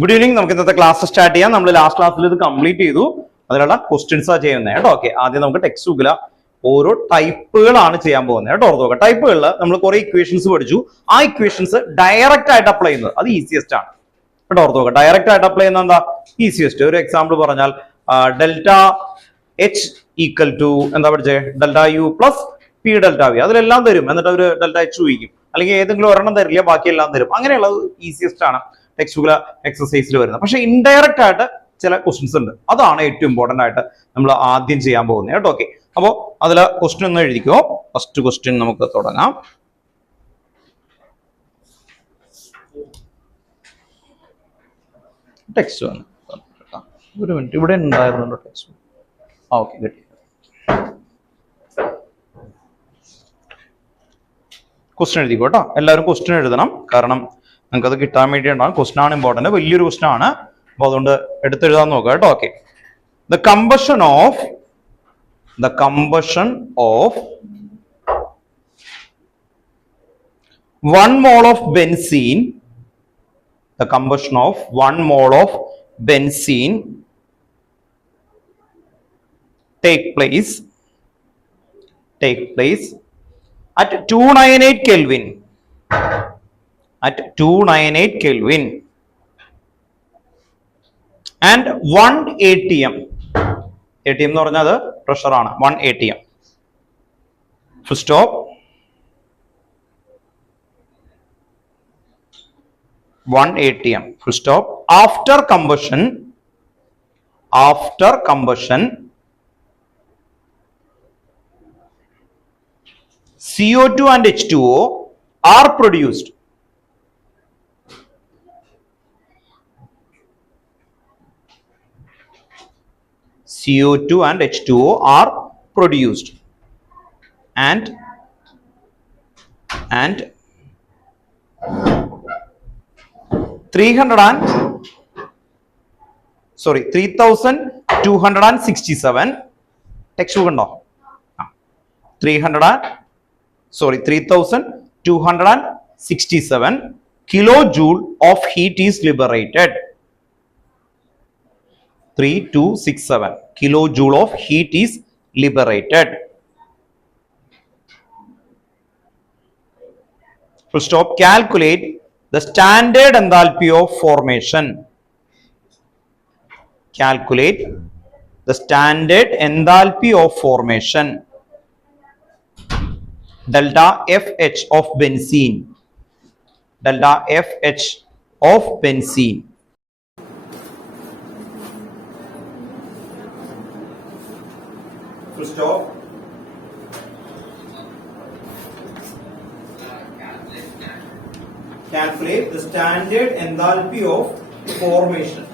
Good evening. നമുക്ക് ഇന്നത്തെ class start ചെയ്യാം. നമ്മൾ ലാസ്റ്റ് ക്ലാസ്സിൽ ഇത് കംപ്ലീറ്റ് ചെയ്തു. അതിലുള്ള ക്വസ്റ്റ്യൻസ് ആണ് ചെയ്യുന്നത് കേട്ടോ. ഓക്കെ, ആദ്യം നമുക്ക് ടെക്സ്റ്റ് ബുക്കിലെ ഓരോ ടൈപ്പുകളാണ് ചെയ്യാൻ പോകുന്നത് കേട്ടോ. ഓർത്ത് നോക്കാം. ടൈപ്പുകളിൽ നമ്മൾ കുറെ ഇക്വേഷൻസ് പഠിച്ചു. ആ ഇക്വേഷൻസ് ഡയറക്റ്റ് ആയിട്ട് അപ്ലൈ ചെയ്യുന്നത് അത് ഈസിയസ്റ്റ് ആണ് കേട്ടോ. ഓർത്ത് നോക്കാം. ഡയറക്റ്റ് ആയിട്ട് അപ്ലൈ ചെയ്യുന്നത് എന്താ ഈസിയസ്റ്റ്? ഒരു എക്സാമ്പിൾ പറഞ്ഞാൽ ഡെൽറ്റ എച്ച് ഈക്വൽ ടു എന്താ പഠിച്ചേ? Delta U plus P delta V. അതിലെല്ലാം തരും. എന്നിട്ട് ഒരു ഡെൽറ്റ എച്ച് ചോദിക്കും. അല്ലെങ്കിൽ ഏതെങ്കിലും ഒരെണ്ണം തരില്ല, ബാക്കിയെല്ലാം തരും. അങ്ങനെയുള്ളത് ഈസിയസ്റ്റ് ആണ് ടെക്സ്റ്റ് ബുക്കിലെ എക്സസൈസിൽ വരുന്നത്. പക്ഷെ ഇൻഡയറക്റ്റ് ആയിട്ട് ചില ക്വസ്റ്റ്യൻസ് ഉണ്ട്. അതാണ് ഏറ്റവും ഇമ്പോർട്ടന്റ് ആയിട്ട് നമ്മൾ ആദ്യം ചെയ്യാൻ പോകുന്നത് കേട്ടോ. ഓക്കെ, അപ്പോൾ അതിൽ ക്വസ്റ്റ്യൻ ഒന്ന് എഴുതിക്കോ. ഫസ്റ്റ് ക്വസ്റ്റ്യൻ നമുക്ക് തുടങ്ങാം. ടെക്സ്റ്റ് വന്നു ഒരു മിനിറ്റ്. ഇവിടെ ഉണ്ടായിരുന്നുണ്ടോ ടെക്സ്റ്റ്? ഓക്കെ, കിട്ടി. ക്വസ്റ്റ്യൻ എഴുതിക്കോ കേട്ടോ. എല്ലാവരും ക്വസ്റ്റ്യൻ എഴുതണം. കാരണം നിങ്ങൾക്ക് അത് കിട്ടാൻ വേണ്ടി ഉണ്ടാകും. ക്വസ്റ്റ്യൻ ആണ് ഇമ്പോർട്ടന്റ്. വലിയൊരു ക്വസ്റ്റ്യൻ ആണ്. അപ്പൊ അതുകൊണ്ട് എടുത്തെഴുതാൻ നോക്കുക കേട്ടോ. Okay, the combustion of 1 mole of benzene, the combustion of 1 mole of benzene take place at 298 Kelvin. At 298 Kelvin and 1 atm. atm എന്ന് പറഞ്ഞാൽ അത് പ്രഷർ ആണ്. 1 atm. Full stop. 1 atm. Full stop. After combustion CO2 and H2O are produced. CO2 and H2O are produced and 3267 text book ഉണ്ടോ? 3267 kilojoule of heat is liberated. 3267 kilojoule of heat is liberated. Full stop. Calculate the standard enthalpy of formation. Calculate the standard enthalpy of formation. Delta FH of benzene. Delta FH of benzene. Full stop. Calculate the standard enthalpy of formation.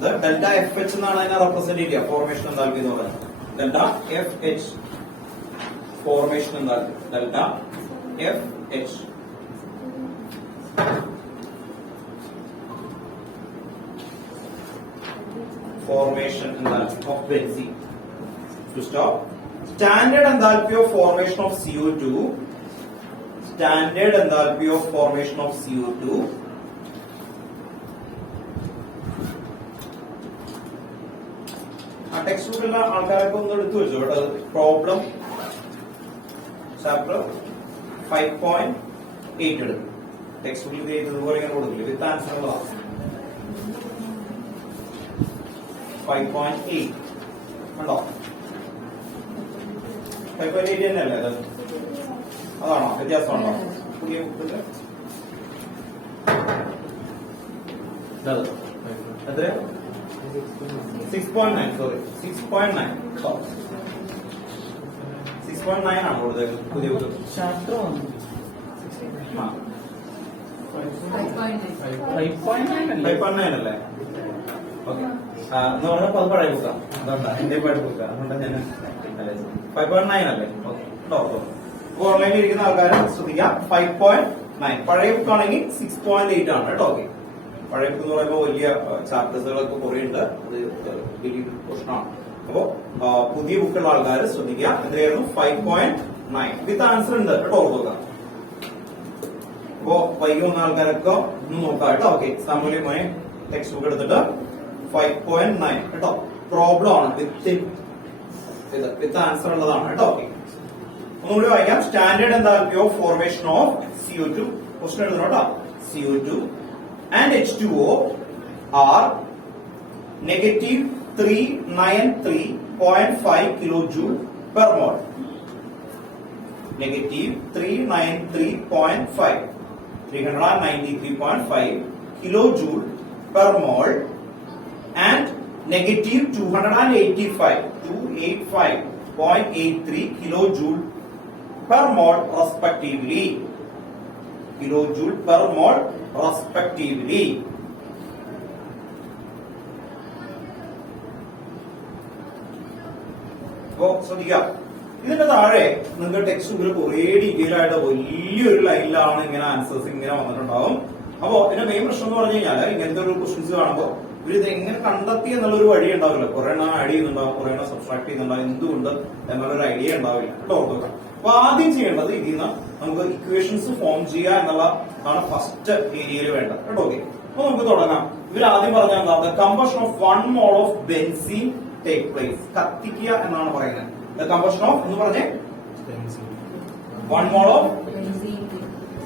The delta FH എന്നാണ് അതിനെ represent ചെയ്യുക. Formation enthalpy എന്ന് പറയുന്നത് delta FH. formation enthalpy. delta FH. formation enthalpy of benzene. To stop. Standard enthalpy of formation of CO2. Standard enthalpy of formation of CO2 ആ text ബുക്കിലുള്ള ആൾക്കാരൊക്കെ ഒന്ന് എടുത്തു വെച്ചു കേട്ടോ. പ്രോബ്ലം ചാപ്റ്റർ 5.8 എടുക്കും. ടെക്സ്റ്റ് ബുക്കിൽ ഇതുപോലെ ഇങ്ങനെ കൊടുക്കില്ല. വിത്ത് ആൻസർ ഉള്ളതാണ്. 5.8 ഉണ്ടോ? 5.8 തന്നെയല്ലേ അത്? അതാണോ? വ്യത്യാസമുണ്ടോ? പുതിയ ബുക്കില് എത്ര? 6.9. സോറി, 6.9. 6.9 ആണ് കൂടുതൽ പുതിയ ബുക്ക്. 5.9 അല്ലേ? ഓക്കെ, എന്ന് പറഞ്ഞാൽ അത് പഴയ ബുക്കാണ്. അതുകൊണ്ടാ എന്റെ പഴയ ബുക്കാണ്. അതുകൊണ്ടാണ് ഞാൻ 5.9 അല്ലേ? ഓക്കെ, ഓൺലൈനിൽ ഇരിക്കുന്ന ആൾക്കാർ ശ്രദ്ധിക്കാം. 5.9 പഴയ ബുക്കാണെങ്കിൽ 6.8 ആണ് കേട്ടോ. ഓക്കെ, പഴയ ബുക്ക് എന്ന് പറയുമ്പോൾ വലിയ ചാപ്റ്റേഴ്സുകളൊക്കെ കുറെ ഉണ്ട്. അത് വലിയ പോർഷനാണ്. അപ്പോ പുതിയ ബുക്കുള്ള ആൾക്കാർ ശ്രദ്ധിക്കുക. എത്രയായിരുന്നു? 5.9 9 വിത്ത് ആൻസർ ഉണ്ട് കേട്ടോ, ഓർക്കുക. അപ്പോ വൈകി വന്ന ആൾക്കാരൊക്കെ ഒന്ന് നോക്കാം കേട്ടോ. ഓക്കെ, സാമ്പിളി മോനെ ടെക്സ്റ്റ് ബുക്ക് എടുത്തിട്ട് 5.9 കേട്ടോ, പ്രോബ്ലം ആണ് വിത്ത് ആൻസർ ഉള്ളതാണ് കേട്ടോ. ഓക്കെ, ഒന്നുകൂടി വായിക്കാം. Standard enthalpy of formation of CO2 question എഴുതണം കേട്ടോ. CO2 and H2O are negative 393.5 kilojoule per mole. Negative 393.5 kilojoule per mole and negative 285.83 kilojoule per mole respectively. Kilojoule per mole respectively. അപ്പോ ശ്രദ്ധിക്കാം, ഇതിന്റെ താഴെ നിങ്ങൾക്ക് ടെക്സ്റ്റ് ബുക്കിൽ കുറെ ഡീറ്റെയിൽ ആയിട്ട് വലിയൊരു ലൈനിലാണ് ഇങ്ങനെ ആൻസേഴ്സ് ഇങ്ങനെ വന്നിട്ടുണ്ടാവും. അപ്പോ ഇതിന്റെ മെയിൻ പ്രശ്നം എന്ന് പറഞ്ഞു കഴിഞ്ഞാൽ ഇങ്ങനത്തെ ഒരു ക്വസ്റ്റ്യൻസ് കാണുമ്പോൾ ഇവർ ഇത് എങ്ങനെ കണ്ടെത്തി എന്നുള്ളൊരു വഴി ഉണ്ടാവില്ല. കുറെ എണ്ണം ആഡ് ചെയ്യുന്നുണ്ടാവും, കുറെ എണ്ണം സബ്സ്ട്രാക്ട് ചെയ്യുന്നുണ്ടാവും, എന്തുകൊണ്ട് എന്നുള്ളൊരു ഐഡിയ ഉണ്ടാവില്ല കേട്ടോ, ഓർക്കുക. അപ്പൊ ആദ്യം ചെയ്യേണ്ടത് ഇതിൽ നിന്ന് നമുക്ക് ഇക്വേഷൻസ് ഫോം ചെയ്യുക എന്നുള്ളതാണ് ഫസ്റ്റ് ഏരിയയിൽ വേണ്ടത് കേട്ടോ. ഓക്കെ, അപ്പൊ നമുക്ക് തുടങ്ങാം. ഇവർ ആദ്യം പറഞ്ഞാൽ എന്താ, combustion of 1 mole of benzene take place. കത്തിക്കുക എന്നാണ് പറയുന്നത്. കമ്പഷൻ ഓഫ് എന്ന് പറഞ്ഞേ 1 mole ഓഫ്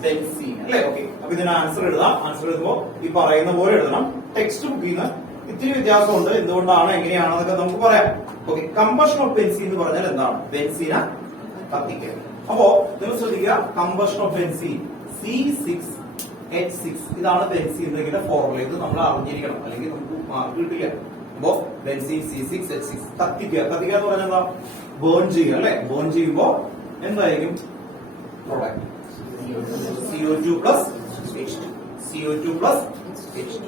ബെൻസീൻ അല്ലേ. ഓക്കെ, അപ്പൊ ഇതിന് ആൻസർ എഴുതാം. ആൻസർ എഴുതുമ്പോൾ ഈ പറയുന്ന പോലെ എഴുതണം. ടെക്സ്റ്റ് ബുക്കിൽ നിന്ന് ഇത്തിരി വ്യത്യാസമുണ്ട്, എന്തുകൊണ്ടാണ് എങ്ങനെയാണെന്നൊക്കെ നമുക്ക് പറയാം. ഓക്കെ, കമ്പഷൻ ഓഫ് ബെൻസീൻ എന്ന് പറഞ്ഞാൽ എന്താണ്? ബെൻസീന കത്തിക്കുക. അപ്പോ നിങ്ങൾ ശ്രദ്ധിക്കുക, കമ്പഷൻ ഓഫ് ബെൻസീൻ C6H6 ഇതാണ് ബെൻസീന്റെ ഫോർമുല. ഇത് നമ്മൾ അറിഞ്ഞിരിക്കണം, അല്ലെങ്കിൽ നമുക്ക് മാർക്ക് കിട്ടില്ല. അപ്പോ ബെൻസീൻ C6H6 കത്തിക്കുക. കത്തിക്കുക എന്ന് പറഞ്ഞാൽ എന്താ? ബേൺ ചെയ്യുക അല്ലെ. ബേൺ ചെയ്യുമ്പോ എന്തായിരിക്കും product? CO2 plus H2. CO2 plus H2.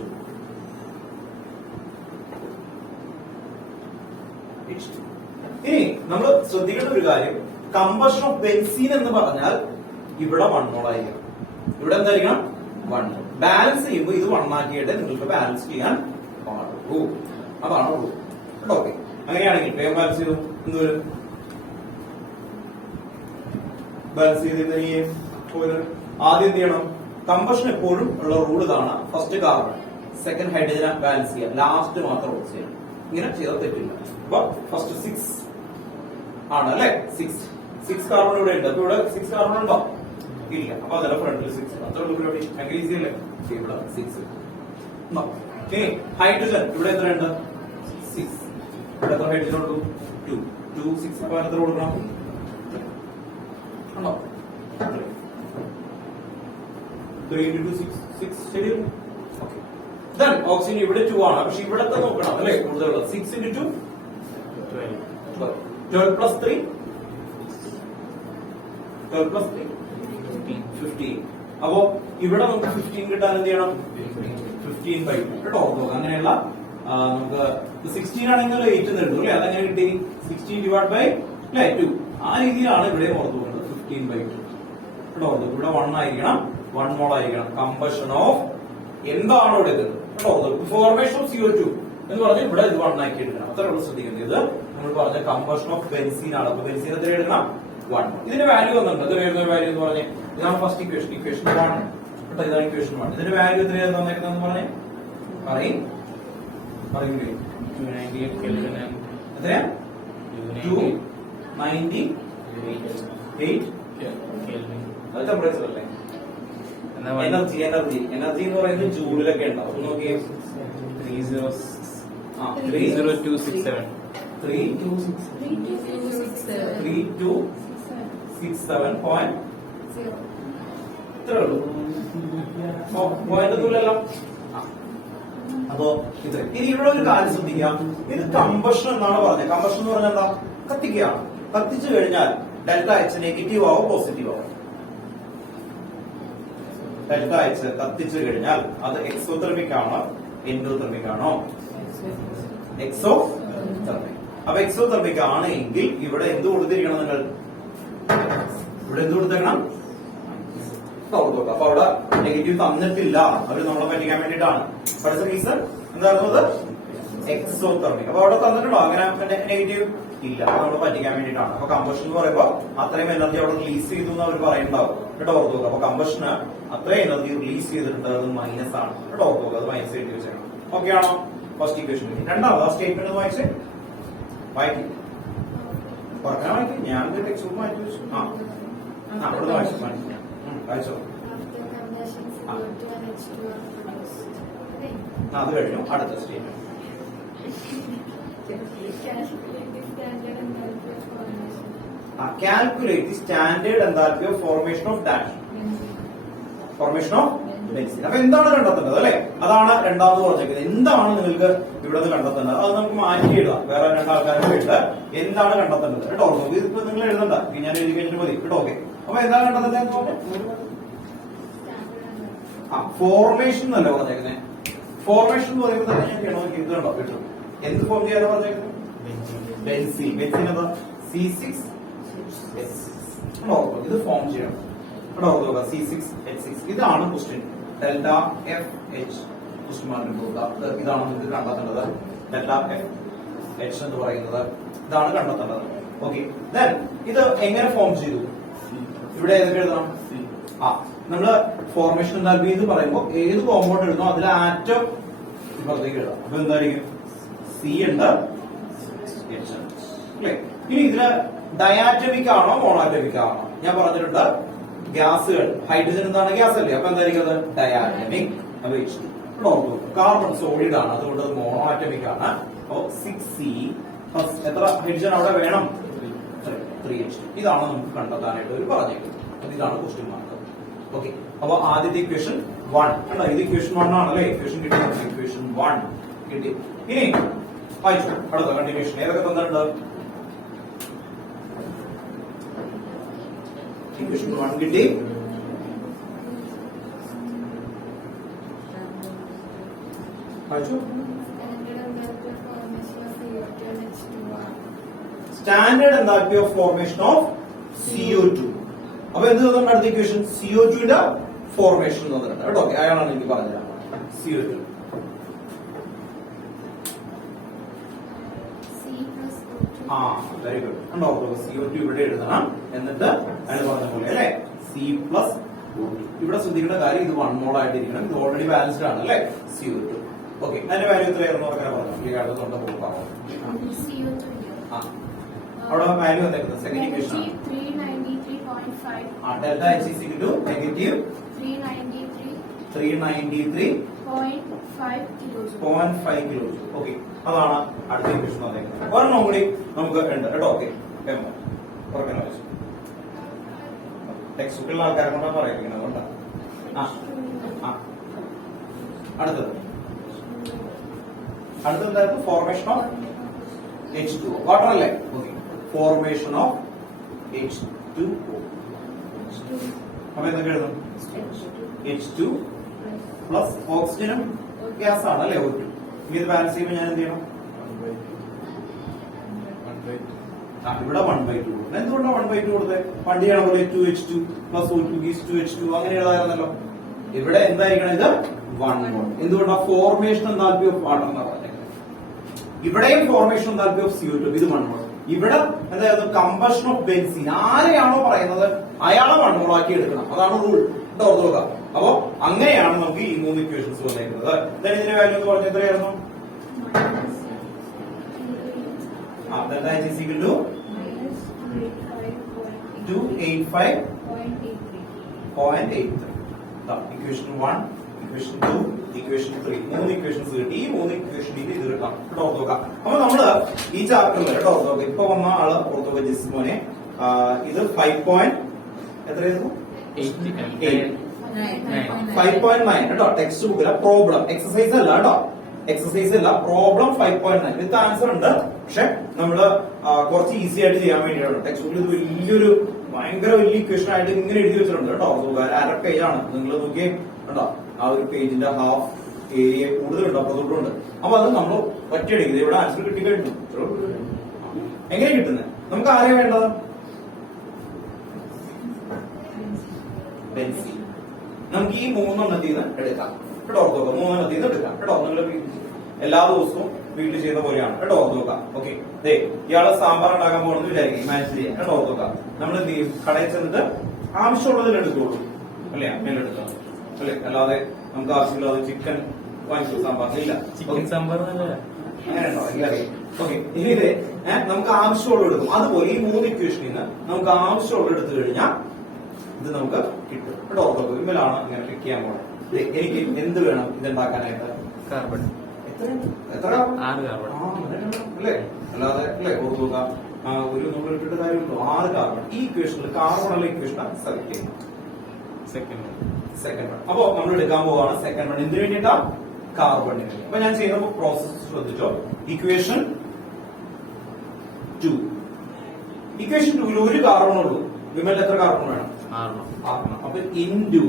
ഇനി നമ്മൾ ശ്രദ്ധിക്കേണ്ട ഒരു കാര്യം, കമ്പഷൻ ഓഫ് ബെൻസീൻ എന്ന് പറഞ്ഞാൽ ഇവിടെ 1 mole ആയിരിക്കണം. ഇവിടെ എന്തായിരിക്കണം? 1 mole. ബാലൻസ് ചെയ്യുമ്പോൾ ഇത് 1 ആക്കിയിട്ട് നിങ്ങൾക്ക് ബാലൻസ് ചെയ്യാൻ പാടുള്ളൂ. അതാണ് റൂൾ. ഓക്കെ, അങ്ങനെയാണെങ്കിൽ വേഗം ബാലൻസ് ചെയ്തു. എന്ത് വരും? ബാലൻസ് ചെയ്തിട്ട് ആദ്യം എന്ത് ചെയ്യണം? കമ്പഷൻ എപ്പോഴും ഉള്ള റൂൾ ഇതാണ്. First carbon, second hydrogen balance ചെയ്യാം, ലാസ്റ്റ് മാത്രം ഓഫ് ചെയ്യണം. ഇങ്ങനെ ചെയ്താൽ തെറ്റില്ല. അപ്പൊ ഫസ്റ്റ് 6 ആണ് അല്ലെ. 6 കാർബൺ ഇവിടെ ഉണ്ട്. അപ്പൊ ഇവിടെ 6 കാർബൺ ഉണ്ടോ? ഇല്ല. അപ്പൊ അതല്ല ഫ്രണ്ടിൽ 6 അത്ര ഭയങ്കര ഈസി അല്ലേ. ഇവിടെ 6. ഹൈഡ്രജൻ ഇവിടെ എത്രയുണ്ട്? 6. ഇവിടെ എത്ര ഹൈഡ്രജൻ ഉള്ളൂ? 2. 2 6 അപ്പൊ എത്ര കൊടുക്കണം? ഉണ്ടോ? 3 into 6 ശരിയല്ലേ? ഓക്കെ, ഓക്സിജൻ ഇവിടെ 2 ആണ്. പക്ഷെ ഇവിടത്തെ നോക്കണം അല്ലെ, കൂടുതലുള്ള 6 into 2 12 plus 3 15. അപ്പോ ഇവിടെ നമുക്ക് 15 കിട്ടാൻ എന്ത് ചെയ്യണം? 15/2 കേട്ടോ. അങ്ങനെയുള്ള നമുക്ക് 16 ആണെങ്കിൽ 8 എന്ന് എഴുതും അല്ലെ. അതെങ്ങനെ കിട്ടി? 16 divided by 2. ആ രീതിയിലാണ് ഇവിടെ ഓർത്തു പോകുന്നത്. 15/2 കേട്ടോ. ഇവിടെ 1 ആയിരിക്കണം, 1 mole ആയിരിക്കണം. കമ്പഷൻ ഓഫ് എന്താണോ എടുക്കുന്നത് കേട്ടോ. ഫോർമേഷൻ ഓഫ് CO2 എന്ന് പറഞ്ഞാൽ ഇവിടെ ഇത് 1 ആക്കി എടുക്കണം. അത്ര ശ്രദ്ധിക്കുന്നത്. ഇത് നമ്മൾ പറഞ്ഞ കമ്പഷൻ ഓഫ് ബെൻസീൻ ആണ്. അപ്പൊ ബെൻസീൻ എത്ര എടുക്കണം? 1 mole. ഇതിന്റെ വാല്യൂ വന്നിട്ടുണ്ട്. ഇത് വരുന്ന വാല്യൂ എന്ന് പറഞ്ഞാൽ ഇതാണ് ഫസ്റ്റ് ഇക്വേഷൻ. ഇക്വേഷൻ 1 കേട്ടോ. ഇതാണ് ഇക്വേഷൻ 1. ഇതിന്റെ വാല്യൂ എത്രയാണ് തന്നേക്കുന്നത് പറഞ്ഞേ? പറയും. 298 കെൽവിൻ. എത്രയാ? 298 കെൽവിൻ. അത് ടെമ്പറേച്ചർ അല്ലേ. എനർജി എന്ന് പറയുന്നത് ജൂളിലൊക്കെ ഉണ്ടാവും. നോക്കിയേ, 3267 ഇത്രേ ഉള്ളൂ. പോയിന്റൊന്നുമില്ലല്ലോ. അപ്പോ ഇത് ഇനി ഇവിടെ ഒരു കാര്യം ശ്രദ്ധിക്കാം. ഇത് കമ്പഷൻ എന്നാണ് പറഞ്ഞത്. കമ്പഷൻ എന്ന് പറഞ്ഞാൽ എന്താ? കത്തിക്കുകയാണ്. കത്തിച്ചു കഴിഞ്ഞാൽ ΔH നെഗറ്റീവ് ആവോ പോസിറ്റീവ് ആവോ? ΔH കത്തിച്ചു കഴിഞ്ഞാൽ അത് എക്സോതെർമിക് ആണോ എൻഡോതെർമിക് ആണോ? എക്സോതെർമിക്. അപ്പൊ എക്സോതെർമിക് ആണ് എങ്കിൽ ഇവിടെ എന്ത് കൊടുത്തിരിക്കണം? നിങ്ങൾ ഇവിടെ എന്ത് കൊടുത്തേക്കണം? അപ്പൊ അവിടെ നെഗറ്റീവ് തന്നിട്ടില്ല. അവര് നമ്മളെ പറ്റിക്കാൻ വേണ്ടിയിട്ടാണ്. പഠിച്ച റീസൺ എന്തായിരുന്നത്? എക്സോതെർമിക്. അപ്പൊ അവിടെ തന്നിട്ടുണ്ടോ അങ്ങനെ നെഗറ്റീവ് ഇല്ല, നമ്മൾ പറ്റിക്കാൻ വേണ്ടിയിട്ടാണ്. അപ്പൊ കമ്പഷൻ എന്ന് പറയുമ്പോൾ അത്രയും എനർജി അവിടെ റിലീസ് ചെയ്തു എന്ന് അവർ പറയുന്നുണ്ടാവും കേട്ടോ, ഓർത്ത് നോക്കുക. അപ്പൊ കമ്പഷന് അത്രയും എനർജി റിലീസ് ചെയ്തിട്ടുണ്ട്, അത് മൈനസ് ആണ് കേട്ടോ, ഓർത്ത് നോക്കുക. അത് മൈനസ് എഴുതി വെച്ചേക്കണം. ഓക്കെ ആണോ? First equation. രണ്ടാമത് ആ സ്റ്റേറ്റ്മെന്റ് വായിച്ചേ, വായിക്കും പറഞ്ഞാൽ വായിക്കും. ഞാൻ ടെക്സ്റ്റ് ബുക്ക് മാറ്റി വെച്ചു. അവിടെ വായിച്ചു വായിച്ചോ. അത് കഴിഞ്ഞു. അടുത്ത statement calculate the standard enthalpy of formation of dash. Formation of benzene. അപ്പൊ എന്താണ് കണ്ടെത്തേണ്ടത് അല്ലെ? അതാണ് രണ്ടാമത് പറഞ്ഞേക്കുന്നത്. എന്താണ് നിങ്ങൾക്ക് ഇവിടെ നിന്ന് കണ്ടെത്തേണ്ടത്? അത് നമുക്ക് മാറ്റി എഴുതാം. വേറെ രണ്ടാൾക്കാർക്ക് വേണ്ട എന്താണ് കണ്ടെത്തേണ്ടത് കേട്ടോ. ഇതിപ്പോ നിങ്ങൾ എഴുതണ്ട, ഞാൻ എഴുതി കഴിഞ്ഞിട്ട് മതി കേട്ടോ. ഓക്കെ. അപ്പൊ എന്താണ് കണ്ടെത്തേണ്ടത്? ഫോർമേഷൻ എന്നല്ല പറഞ്ഞേക്കുന്നത്. ഫോർമേഷൻ എന്ന് പറയുമ്പോൾ തന്നെ ഞാൻ ചെയ്യണോ ഇത് കണ്ടോ കിട്ടും. എന്ത് ഫോം ചെയ്യാനോ പറഞ്ഞേക്കുന്നത്? ബെൻസീൻ. ബെൻസീൻ എന്താ? C6H6. ഇത് ഫോം ചെയ്യണം കേട്ടോ. C6H6. ഇതാണ് question. Delta F H question mark ഇതാണ് നിങ്ങൾക്ക് കണ്ടെത്തേണ്ടത്. ഡെൽറ്റ എഫ് എച്ച് എന്ന് പറയുന്നത് ഇതാണ് കണ്ടെത്തേണ്ടത്. ഓക്കെ. ദെൻ ഇത് എങ്ങനെ ഫോം ചെയ്തു? ഇവിടെ ഏതൊക്കെ എഴുതണം? നമ്മള് ഫോർമേഷൻ എന്താൽപ്പി എന്ന് പറയുമ്പോൾ ഏത് കോമ്പൗണ്ട് എഴുതുന്നോ അതിൽ ആറ്റം ഇപ്പുറത്തേക്ക് എഴുതാം. അപ്പൊ എന്തായിരിക്കും? സി ഉണ്ട്, എച്ച് ഉണ്ട് അല്ലേ? ഇനി ഇതില് ഡയാറ്റമിക് ആണോ മോണോറ്റമിക് ആണോ? ഞാൻ പറഞ്ഞിട്ടുണ്ട് ഗ്യാസുകൾ. ഹൈഡ്രജൻ എന്താണ്? ഗ്യാസ് അല്ലേ? അപ്പൊ എന്തായിരിക്കും അത്? ഡയാറ്റമിക്. അപ്പൊ കാർബൺ സോളിഡ് ആണ്, അതുകൊണ്ട് അത് മോണോറ്റമിക് ആണ്. അപ്പൊ 6C പ്ലസ് എത്ര ഹൈഡ്രജൻ അവിടെ വേണം? 3H2. ഇതാണ് നമുക്ക് കണ്ടെത്താനായിട്ട് ഒരു പറഞ്ഞേക്കുന്നത്. ഇതാണ് ക്വസ്റ്റ്യൻ മാർക്ക്. ഓക്കെ. അപ്പൊ ആദ്യത്തെ ഇക്വേഷൻ 1 കണ്ടോ, ഇത് ഇക്വേഷൻ 1 ആണല്ലേ? ഇക്വേഷൻ കിട്ടി. ഇക്വേഷൻ 1 കിട്ടി. ഇനി വായിച്ചു അടുത്ത കണ്ടിന്യൂഷൻ. ഏതൊക്കെ തന്നിട്ടുണ്ട്? ഇക്വേഷൻ 1 കിട്ടി. വായിച്ചു. Standard enthalpy of formation of CO2. അപ്പൊ എന്ത് തന്നിട്ടുണ്ട്? അടുത്ത ഇക്വേഷൻ CO2 ന്റെ ഫോർമേഷൻ തന്നിട്ടുണ്ട് കേട്ടോ. അയാളാണ് എനിക്ക് പറഞ്ഞത്. CO2 very good. ഉണ്ടോ? CO2 ഇവിടെ എഴുതണം. എന്നിട്ട് അയാൾ പറഞ്ഞ പോലെ അല്ലെ, C+O2. ഇവിടെ ശ്രദ്ധിക്കേണ്ട കാര്യം ഇത് 1 മോൾ ആയിട്ടിരിക്കണം. ഇത് ഓൾറെഡി ബാലൻസ്ഡ് ആണ് അല്ലെ, CO2. ഓക്കെ. അതിന്റെ വാല്യൂ എത്രയായിരുന്നു അങ്ങനെ പറഞ്ഞു. ഈ അടുത്തുണ്ട് പോകുമ്പോൾ അവിടെ വാല്യൂ എന്തായിരുന്നു? Second equation delta H is equal to negative 393.5 kilo. Okay. അതാണ് അടുത്ത ഇക്വേഷൻ വന്നേക്കുന്നത്. ഒരെണ്ണം കൂടി നമുക്ക് ഉണ്ട് കേട്ടോ. ഓക്കെ. ടെക്സ്റ്റ് ബുക്കിലുള്ള ആൾക്കാരെ കൊണ്ടാണ് പറയുന്നത്. അതുകൊണ്ടാണ്. അടുത്തത് എന്തായിരുന്നു? Formation of H2O. വാട്ടർ അല്ലേ? ഓക്കെ. Formation of H2O. അപ്പൊ എന്തൊക്കെ എഴുതും? H2 പ്ലസ് ഓക്സിജനും ഗ്യാസ് ആണ് അല്ലെ, O2. ഇത് ബാലൻസ് ചെയ്യുമ്പോൾ ഞാൻ എന്ത് ചെയ്യണം? ഇവിടെ 1/2 കൊടുക്കണം. എന്തുകൊണ്ടാണ് 1/2 കൊടുത്തത്? പണ്ട് ചെയ്യണ പോലെ 2H2 plus O2 is 2H2 അങ്ങനെ എഴുതാമായിരുന്നല്ലോ. ഇവിടെ എന്തായിരിക്കണം? ഇത് 1 മോൾ. എന്തുകൊണ്ടാണ്? ഫോർമേഷൻ എൻതാൽപ്പി ഓഫ് വാട്ടർ എന്നാ പറഞ്ഞത്. ഇവിടെയും ഫോർമേഷൻ എൻതാൽപ്പി ഓഫ് CO2 ഇത് 1 മോൾ. ഇവിടെ എന്തായിരുന്നു? Combustion of benzene. ആരെയാണോ പറയുന്നത് അയാളെ 1 മോൾ ആക്കി എടുക്കണം. അതാണ് റൂൾ. ഓർത്തോക. അപ്പൊ അങ്ങനെയാണ് നമുക്ക് ഈ 3 ഇക്വേഷൻസ് വന്നേക്കുന്നത്. ഇതിന്റെ വാല്യൂ എന്ന് പറഞ്ഞാൽ എത്രയായിരുന്നു? Delta H is equal to 285.83. Equation 1, equation 2, equation 3. 3 equations കിട്ടി. ഈ 3 ഇക്വേഷനിൽ ഇത് കിട്ടാം. കേട്ടോ ഓർത്തോക. അപ്പൊ നമ്മള് ഈ ചാപ്റ്ററിൽ കേട്ടോ ഓർത്തോക. ഇപ്പൊ വന്ന ആള് ഓർത്തോക ജിസ്മോനെ. ഇത് 5. എത്രയായിരുന്നു? 5.9 കേട്ടോ. ടെക്സ്റ്റ് ബുക്കിലെ പ്രോബ്ലം എക്സസൈസ് അല്ല കേട്ടോ. എക്സസൈസ് അല്ല, പ്രോബ്ലം 5.9 വിത്ത് ആൻസർ ഉണ്ട്. പക്ഷെ നമ്മള് കുറച്ച് ഈസി ആയിട്ട് ചെയ്യാൻ വേണ്ടിയാണ്. ടെക്സ്റ്റ് ബുക്കിൽ ഇത് വലിയൊരു ഭയങ്കര വലിയ ഇക്വേഷൻ ആയിട്ട് ഇങ്ങനെ എഴുതി വെച്ചിട്ടുണ്ട് കേട്ടോ. അര പേജാണ്. നിങ്ങൾ നോക്കിയേ കണ്ടോ, ആ ഒരു പേജിന്റെ ഹാഫ് ഏരിയ കൂടുതലുണ്ട്, അപ്പുറത്തോട്ടുണ്ട്. അപ്പൊ അത് നമ്മൾ ഒറ്റയടിക്കുന്നത്. ഇവിടെ ആൻസർ കിട്ടിക്കഴിഞ്ഞു. എങ്ങനെ കിട്ടുന്നത്? നമുക്ക് ആരെയാണ് വേണ്ടത്? ബെൻസീൻ. നമുക്ക് ഈ 3 എണ്ണത്തിൽ നിന്ന് എടുക്കാം കേട്ടോ. 3 എണ്ണത്തിൽ നിന്ന് എടുക്കാം കേട്ടോ. നിങ്ങൾ എല്ലാ ദിവസവും വീട്ടിൽ ചെയ്യുന്ന പോലെയാണ് കേട്ടോ. നോക്കാം. ഓക്കെ, ഇയാള് സാമ്പാർ ഉണ്ടാക്കാൻ പോകുന്നത് വിചാരിക്കും, ഇമാജിൻ ചെയ്യാം കേട്ടോ. നോക്കാം, നമ്മൾ എന്ത് ചെയ്യും, കടയിൽ ചെന്നിട്ട് ആവശ്യമുള്ളതിൽ എടുത്തോളൂ അല്ലേ, അങ്ങനെ എടുക്കാം അല്ലെ. അല്ലാതെ നമുക്ക് ആവശ്യമില്ലാതെ ചിക്കൻ വാങ്ങിച്ചു സാമ്പാറില്ല, ചിക്കൻ സാമ്പാർ അങ്ങനെയുണ്ടോ ഇല്ല. ഓക്കെ, ഇനി ഇത് നമുക്ക് ആവശ്യമുള്ള എടുക്കും. അതുപോലെ ഈ 3 ഇക്വേഷനിൽ നിന്ന് നമുക്ക് ആവശ്യമുള്ള എടുത്തു കഴിഞ്ഞാൽ ഇത് നമുക്ക് കിട്ടും കേട്ടോ. ഇമ്മലാണ് ഇങ്ങനെ ക്ലിക്ക് ചെയ്യാൻ പോകുന്നത്. എനിക്ക് എന്ത് വേണം ഇതുണ്ടാക്കാനായിട്ട്? കാർബൺ. എത്ര കാർബൺ? 6 കാർബൺ അല്ലേ, അല്ലാതെ അല്ലേ. ഓർത്ത് നോക്കാം, ഒരു നമ്മൾ ഇട്ടിട്ട് കാര്യമുണ്ടോ? 6 കാർബൺ. ഈ ഇക്വേഷനിൽ കാർബൺ അല്ല ഇക്വേഷൻ സെലക്ട് ചെയ്യും. Second one. അപ്പൊ നമ്മൾ എടുക്കാൻ പോവാണ് സെക്കൻഡ് വൺ. എന്തിനു വേണ്ടിയിട്ടാ? കാർബണിന് വേണ്ടി. അപ്പൊ ഞാൻ ചെയ്യുന്ന പ്രോസസ് ശ്രദ്ധിച്ചോ. ഇക്വേഷൻ 2. ഇക്വേഷൻ 2ൽ ഒരു കാർബൺ ഉള്ളൂ. വിമലിൽ എത്ര കാർബൺ വേണം? 6. അപ്പൊ ഇൻറ്റു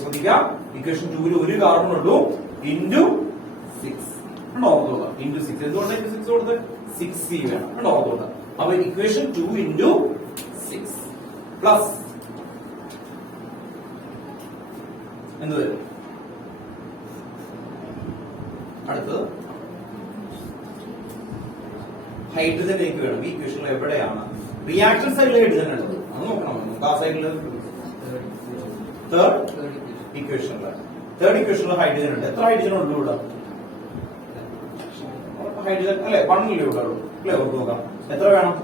ശ്രദ്ധിക്കാം, ഇക്വേഷൻ 2ൽ ഒരു കാർബൺ ഉള്ളൂ, ഇൻറ്റു 6 ഉണ്ടോ? ഓർത്തോളാം, ഇൻറ്റു 6. എന്തുകൊണ്ട് ഇൻറ്റു 6 കൊടുത്ത്? 6c വേണം ഉണ്ടോ? ഓർത്തോളാം. അപ്പൊ ഇക്വേഷൻ 2 ഇൻറ്റു 6 പ്ലസ് എന്ത് വരും? അടുത്തത് ഹൈഡ്രജൻ എനിക്ക് വേണം. ഈ ഇക്വേഷനിൽ എവിടെയാണ് റിയാക്ഷൻ സൈഡിൽ ഹൈഡ്രജൻ ഉള്ളത്? അത് നോക്കണം. നമുക്ക് ആ സൈഡിൽ തേർഡ് ഇക്വേഷനിൽ ഹൈഡ്രജൻ ഉണ്ട്. എത്ര ഹൈഡ്രജൻ ഉള്ളൂ ഇവിടെ? ഹൈഡ്രജൻ അല്ലെ, 1 ഇല്ലേ ഇവിടെ ഉള്ളൂ അല്ലെ. ഓർത്ത് നോക്കാം, എത്ര വേണം?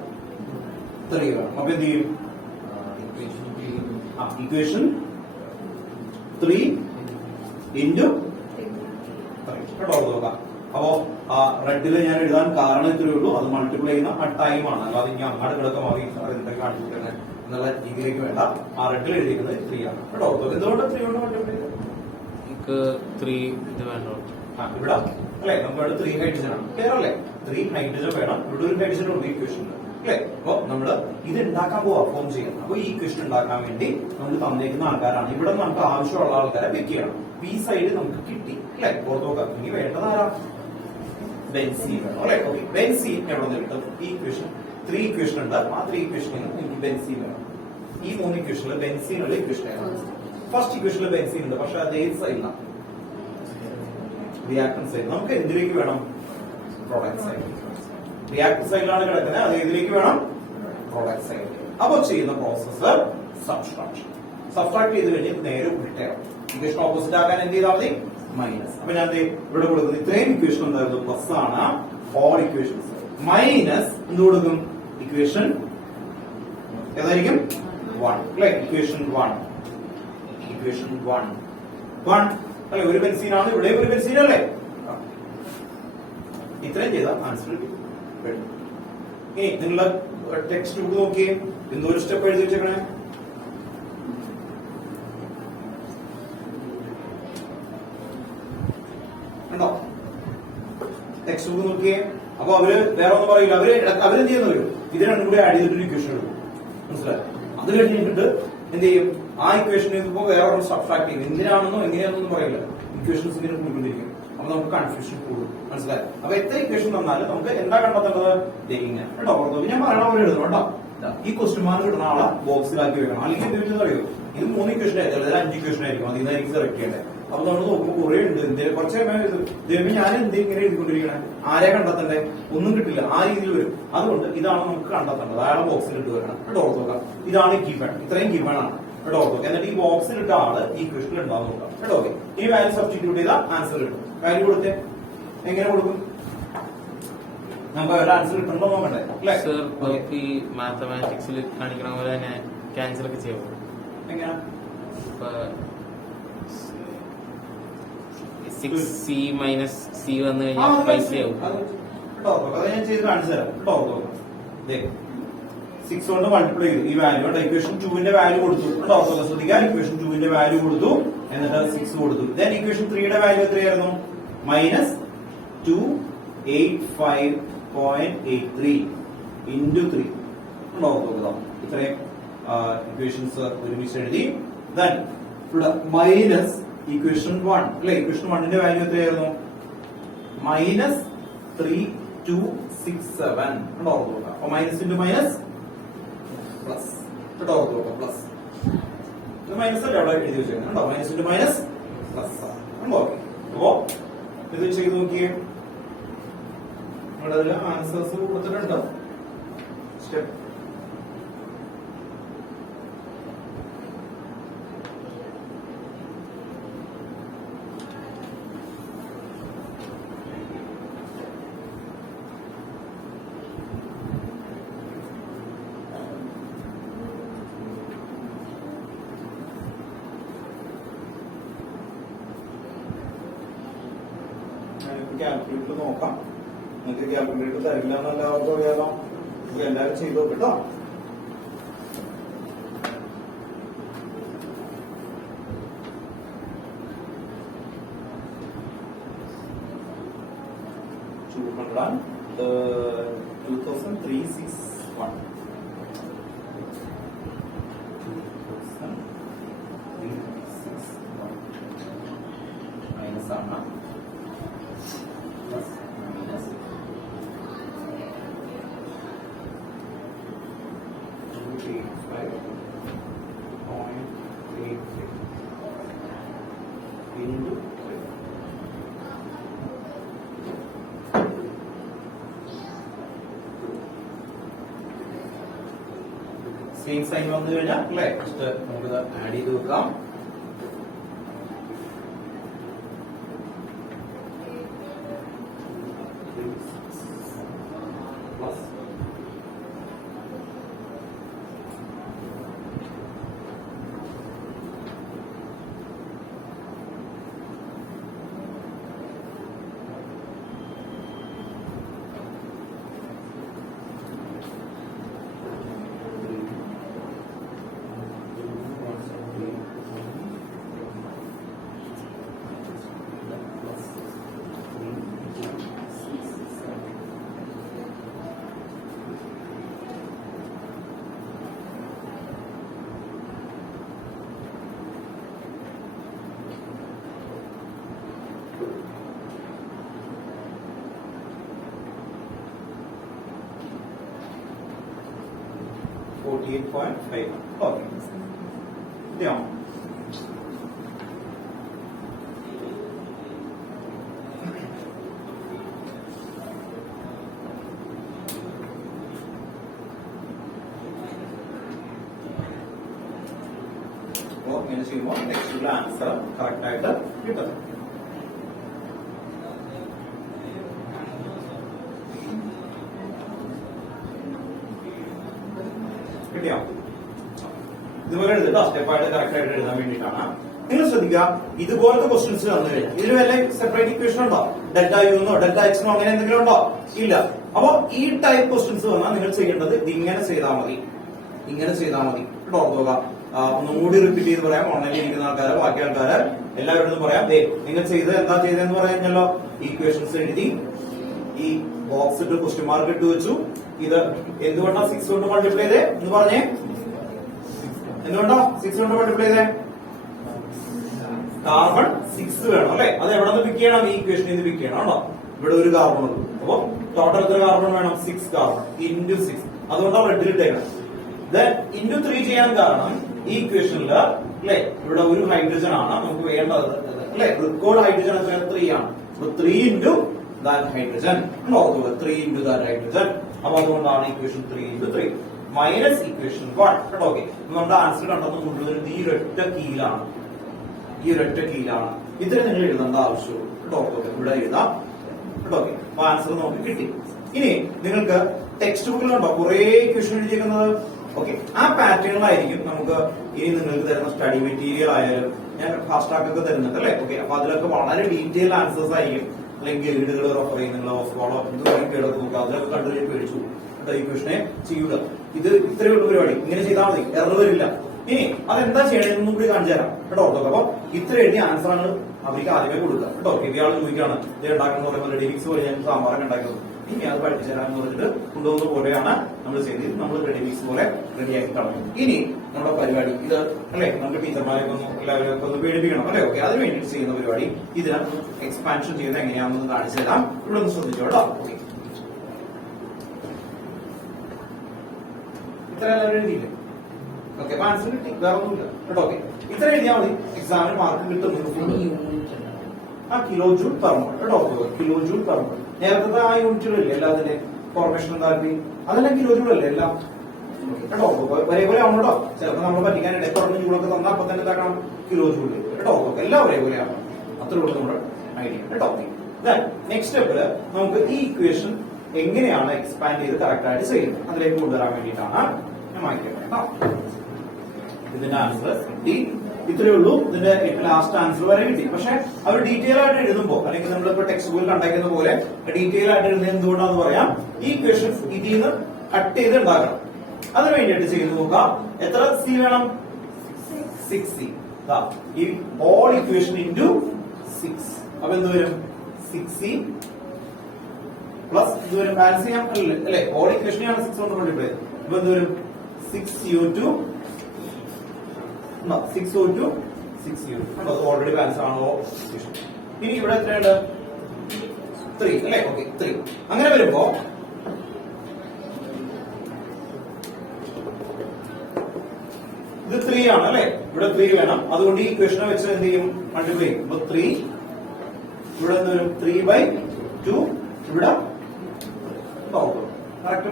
3 വേണം. അപ്പൊ എന്ത് ചെയ്യും? ഇക്വേഷൻ 3 ഇൻറ്റു 3 കേട്ടോ. ഓർത്ത് നോക്കാം. അപ്പോ റെഡില് ഞാൻ എഴുതാൻ കാരണം ഇത്രയേ ഉള്ളൂ, അത് മൾട്ടിപ്ലൈ ചെയ്യുന്ന ആ ടൈം ആണ്. അല്ലാതെ ഇനി അങ്ങോട്ട് കിടക്ക മാറി എന്തൊക്കെ കാണിച്ചിട്ട് എന്നുള്ള രീതിയിലേക്ക് വേണ്ട. ആ റെഡിൽ എഴുതിയിരിക്കുന്നത് 3 ആണ് കേട്ടോ. എന്തുകൊണ്ട് 3 കൊണ്ട് മൾട്ടിപ്ലൈ ചെയ്ത്? 3 ഇത് വേണ്ട ഇവിടെ അല്ലെ, നമ്മുടെ 3 ഹൈഡ്രജൻ ആണ്. ക്ലിയർ അല്ലേ? 3 ഹൈഡ്രജൻ വേണം. ഇവിടെ ഒരു ഹൈഡ്രജൻ ഉണ്ട് ഇക്വേഷൻ അല്ലെ. അപ്പൊ നമ്മള് ഇത് ഉണ്ടാക്കാൻ പോവാ, ഫോം ചെയ്യണം. അപ്പൊ ഈ ഇക്വേഷൻ ഉണ്ടാക്കാൻ വേണ്ടി നമ്മൾ തന്നേക്കുന്ന ആൾക്കാരാണ്. ഇവിടെ നമുക്ക് ആവശ്യമുള്ള ആൾക്കാരെ പിക്ക് ചെയ്യണം. ഈ സൈഡ് നമുക്ക് കിട്ടി അല്ലെ. ഓർത്ത് നോക്കാം. ഇനി വേണ്ടതാരാ? ബെൻസീൻ വേണം അല്ലെ. ഓക്കെ, ബെൻസീൻ എവിടെ നിന്ന് കിട്ടും? ഈ ഇക്വേഷൻ 3 ഇക്വേഷൻ ഉണ്ട്. ആ 3 ഇക്വേഷനിൽ എനിക്ക് ബെൻസീൻ വേണം. ഈ 3 ഇക്വേഷനിൽ ബെൻസീൻ ഉള്ള ഇക്വേഷൻ ഏതാണ്? ഫസ്റ്റ് ഇക്വേഷനിൽ ബെൻസീൻ ഉണ്ട്, പക്ഷെ അത് ഏത് സൈഡിലാണ്? Reactant side. നമുക്ക് എന്തിലേക്ക് വേണം? Product side. റിയാക്ടൻ സൈഡിലാണ് കിടക്കുന്നത്, അത് ഏതിലേക്ക് വേണം? Product side. അപ്പോൾ ചെയ്യുന്ന പ്രോസസ് സബ്സ്ട്രാക്ഷൻ. സബ്സ്ട്രാക്ട് ചെയ്ത് കഴിഞ്ഞാൽ നേരെ ഉൾട്ടയാവും. ഇക്വേഷൻ ഓപ്പോസിറ്റ് ആക്കാൻ എന്ത് ചെയ്താൽ മതി? മൈനസ്. അപ്പൊ ഞാൻ ഇവിടെ കൊടുക്കുന്നത് ഇത്രയും ഇക്വേഷൻ എന്തായിരുന്നു? പ്ലസ് ആണ്. ഓൾ ഇക്വേഷൻസ് മൈനസ് എന്ത് കൊടുക്കും? ഇക്വേഷൻ ഏതായിരിക്കും? 1 അല്ലെ. ഇക്വേഷൻ 1 അല്ലെ. ഒരു ബെൻസീനാണ്, ഇവിടെ ഒരു ബെൻസീൻ അല്ലേ. ഇത്രയും ചെയ്താൽ ആൻസർ കിട്ടും. ഇനി നിങ്ങളുടെ ടെക്സ്റ്റ് ബുക്ക് നോക്കിയേ, എന്തോ ഒരു സ്റ്റെപ്പ് എഴുതി വെച്ചേക്കണേ. കണ്ടോ? ടെക്സ്റ്റ് ബുക്ക് നോക്കിയേ. അപ്പൊ അവര് വേറെ ഒന്നും പറയില്ല. അവരെന്ത് ചെയ്യുന്ന വരും, ഇത് രണ്ടും കൂടി ആഡ് ചെയ്തിട്ട് ഇക്വേഷൻ എടുക്കും. മനസ്സിലായി? അത് കഴിഞ്ഞിട്ട് എന്ത് ചെയ്യും? ആ ഇക്വേഷനിൽ ഇപ്പോ വേറെ സബ്ട്രാക്ട് ചെയ്യും. എന്തിനാണെന്നോ എങ്ങനെയാണെന്നൊന്നും പറയില്ല. ഇക്വേഷൻസ് ഇങ്ങനെ കൂടിക്കൊണ്ടിരിക്കും. അപ്പൊ നമുക്ക് കൺഫ്യൂഷൻ കൂടും. മനസ്സിലായി? അപ്പൊ എത്ര ഇക്വേഷൻ തന്നാലും നമുക്ക് എന്താ കണ്ടെത്തേണ്ടത്? ഇങ്ങനെ കേട്ടോ. ഞാൻ പറയണ പോലെ എഴുതണം കേട്ടോ. ഈ ക്വസ്റ്റ്യൻ മാർക്ക് കിട്ടുന്ന ആളെ ബോക്സിലാക്കി വെക്കണം. അല്ലെങ്കിൽ എന്ത് വെച്ചാൽ അറിയോ, ഇത് 3 ഇക്വേഷൻ ആയിരിക്കും, അല്ലെങ്കിൽ 5 ഇക്വേഷൻ ആയിരിക്കും. അതിൽ നിന്നായിരിക്കും സെലക്ട് ചെയ്യേണ്ടത്. അപ്പൊ നമ്മൾ നോക്കുമ്പോൾ കുറെ ഉണ്ട്. കുറച്ച് ഞാൻ എന്ത് ഇങ്ങനെ എഴുതിക്കൊണ്ടിരിക്കണേ, ആരെ കണ്ടെത്തണ്ടേ? ഒന്നും കിട്ടില്ല. ആ രീതിയിൽ വരും. അതുകൊണ്ട് ഇതാണ് നമുക്ക് കണ്ടെത്തേണ്ടത്. അയാളെ ബോക്സിൽ ഇട്ട് വരണം കേട്ടോ. ഓർത്ത് നോക്കാം. ഇതാണ് കീപാൻ. ഇത്രയും കീപാൻ ആണ് കേട്ടോ. ഓർത്ത് നോക്കാം. എന്നിട്ട് ഈ ബോക്സിൽ ഇട്ട ആള് ഈ ഇക്വേഷനിൽ ഉണ്ടാവും നോക്കാം കേട്ടോ. ഓക്കെ, ഈ വാല്യൂ സബ്സ്റ്റിറ്റ്യൂട്ട് ചെയ്താൽ ആൻസർ കിട്ടും. വാല്യൂ കൊടുത്തേ, എങ്ങനെ കൊടുക്കും? നമുക്ക് ഒരു ആൻസർ കിട്ടുന്നുണ്ടോ നോക്കണ്ടേ അല്ലേ? ഈ മാത്തമാറ്റിക്സിൽ കാണിക്കണ പോലെ തന്നെ ക്യാൻസൽ ഒക്കെ ചെയ്യാം. എങ്ങനെ? 6c മൈനസ് c വന്നു കഴിഞ്ഞാൽ 5c ആവും. അത് ഞാൻ ചെയ്ത് കാണിച്ചു തരാം കേട്ടോ. 6 കൊണ്ട് മൾട്ടിപ്ലൈ ചെയ്തു ഈ വാല്യൂ. ഇക്വേഷൻ 2ന്റെ വാല്യൂ കൊടുത്തു കേട്ടോ. ശ്രദ്ധിക്കുക, ഇക്വേഷൻ 2ന്റെ വാല്യൂ കൊടുത്തു, എന്നിട്ട് 6 കൊടുത്തു. ദെൻ ഇക്വേഷൻ 3യുടെ വാല്യൂ എത്രയായിരുന്നു? -285.83 ഇൻറ്റു 3 ഉണ്ടോ? ഇത്രയും ഇക്വേഷൻസ് ഒരുമിച്ച് എഴുതി. ദെൻ ഇവിടെ മൈനസ് ഇക്വേഷൻ 1 അല്ലെ. ഇക്വേഷൻ 1ന്റെ വാല്യൂ എത്രയായിരുന്നു? -3267 ഉണ്ടോ? അപ്പൊ മൈനസ് ഇൻറ്റു മൈനസ് പ്ലസ് കേട്ടോ. പ്ലസ് മൈനസ് അല്ലേ അവിടെ എഴുതി വെച്ചേക്കുന്നത്. Minus into minus plus. Okay, അപ്പോ ഇത് ചെയ്ത് നോക്കിയേ. ഇവിടെ അതിൽ ആൻസേഴ്സ് കൊടുത്തിട്ടുണ്ട്. സ്റ്റെപ്പ് കാൽക്കുലേറ്റർ നോക്കാം. നിങ്ങൾക്ക് കാൽക്കുലേറ്റർ തരില്ല എന്ന് എല്ലാവർക്കും അറിയാലോ. എല്ലാവരും ചെയ്തു നോക്കിട്ടോ. മൈനസ് ആണ്. സെയിം സൈൻ വന്നു കഴിഞ്ഞാൽ അല്ലേ നമുക്കിത് ആഡ് ചെയ്ത് വെക്കാം. $48.5. Okay. Yeah. അപ്പോൾ ഇങ്ങനെ ചെയ്യുമ്പോൾ ടെക്സ്റ്റിലുള്ള ആൻസർ കറക്റ്റ് ആയിട്ട് കിട്ടും. കിട്ടിയോ? ഇതുപോലെ എഴുതുക. സ്റ്റെപ്പായിട്ട് കറക്റ്റ് ആയിട്ട് എഴുതാൻ വേണ്ടിയിട്ടാണ്. നിങ്ങൾ ശ്രദ്ധിക്കുക, ഇതുപോലത്തെ ക്വസ്റ്റ്യൻസ് തന്നു കഴിഞ്ഞാൽ ഇതിന് വല്ല സെപ്പറേറ്റ് ഇക്വേഷൻ ഉണ്ടോ? ഡെൽറ്റ യു എന്നോ ഡെൽറ്റ എക്സ് അങ്ങനെ എന്തെങ്കിലും ഉണ്ടോ? ഇല്ല. അപ്പൊ ഈ ടൈപ്പ് ക്വസ്റ്റ്യൻസ് വന്നാൽ നിങ്ങൾ ചെയ്യേണ്ടത് ഇതിങ്ങനെ ചെയ്താൽ മതി. ഇങ്ങനെ ചെയ്താൽ മതി കേട്ടോ. ഓർക്കുക, ഒന്നുകൂടി റിപ്പീറ്റ് ചെയ്ത് പറയാം. ഓൺലൈനിൽ ഇരിക്കുന്ന ആൾക്കാര്, ബാക്കി ആൾക്കാര് എല്ലാവരോടും പറയാം. നിങ്ങൾ ചെയ്തത് എന്താ ചെയ്തതെന്ന് പറയാഞ്ഞല്ലോ. ഈക്വേഷൻസ് എഴുതി ഈ ബോക്സ് ഇട്ട് ക്വസ്റ്റ്യൻ മാർക്ക് ഇട്ട് വെച്ചു. ഇത് എന്തുകൊണ്ടാ 6 കൊണ്ട് മൾട്ടിപ്ലൈ ചെയ്തേ എന്ന് പറഞ്ഞേ? എന്തുകൊണ്ടാ 6 കൊണ്ട് മൾട്ടിപ്ലൈ ചെയ്തേ? കാർബൺ 6 വേണം അല്ലെ? അത് എവിടെ നിന്ന് പിക്ക് ചെയ്യണം? ഈ ഇക്വേഷനിൽ നിന്ന് പിക്ക് ചെയ്യണം കേട്ടോ. ഇവിടെ ഒരു കാർബൺ ഉള്ളൂ. അപ്പൊ ടോട്ടൽ എത്ര കാർബൺ വേണം? 6 കാർബൺ ഇൻറ്റു 6. അതുകൊണ്ടാണ് റെഡിൽ ഇട്ടേക്കണം. ഇൻറ്റു 3 ചെയ്യാൻ കാരണം ഈ ഇക്വേഷനില് അല്ലെ ഇവിടെ ഒരു ഹൈഡ്രജൻ ആണ് നമുക്ക് വേണ്ടത് അല്ലെ. റിക്കോർഡ് ഹൈഡ്രജൻ എത്ര? 3 ആണ്. അപ്പൊ 3 into that hydrogen. 3 into that hydrogen. അപ്പൊ അതുകൊണ്ടാണ് ഇക്വേഷൻ 3 ഇൻറ്റു 3 മൈനസ് ഇക്വേഷൻ 1 കേട്ടോ. ഓക്കെ, നമ്മുടെ ആൻസർ കണ്ടെന്ന് കൊണ്ടുവരുന്നത് ഈ ഒരൊറ്റ കീയിലാണ്. ഈ ഒരൊറ്റ കീയിലാണ്. ഇതിന് നിങ്ങൾ എഴുതേണ്ട ആവശ്യമുള്ളൂ കേട്ടോ. ഓക്കെ, ഇവിടെ എഴുതാം കേട്ടോ. ഓക്കെ, അപ്പൊ ആൻസർ നമുക്ക് കിട്ടി. ഇനി നിങ്ങൾക്ക് ടെക്സ്റ്റ് ബുക്കിലുണ്ടോ കുറെ ഇക്വേഷൻ എഴുതിയിരിക്കുന്നത്? ഓക്കെ, ആ പാറ്റേണിലായിരിക്കും നമുക്ക് ഇനി നിങ്ങൾക്ക് തരുന്ന സ്റ്റഡി മെറ്റീരിയൽ ആയാലും ഞാൻ ഫാസ്റ്റ് ട്രാക്ക് ഒക്കെ തരുന്നുണ്ട് അല്ലെ. ഓക്കെ, അപ്പൊ അതിലൊക്കെ വളരെ ഡീറ്റെയിൽ ആൻസേഴ്സ് ആയിരിക്കും. അല്ലെങ്കിൽ ഗൈഡുകൾ റെഫർ ചെയ്യുന്ന ഓസ്കോളോ എന്തും കേടൊക്കെ നോക്കുക. അതിലൊക്കെ കണ്ടു പേടിച്ചു ഇക്വേഷനെ ചെയ്യുക. ഇത് ഇത്രയുള്ള പരിപാടി. ഇങ്ങനെ ചെയ്താൽ മതി, എറർ വരില്ല. ഇനി അതെന്താ ചെയ്യണമെന്നും കൂടി കാണിച്ചു തരാം കേട്ടോ. അപ്പൊ ഇത്ര എഴുതിയ ആൻസർ ആണ് അവർക്ക് ആദ്യമേ കൊടുക്കുക കേട്ടോ. ഇയാൾ ചോദിക്കുകയാണ് ഇത് ഉണ്ടാക്കുന്ന പറയുമ്പോൾ റെഡി മിക്സ് പോലെ ഞാൻ സാമ്പാറൊക്കെ ഉണ്ടാക്കുന്നത്. ഇനി അത് പഠിപ്പിച്ചു തരാമെന്ന് പറഞ്ഞിട്ട് കൊണ്ടുപോകുന്ന പോലെയാണ് നമ്മൾ ചെയ്തത്. നമ്മൾ റെഡി മിക്സ് പോലെ റെഡിയാക്കി കളഞ്ഞു. ഇനി നമ്മുടെ പരിപാടി ഇത് അല്ലെ, നമുക്ക് ടീച്ചർമാരെയൊക്കെ ഒന്ന് എല്ലാവരെയൊക്കെ ഒന്ന് പേടിപ്പിക്കണം അല്ലെ. ഓക്കെ, അതിന് വേണ്ടിയിട്ട് ചെയ്യുന്ന പരിപാടി ഇതിനകത്ത് എക്സ്പാൻഷൻ ചെയ്യുന്നത് എങ്ങനെയാണെന്ന് കാണിച്ചു തരാം. ഇവിടെ ഒന്ന് ശ്രദ്ധിച്ചോ കേട്ടോ. ഓക്കെ, ഇത്ര എല്ലാവരും എഴുതിയില്ലേ? ഓക്കെ, അപ്പൊ ആൻസർ കിട്ടി, വേറെ ഒന്നുമില്ല കേട്ടോ. ഓക്കെ, ഇത്ര എഴുതിയാൽ മതി, എക്സാമിന് മാർക്ക് കിട്ടും. ആ കിലോ ജൂൾ പെർ മോൾ കേട്ടോ, കിലോ ജൂൾ പെർ മോൾ. നേരത്തെ ആ യൂണിറ്റുകളില്ലേ എല്ലാത്തിന്റെയും ഫോർമേഷൻ എന്താക്കി, അതെല്ലാം കിലോ ജൂൾ അല്ലേ എല്ലാം കേട്ടോ. ഒരേപോലെ ആവണോ, ചിലപ്പോൾ നമ്മൾ പഠിക്കാനായിട്ട് എത്ര ജൂളൊക്കെ തന്നാൽ അപ്പൊ തന്നെ എന്താക്കണം കിലോ ജൂൾ കേട്ടോ. എല്ലാം ഒരേപോലെ ആവണം, അത്ര കൂടെ നമ്മുടെ ഐഡിയ കേട്ടോ. നെക്സ്റ്റ് സ്റ്റെപ്പില് നമുക്ക് ഈ ഇക്വേഷൻ എങ്ങനെയാണ് എക്സ്പാൻഡ് ചെയ്ത് കറക്റ്റ് ആയിട്ട് ചെയ്യുന്നത് അതിലേക്ക് കൊണ്ടുവരാൻ വേണ്ടിയിട്ടാണ് ഞാൻ വായിക്കുന്നത് കേട്ടോ. ഇതിന്റെ ആൻസർ ഡി. ഇത്രയേ ഉള്ളൂ. ഇതിന്റെ ലാസ്റ്റ് ആൻസർ വരെ കിട്ടി. പക്ഷെ അവർ ഡീറ്റെയിൽ ആയിട്ട് എഴുതുമ്പോൾ, അല്ലെങ്കിൽ നമ്മളിപ്പോ ടെക്സ്റ്റ് ബുക്കിൽ കണ്ടാക്കുന്ന പോലെ ഡീറ്റെയിൽ ആയിട്ട് എഴുതുന്നത് എന്തുകൊണ്ടാന്ന് പറയാം. ഈ ഇക്വേഷൻ ഇതിൽ നിന്ന് കട്ട് ചെയ്ത് ഉണ്ടാക്കണം. അതിന് വേണ്ടിയിട്ട് ചെയ്ത് നോക്കാം. എത്ര സി വേണം? 6c. ഈ ഓൾ ഇക്വേഷൻ ഇൻറ്റു 6. അപ്പൊ എന്ത് വരും? 6c പ്ലസ് ഇത് വരും. ബാലൻസ് ചെയ്യാൻ അല്ലേ, ഓൾ ഇക്വേഷനെയാണ് 6 കൊണ്ട് മൾട്ടിപ്ലൈ ചെയ്തത്. അപ്പൊ എന്ത് വരും? 6CO2 6O2 6CO2. അത് ഓൾറെഡി ബാലൻസ് ആണോ? ഇനി ഇവിടെ എത്രയുണ്ട്? 3 അല്ലേ. ഓക്കെ, 3. അങ്ങനെ വരുമ്പോ ഇത് 3 ആണ് അല്ലെ, ഇവിടെ 3 വേണം. അതുകൊണ്ട് ഈ ഇക്വേഷനെ വെച്ച് എന്ത് ചെയ്യും? മൾട്ടിപ്ലൈ ചെയ്യും. അപ്പൊ 3 ഇവിടെ എന്ത് വരും? 3/2 ഇവിടെ കറക്റ്റ്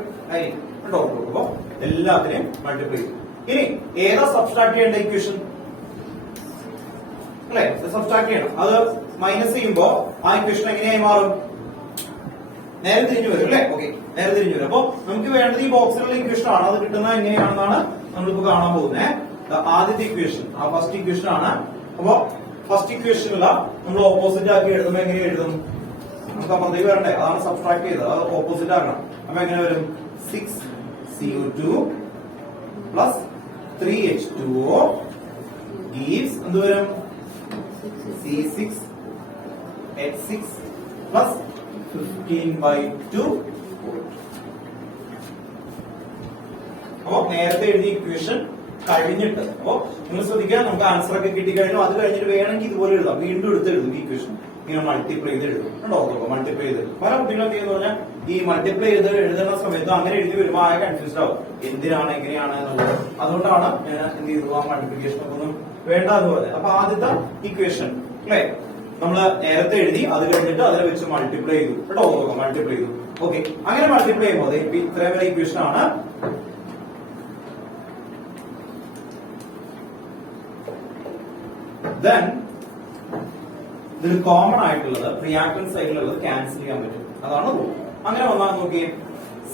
അപ്പൊ എല്ലാത്തിനെയും മൾട്ടിപ്ലൈ ചെയ്യും. ഇനി ഏതാ സബ്സ്ട്രാക്ട് ചെയ്യേണ്ട ഇക്വേഷൻ അല്ലെ? സബ്സ്ട്രാക്ട് ചെയ്യണം. അത് മൈനസ് ചെയ്യുമ്പോ ആ ഇക്വേഷൻ എങ്ങനെയായി മാറും? നേരെ തിരിഞ്ഞു വരും അല്ലെ. ഓക്കെ, നേരെ തിരിഞ്ഞു വരും. അപ്പൊ നമുക്ക് വേണ്ടത് ഈ ബോക്സിലുള്ള ഇക്വേഷൻ ആണ്. അത് കിട്ടുന്നത് എങ്ങനെയാണെന്നാണ് നമ്മളിപ്പോ കാണാൻ പോകുന്നത്. ആദ്യത്തെ ഇക്വേഷൻ, ആ ഫസ്റ്റ് ഇക്വേഷൻ ആണ്. അപ്പൊ ഫസ്റ്റ് ഇക്വേഷനില നമ്മൾ ഓപ്പോസിറ്റ് ആക്കി എഴുതുമ്പോ എങ്ങനെ എഴുതും? നമുക്ക് അപ്പുറത്തേക്ക് വരണ്ടേ, അതാണ് സബ്സ്ട്രാക്ട് ചെയ്തത്. അത് ഓപ്പോസിറ്റ് ആക്കണം. അപ്പൊ എങ്ങനെ വരും? 6CO2 പ്ലസ് 3H2O gives എന്ത് വരും? C6H6 plus 15/2. അപ്പൊ നേരത്തെ എഴുതിയ ഇക്വേഷൻ കഴിഞ്ഞിട്ട്, അപ്പൊ നിങ്ങൾ ശ്രദ്ധിക്കുക, നമുക്ക് ആൻസർ ഒക്കെ കിട്ടിക്കഴിഞ്ഞു. അത് കഴിഞ്ഞിട്ട് വേണമെങ്കിൽ ഇതുപോലെ എഴുതാം. വീണ്ടും എടുത്ത് എഴുതും ഈ ഇക്വേഷൻ. ഇങ്ങനെ മൾട്ടിപ്ലൈ ചെയ്ത് എഴുതും കേട്ടോ. മൾട്ടിപ്ലൈ ചെയ്ത് പല കുട്ടികളും എന്ത് ചെയ്യുന്ന പറഞ്ഞാൽ ഈ മൾട്ടിപ്ലൈ ചെയ്ത് എഴുതുന്ന സമയത്ത് അങ്ങനെ എഴുതി വരുമ്പോൾ ആകെ കൺഫ്യൂസ്ഡ് ആവും, എന്തിനാണ് എങ്ങനെയാണ് എന്നുള്ളത്. അതുകൊണ്ടാണ് ഞാൻ എന്ത് ചെയ്തു, ആ മൾട്ടിപ്ലിക്കേഷൻ ഒക്കെ ഒന്നും വേണ്ട എന്ന് പറഞ്ഞത്. അപ്പൊ ആദ്യത്തെ ഇക്വേഷൻ അല്ലെ നമ്മള് നേരത്തെ എഴുതി, അത് കഴിഞ്ഞിട്ട് അതിനെ വെച്ച് മൾട്ടിപ്ലൈ ചെയ്തു കേട്ടോ. മൾട്ടിപ്ലൈ ചെയ്തു. ഓക്കെ, അങ്ങനെ മൾട്ടിപ്ലൈ ചെയ്യുമ്പോൾ ഇത്രയും വരെ ഇക്വേഷൻ ആണ്. Then ഇതിൽ കോമൺ ആയിട്ടുള്ളത് റിയാക്ടൻ സൈഡിലുള്ളത് ക്യാൻസൽ ചെയ്യാൻ പറ്റും. അതാണ് റൂൾ. അങ്ങനെ വന്നാൽ നോക്കിയേ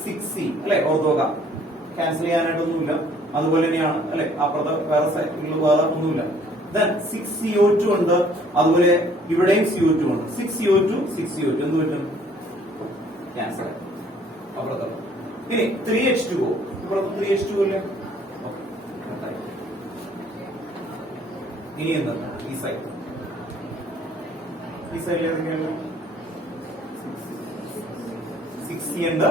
6c അല്ലെ, ഓർത്തോക ക്യാൻസൽ ചെയ്യാനായിട്ടൊന്നുമില്ല. അതുപോലെ തന്നെയാണ് അല്ലെ, അപ്പുറത്തെ വേറെ സൈഡിൽ വേറെ ഒന്നുമില്ല. Then 6CO2 ഉണ്ട്, അതുപോലെ ഇവിടെയും CO2 ഉണ്ട്. 6CO2 6CO2 എന്ത് പറ്റും? ക്യാൻസൽ അപ്പുറത്തെ. ഇനി 3H2O, ഇപ്പുറത്ത് 3H2O അല്ലേ. ഇനി എന്താണ് ഈ സൈഡ്? ഈ സൈഡിൽ ഏതൊക്കെയാണ്? 6c ഉണ്ട്,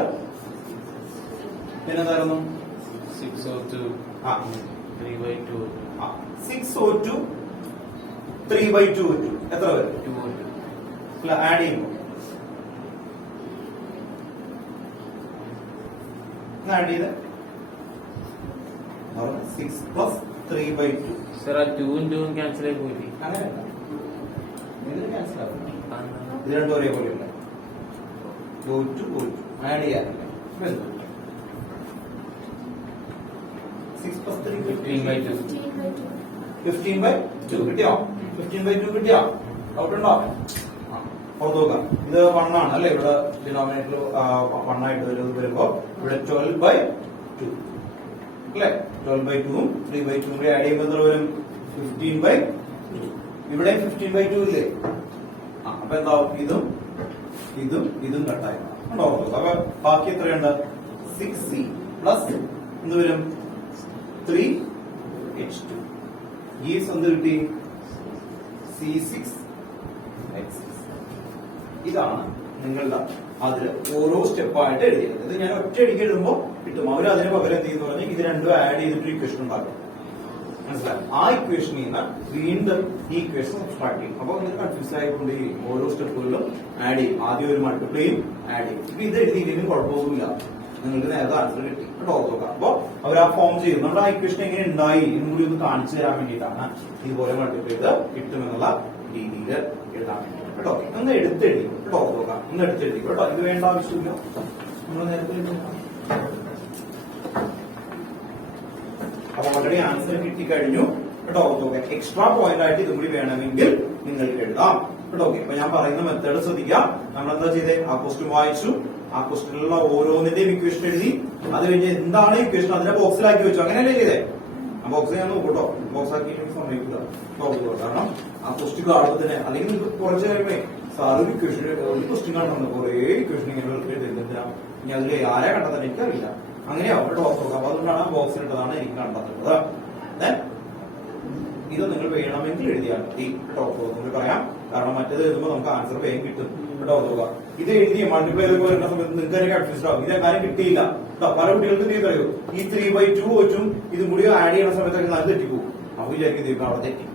പിന്നെ എന്തായിരുന്നു? 6O2 3/2. 6O2 3/2 എത്ര വരും? 2O2. ആഡ് ചെയ്യുമ്പോൾ ആഡ് ചെയ്ത് 6 പ്ലസ് 3/2. സർ, ആ 2 ക്യാൻസൽ ആയി പോയി. അങ്ങനെയല്ല, ഇതിന് ക്യാൻസൽ ആവും. ഇത് രണ്ടും ഒരേപോലെ ഉണ്ട്. ആഡ് ചെയ്യാറില്ല. 6 പ്ലസ് 3 15/2. 15/2 കിട്ടിയോ? 15/2 കിട്ടിയോ? ഡൗട്ട് ഉണ്ടോ? ഓർത്ത് നോക്കാം. ഇത് 1 ആണ് അല്ലെ, ഇവിടെ ഡിനോമിനേറ്റർ 1 ആയിട്ട് വരുമ്പോ ഇവിടെ 12/2 അല്ലെ. 12/2 3/2 കൂടി ആഡ് ചെയ്യുമ്പോൾ എത്ര വരും? 15/2. ഇവിടെ 15/2 ഇല്ലേ? അപ്പൊ എന്താവും? ഇതും ഇതും ഇതും കട്ടായി ഉണ്ടാവും. അപ്പൊ ബാക്കി എത്രയുണ്ട്? 6c പ്ലസ് എന്ത് വരും? 3H2 ഗീവ്സ് എന്ത് കിട്ടി? C6H6. ഇതാണ് നിങ്ങളുടെ അതില് ഓരോ സ്റ്റെപ്പായിട്ട് എഴുതിയത്. ഇത് ഞാൻ ഒറ്റയടിക്ക് എഴുതുമ്പോൾ കിട്ടും. അവർ അതിന് പകരം എന്ത് ചെയ്യുന്ന പറഞ്ഞാൽ ഇത് രണ്ടും ആഡ് ചെയ്തിട്ട് ഇക്വേഷൻ ഉണ്ടാക്കും. മനസ്സിലായി? ആ ഇക്വേഷനിൽ നിന്ന് വീണ്ടും ഈ ഇക്വേഷൻ സബ്സ്ട്രാക്ട് ചെയ്യും. അപ്പൊ നിങ്ങൾ കൺഫ്യൂസ് ആയിക്കൊണ്ടേയിരിക്കും. ഓരോ സ്റ്റെപ്പുകളിലും ആഡ് ചെയ്യും. ആദ്യം ഒരു മൾട്ടിപ്ലൈയും ആഡ് ചെയ്യും. ഇപ്പൊ ഇത് എഴുതിയില്ലെങ്കിലും കുഴപ്പമൊന്നുമില്ല, നിങ്ങൾക്ക് നേരത്തെ ആൻസർ കിട്ടി കേട്ടോ. നോക്കാം. അപ്പൊ അവർ ആ ഫോം ചെയ്യും. നമ്മുടെ ആ ഇക്വേഷൻ എങ്ങനെ ഉണ്ടായി എന്നും കൂടി ഒന്ന് കാണിച്ചു തരാൻ വേണ്ടിയിട്ടാണ് ഇതുപോലെ മൾട്ടിപ്ലൈ ചെയ്ത് കിട്ടുമെന്നുള്ള രീതിയിൽ എഴുതാൻ വേണ്ടി കേട്ടോ. ഒന്ന് എടുത്തെഴുതി കേട്ടോ, നോക്കാം, ഒന്ന് എടുത്തെഴുതി കേട്ടോ. ഇത് വേണ്ട ആവശ്യമില്ല, നമ്മൾ നേരത്തെ. അപ്പൊ ഓൾറെഡി ആൻസർ കിട്ടിക്കഴിഞ്ഞു കേട്ടോ. ഓക്കെ, എക്സ്ട്രാ പോയിന്റ് ആയിട്ട് ഇതും കൂടി വേണമെങ്കിൽ നിങ്ങൾക്ക് എഴുതാം കേട്ടോ. ഓക്കെ, അപ്പൊ ഞാൻ പറയുന്ന മെത്തേഡ് ശ്രദ്ധിക്കാം. നമ്മൾ എന്താ ചെയ്തേ, ആ ക്വസ്റ്റ്യൻ വായിച്ചു, ആ ക്വസ്റ്റ്യനിലുള്ള ഓരോന്നിന്റെയും ഇക്വേഷൻ എഴുതി, അത് കഴിഞ്ഞ് എന്താണ് ഇക്വേഷൻ അതിനെ ബോക്സിലാക്കി വെച്ചു. അങ്ങനെയല്ലേ ചെയ്തേ? ആ ബോക്സ് ഞാൻ നോക്കൂട്ടോ, ബോക്സ് ആക്കി സമയക്കുക. കാരണം ആ ക്വസ്റ്റ്യൻ കാണുമ്പോൾ തന്നെ, അല്ലെങ്കിൽ നിങ്ങൾക്ക് കുറച്ച് കഴിയുമ്പേ സാറ് ഇക്വേഷൻ ഒരു ക്വസ്റ്റ്യൻ കാണുന്നുണ്ട്, കുറെ ഇക്വേഷൻ ഇങ്ങനെ എഴുതുന്നില്ല, ഇനി അതിൽ ആരെ കണ്ടെത്താൻ എനിക്കറിയില്ല, അങ്ങനെയാവും കേട്ടോ. അപ്പൊ അതുകൊണ്ടാണ് ആ ബോക്സിലിട്ടതാണ് എനിക്ക് കണ്ടെത്തുന്നത്. ഇത് നിങ്ങൾ വേണമെങ്കിൽ എഴുതിയാൽ മതി കേട്ടോ. നിങ്ങൾ പറയാം, കാരണം മറ്റേത് എഴുതുമ്പോൾ നമുക്ക് ആൻസർ വേഗം കിട്ടും കേട്ടോ. ഇത് എഴുതി മൾട്ടിപ്ലൈ ചെയ്ത് വരുന്ന സമയത്ത് നിങ്ങൾക്ക് തന്നെ കൺഫ്യൂസ്ഡ് ആവും, ഇതേ കാര്യം കിട്ടിയില്ല കേട്ടോ. പല കുട്ടികൾക്ക് എന്ത് ചെയ്തറിയോ, ഈ 3/2 വെച്ചും ഇതും കൂടി ആഡ് ചെയ്യുന്ന സമയത്തൊക്കെ നല്ല തെറ്റിപ്പോകും. അപ്പൊ വിചാരിക്കും ഇത് അവിടെ തെറ്റി,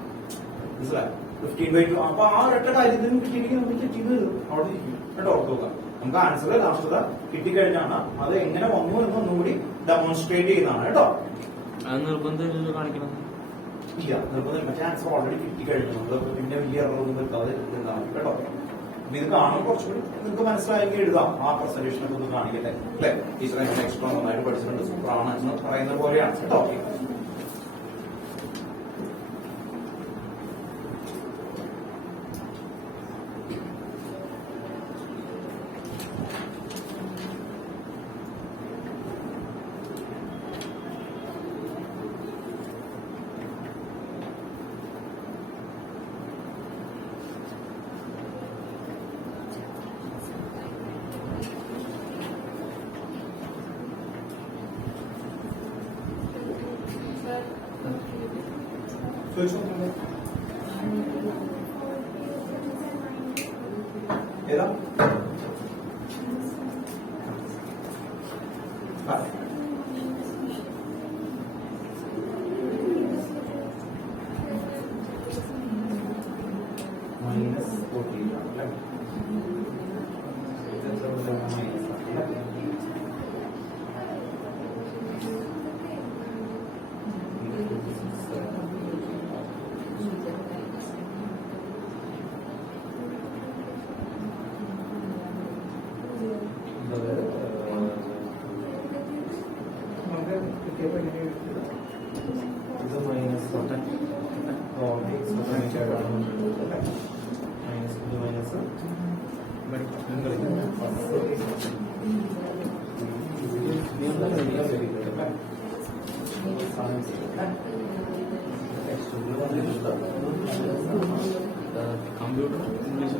മനസ്സിലായി? 15/2 അപ്പൊ ആ ഒരൊറ്റ കാര്യത്തിന് കിട്ടിയെങ്കിൽ നമുക്ക് തെറ്റിയത് അവിടെ ഇരിക്കും കേട്ടോ. ഓർത്തുക, നമുക്ക് ആൻസർ ലാസ്റ്റ് കിട്ടിക്കഴിഞ്ഞാണ് അത് എങ്ങനെ വന്നു എന്ന് ഒന്നുകൂടി ഡെമോൺസ്ട്രേറ്റ് ചെയ്യുന്നതാണ് കേട്ടോ. അത് നിർബന്ധം കാണിക്കണം ഇല്ല, നിർബന്ധം. മറ്റേ ആൻസർ ഓൾറെഡി കിട്ടിക്കഴിഞ്ഞു, നമ്മൾ പിന്നെ വലിയ എററൊന്നും വരുത്താതെ എഴുതാം കേട്ടോ. അപ്പൊ ഇത് കാണുമ്പോൾ കുറച്ചുകൂടി നിങ്ങൾക്ക് മനസ്സിലായെങ്കിൽ എഴുതാം. ആ പ്രസന്റേഷനൊക്കെ ഒന്ന് കാണിക്കട്ടെ അല്ലെ, ടീച്ചർ എക്സ്ട്രാ നന്നായിട്ട് പഠിച്ചിട്ടുണ്ട്, സൂപ്പറാണ് എന്ന് പറയുന്ന പോലെയാണ് കേട്ടോ. ഏതാ കമ്പ്യൂട്ടർ ഇംഗ്ലീഷ്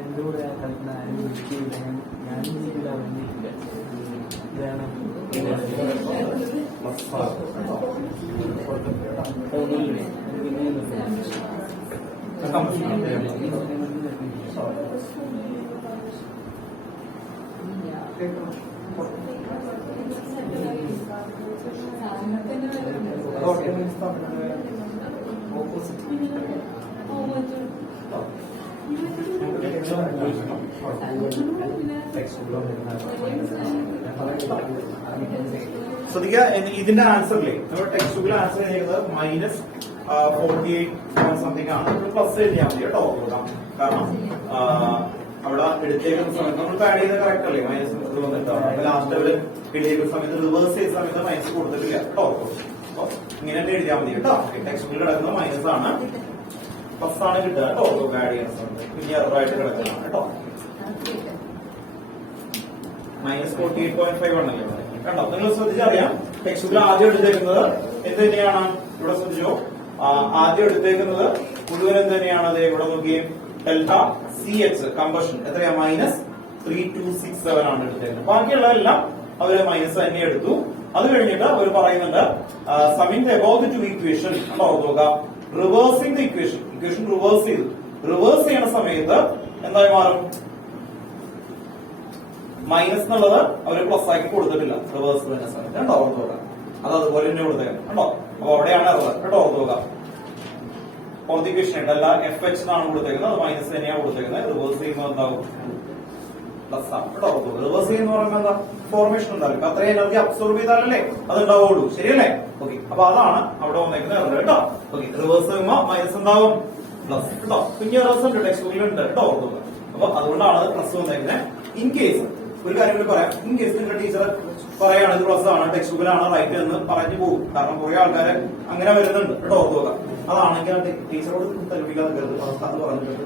എന്തുകൂടെ കളിക്കുന്ന ആരും വിളിക്കില്ല, ഞാൻ ചെയ്യില്ല, ഒന്നുമില്ല. ഇതാണ് ശ്രദ്ധിക്കുക, ഇതിന്റെ ആൻസറിലെ നമ്മുടെ ടെക്സ്റ്റ് ബുക്കിൽ ആൻസർ ചെയ്യുന്നത് -48 സംതിങ് ആണ്. പ്ലസ് എഴുതിയാൽ മതി കേട്ടോ. കാരണം അവിടെ എടുത്തേക്കുന്ന സമയത്ത് നമ്മൾ ആഡ് ചെയ്ത കറക്റ്റ് അല്ലേ, മൈനസ് ഇത് വന്നിട്ടാണ്. അപ്പൊ ലാസ്റ്റ് അവര് എഴുതിയേക്കുന്ന സമയത്ത് റിവേഴ്സ് ചെയ്ത സമയത്ത് മൈനസ് കൊടുത്തിട്ടില്ല കേട്ടോ. അപ്പൊ ഇങ്ങനെ തന്നെ എഴുതിയാൽ മതി കേട്ടോ. ടെക്സ്റ്റ് ബുക്കിൽ കിടക്കുന്ന മൈനസ് ആണ്, പ്ലസ് ആണ് കിട്ടുക കേട്ടോ. ആഡ് ചെയ്യുന്ന സമയത്ത് പിന്നെ എററായിട്ട് കിടക്കുന്നതാണ് കേട്ടോ. -48.5 ആണല്ലേ കേട്ടോ. നിങ്ങൾ ശ്രദ്ധിച്ചറിയാം, ടെക്സ്റ്റ് ബുക്കിൽ ആദ്യം എടുത്തേക്കുന്നത് എന്ത് തന്നെയാണ്, ഇവിടെ ശ്രദ്ധിച്ചോ, ആദ്യം എടുത്തേക്കുന്നത് മുഴുവൻ എന്ത് തന്നെയാണ്, അത് ഇവിടെ നോക്കിയേ, ഡെൽറ്റ CH കമ്പഷൻ എത്രയാ, -3267 ആണ് എടുത്തേക്കുന്നത്. ബാക്കിയുള്ളതെല്ലാം അവര് മൈനസ് തന്നെ എടുത്തു. അത് കഴിഞ്ഞിട്ട് അവർ പറയുന്നുണ്ട് സമിങ് അബൌട്ട് ടു ഇക്വേഷൻ ഉണ്ടോ നോക്കുക, റിവേഴ്സിംഗ് ദ ഇക്വേഷൻ റിവേഴ്സ് ചെയ്തു. റിവേഴ്സ് ചെയ്യുന്ന സമയത്ത് എന്തായി മാറും, മൈനസ് എന്നുള്ളത് അവര് പ്ലസ് ആക്കി കൊടുത്തിട്ടില്ല റിവേഴ്സ് ചെയ്യുന്ന സമയത്ത് കേട്ടോ. ഓർത്ത് നോക്കുക, അത് അതുപോലെ തന്നെ കൊടുത്തേക്കാം കേട്ടോ. അപ്പൊ അവിടെയാണ് എറർ കേട്ടോ. ഓർത്ത് നോക്കുക, ഫോർത്ത് ഇക്വേഷൻ ആയിട്ടല്ല FH എന്നാണ് കൊടുത്തേക്കുന്നത്, അത് മൈനസ് തന്നെയാണ് കൊടുത്തേക്കുന്നത്. റിവേഴ്സ് ചെയ്യുമ്പോൾ എന്താവും, പ്ലസ് ആണ് കേട്ടോ. റിവേഴ്സ് ചെയ്യുന്ന പറയുമ്പോൾ എന്താ, ഫോർമേഷൻ ഉണ്ടാവും. അത്രയും എനർജി അബ്സോർബ് ചെയ്താലല്ലേ അത് ഉണ്ടാവുള്ളൂ, ശരിയല്ലേ? ഓക്കെ, അപ്പൊ അതാണ് അവിടെ വന്നേക്കുന്ന എറർ കേട്ടോ. ഓക്കെ, റിവേഴ്സ് ചെയ്യുമ്പോൾ മൈനസ് ഉണ്ടാവും, പ്ലസ് കേട്ടോ. കുഞ്ഞ് എറേഴ്സ് ഉണ്ട് ടെക്സ്റ്റ് ബുക്കിൽ ഉണ്ട് കേട്ടോ. അപ്പൊ അതുകൊണ്ടാണ് അത് പ്ലസ് വന്നേക്കുന്നത്. ഇൻ കേസ് ഒരു കാര്യം കൂടി പറയാം, ഇൻ കേസ് നിങ്ങളുടെ ടീച്ചർ പറയാണ് ഇത് പ്ലസ് ആണ്, ടെക്സ്റ്റ് ബുക്കിലാണ് റൈറ്റ് എന്ന് പറഞ്ഞു പോകും. കാരണം കുറെ ആൾക്കാര് അങ്ങനെ വരുന്നുണ്ട് കേട്ടോ. ഓർത്ത് നോക്കാം, അതാണെങ്കിൽ ടീച്ചറോട് തെളിയിക്കാതെ കരുത് അത് പറഞ്ഞിട്ടുണ്ട്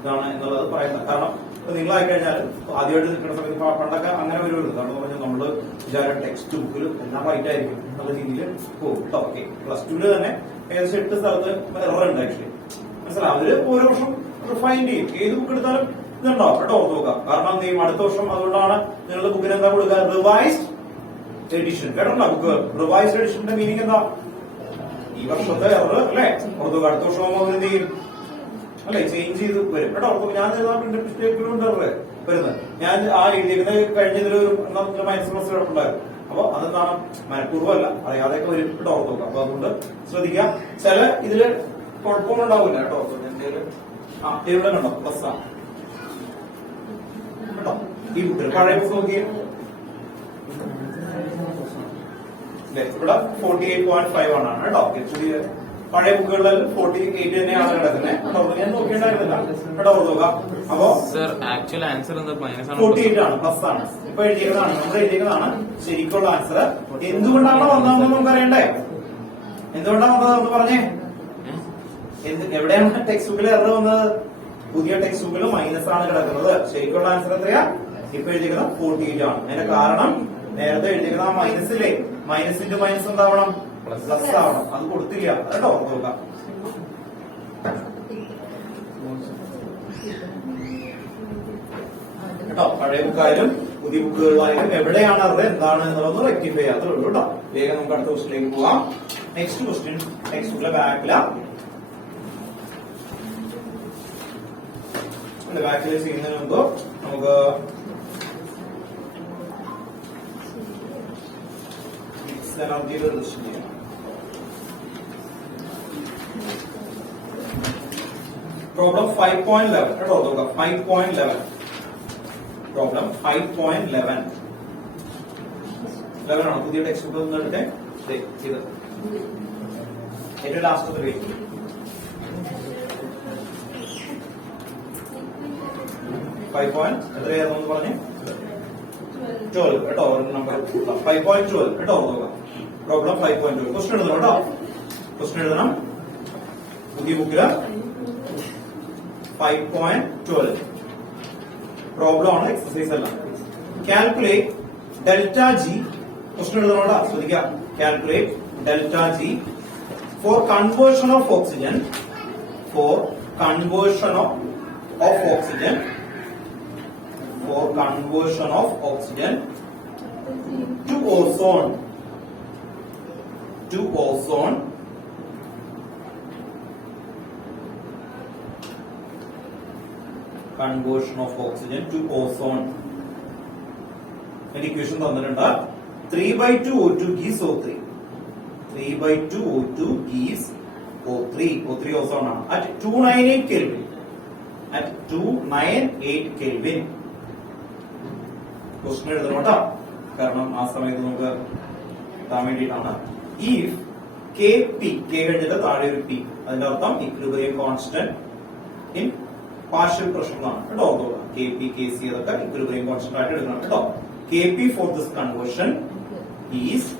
ഇതാണ് എന്നുള്ളത് പറയുന്നത്. കാരണം നിങ്ങളായി കഴിഞ്ഞാൽ ആദ്യമായിട്ട് നിൽക്കുന്ന സമയത്ത് പണ്ടൊക്കെ അങ്ങനെ വരുമല്ലോ. കാരണം പറഞ്ഞാൽ നമ്മള് വിചാരം ടെക്സ്റ്റ് ബുക്കിൽ എല്ലാം റൈറ്റ് ആയിരിക്കും എന്നുള്ള രീതിയിൽ പോകും കേട്ടോ. ഓക്കെ, +2 തന്നെ ഏകദേശം 8 സ്ഥലത്ത് എറർ ഉണ്ട് ആക്ച്വലി. മനസ്സിലാവും, അവര് ഓരോ വർഷം റിഫൈൻ ചെയ്യും. ഏത് ബുക്ക് എടുത്താലും ഇതുണ്ടാവും കേട്ടോ. ഓർത്ത് നോക്കാം. കാരണം എന്ത് ചെയ്യും, അടുത്ത വർഷം അതുകൊണ്ടാണ് നിങ്ങളുടെ ബുക്കിന് എന്താ കൊടുക്കുക, റിവൈസ്ഡ് എഡിഷൻ കേട്ടോ. ബുക്ക് റിവൈസ്ഡ് എഡിഷന്റെ മീനിങ് എന്താ, ഈ വർഷത്തെ എറർ അല്ലെ. ഓർത്ത് നോക്കുക, അടുത്ത വർഷം ആകുമ്പോൾ എന്ത് ചെയ്യും അല്ലെ, ചേഞ്ച് ചെയ്ത് വരും കേട്ടോ. ഞാൻ മിസ്റ്റേക്കുകളുണ്ട് വരുന്നത്. ഞാൻ ആ എഴുതിയത് കഴിഞ്ഞതിലൊരു മൈനസ് പ്ലസ് കിടപ്പുണ്ടായിരുന്നു. അപ്പൊ അതെന്താണ്, മനഃപൂർവ്വമല്ല, അറിയാതെയൊക്കെ വരും കേട്ടോ. ഓർത്ത് നോക്കാം. അപ്പൊ അതുകൊണ്ട് ശ്രദ്ധിക്കാം, ചില ഇതില് കുഴപ്പമൊന്നും ഉണ്ടാവില്ല കേട്ടോ. എന്തെങ്കിലും ഇവിടെ കണ്ടോ പ്ലസ് ആണ് കേട്ടോ. ഈ ബുക്കിൽ പഴയ ബുക്ക് നോക്കിയേ, ഇവിടെ 48.5 ആണ് കേട്ടോ. പഴയ ബുക്കുകളിൽ 48 തന്നെയാണ് കിടക്കുന്നത്. ഞാൻ നോക്കിയിട്ടുണ്ടായിരുന്നില്ല കേട്ടോ. നോക്കാം, അപ്പോ ആക്ച്വൽ ആൻസർ 48 ആണ്, പ്ലസ് ആണ്. ഇപ്പൊ എഴുതിയതാണ്, നമ്മൾ എഴുതിയതാണ് ശരിക്കുള്ള ആൻസർ. എന്തുകൊണ്ടാണ് വന്നതെന്ന് നമുക്ക് അറിയണ്ടേ, എന്തുകൊണ്ടാണ് വന്നത് പറഞ്ഞേ. എവിടെയാണ് ടെക്സ്റ്റ് ബുക്കിൽ എറർ വന്നത്, പുതിയ ടെക്സ്റ്റ് ബുക്കിൽ മൈനസ് ആണ് കിടക്കുന്നത്. ശരിക്കുള്ള ആൻസർ എത്രയാ, ഇപ്പൊ എഴുതിക്കുന്നത് 48 ആണ്. അതിന്റെ കാരണം നേരത്തെ എഴുതിക്കുന്ന ആ മൈനസില്ലേ, മൈനസ് ഇൻറ്റു മൈനസ് എന്താവണം, പ്ലസ് ആവണം. അത് കൊടുത്തില്ല കേട്ടോ. നോക്കാം, കേട്ടോ. പഴയ ബുക്കായാലും പുതിയ ബുക്കുകളിലായാലും എവിടെയാണ് അത് എന്താണ് എന്നുള്ളത് റെക്ടിഫൈ ചെയ്യാത്തേ ഉള്ളൂ കേട്ടോ. വേഗം നമുക്ക് അടുത്ത ക്വസ്റ്റിലേക്ക് പോവാം. നെക്സ്റ്റ് ക്വസ്റ്റ്യൻ ടെക്സ്റ്റ് ബുക്കിലെ ബാക്കിൽ ചെയ്യുന്നതിന് മുമ്പ് നമുക്ക് എനർജിയുടെ റിലേഷൻ ചെയ്യാം. പ്രോബ്ലം 5.11 കേട്ടോ. നോക്കാം, 5.11 പ്രോബ്ലം 5.11 ആണോ പുതിയ ടെക്സ്റ്റ് ബുക്ക് എടുത്തേ. ഇത് ഏറ്റവും ലാസ്റ്റത്തെ പേജ് 5. എത്രയായിരുന്നു പറഞ്ഞേ, 12 കേട്ടോ. നമ്പർ 5.12 കേട്ടോ. നോക്കാം, പ്രോബ്ലം 5.12. ക്വസ്റ്റ്യൻ എഴുതണം കേട്ടോ. ക്വസ്റ്റ്യൻ എഴുതണം പുതിയ ബുക്കില് 5.12 പ്രോബ്ലം ആണ്, എക്സസൈസ് അല്ല. Calculate delta G. ക്വസ്റ്റ്യൻ എഴുതണോടാ, ശ്രദ്ധിക്കാം. Calculate delta G for conversion of oxygen, for conversion of oxygen to ozone conversion of oxygen to ozone. Equation തന്നിട്ടുണ്ട്. 3/2 O2 gives O3. 3/2 O2 gives O3. O3 ozone ആണ്. At 298 Kelvin. At 298 Kelvin. Question എഴുതണം കേട്ടോ, കാരണം ആ സമയത്ത് നമുക്ക് എത്താൻ വേണ്ടിയിട്ടാണ്. ഇഫ് Kp, K കഴിഞ്ഞിട്ട് താഴെ ഒരു P, അതിന്റെ അർത്ഥം equilibrium constant in partial pressure എന്നാണ് കേട്ടോ. കെ പി കെ സി അതൊക്കെ ഇക്വിലിബ്രിയം കോൺസ്റ്റന്റ് ആയിട്ട് എടുക്കണം കേട്ടോ. K P for this conversion is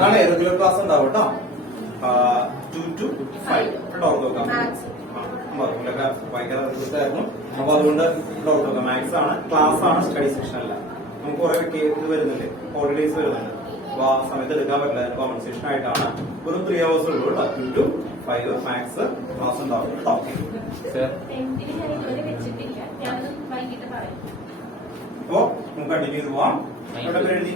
നാളെ റെഗുലർ ക്ലാസ് ഉണ്ടാവും കേട്ടോ. 2 to 5 കേട്ടോ. ഓർത്തോക്കാം ഭയങ്കര റിസൾട്ടായിരുന്നു. അപ്പൊ അതുകൊണ്ട് ഇവിടെ ഓർത്തോക്കാം മാത്സ് ആണ്, ക്ലാസ് ആണ്, സ്റ്റഡി സെക്ഷൻ അല്ല. നമുക്ക് കുറെ ഇത് വരുന്നില്ലേ, ഹോളിഡേസ് വരുന്നുണ്ട്. അപ്പൊ ആ സമയത്ത് എടുക്കാൻ പറ്റില്ല. കോമ്പൻസേഷൻ ആയിട്ടാണ്. ഒരു 3 hours ഉള്ളൂ കേട്ടോ. 2 to 5 മാത്സ് ക്ലാസ് ഉണ്ടാവും കേട്ടോ. അപ്പോ നമുക്ക് കണ്ടിന്യൂ ചെയ്ത് പോവാം. എഴുതി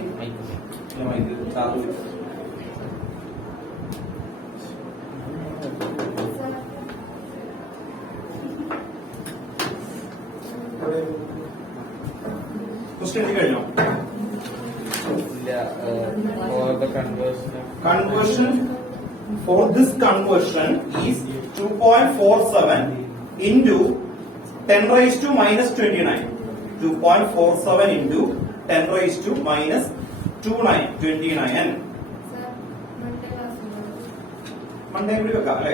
ക്വസ്റ്റ്യൻ കഴിഞ്ഞോ? Conversion for this conversion is 2.47 into 10 raised to minus 29. 2.47 into 10 raised to minus 29. Monday കൂടി വെക്കാം അല്ലേ?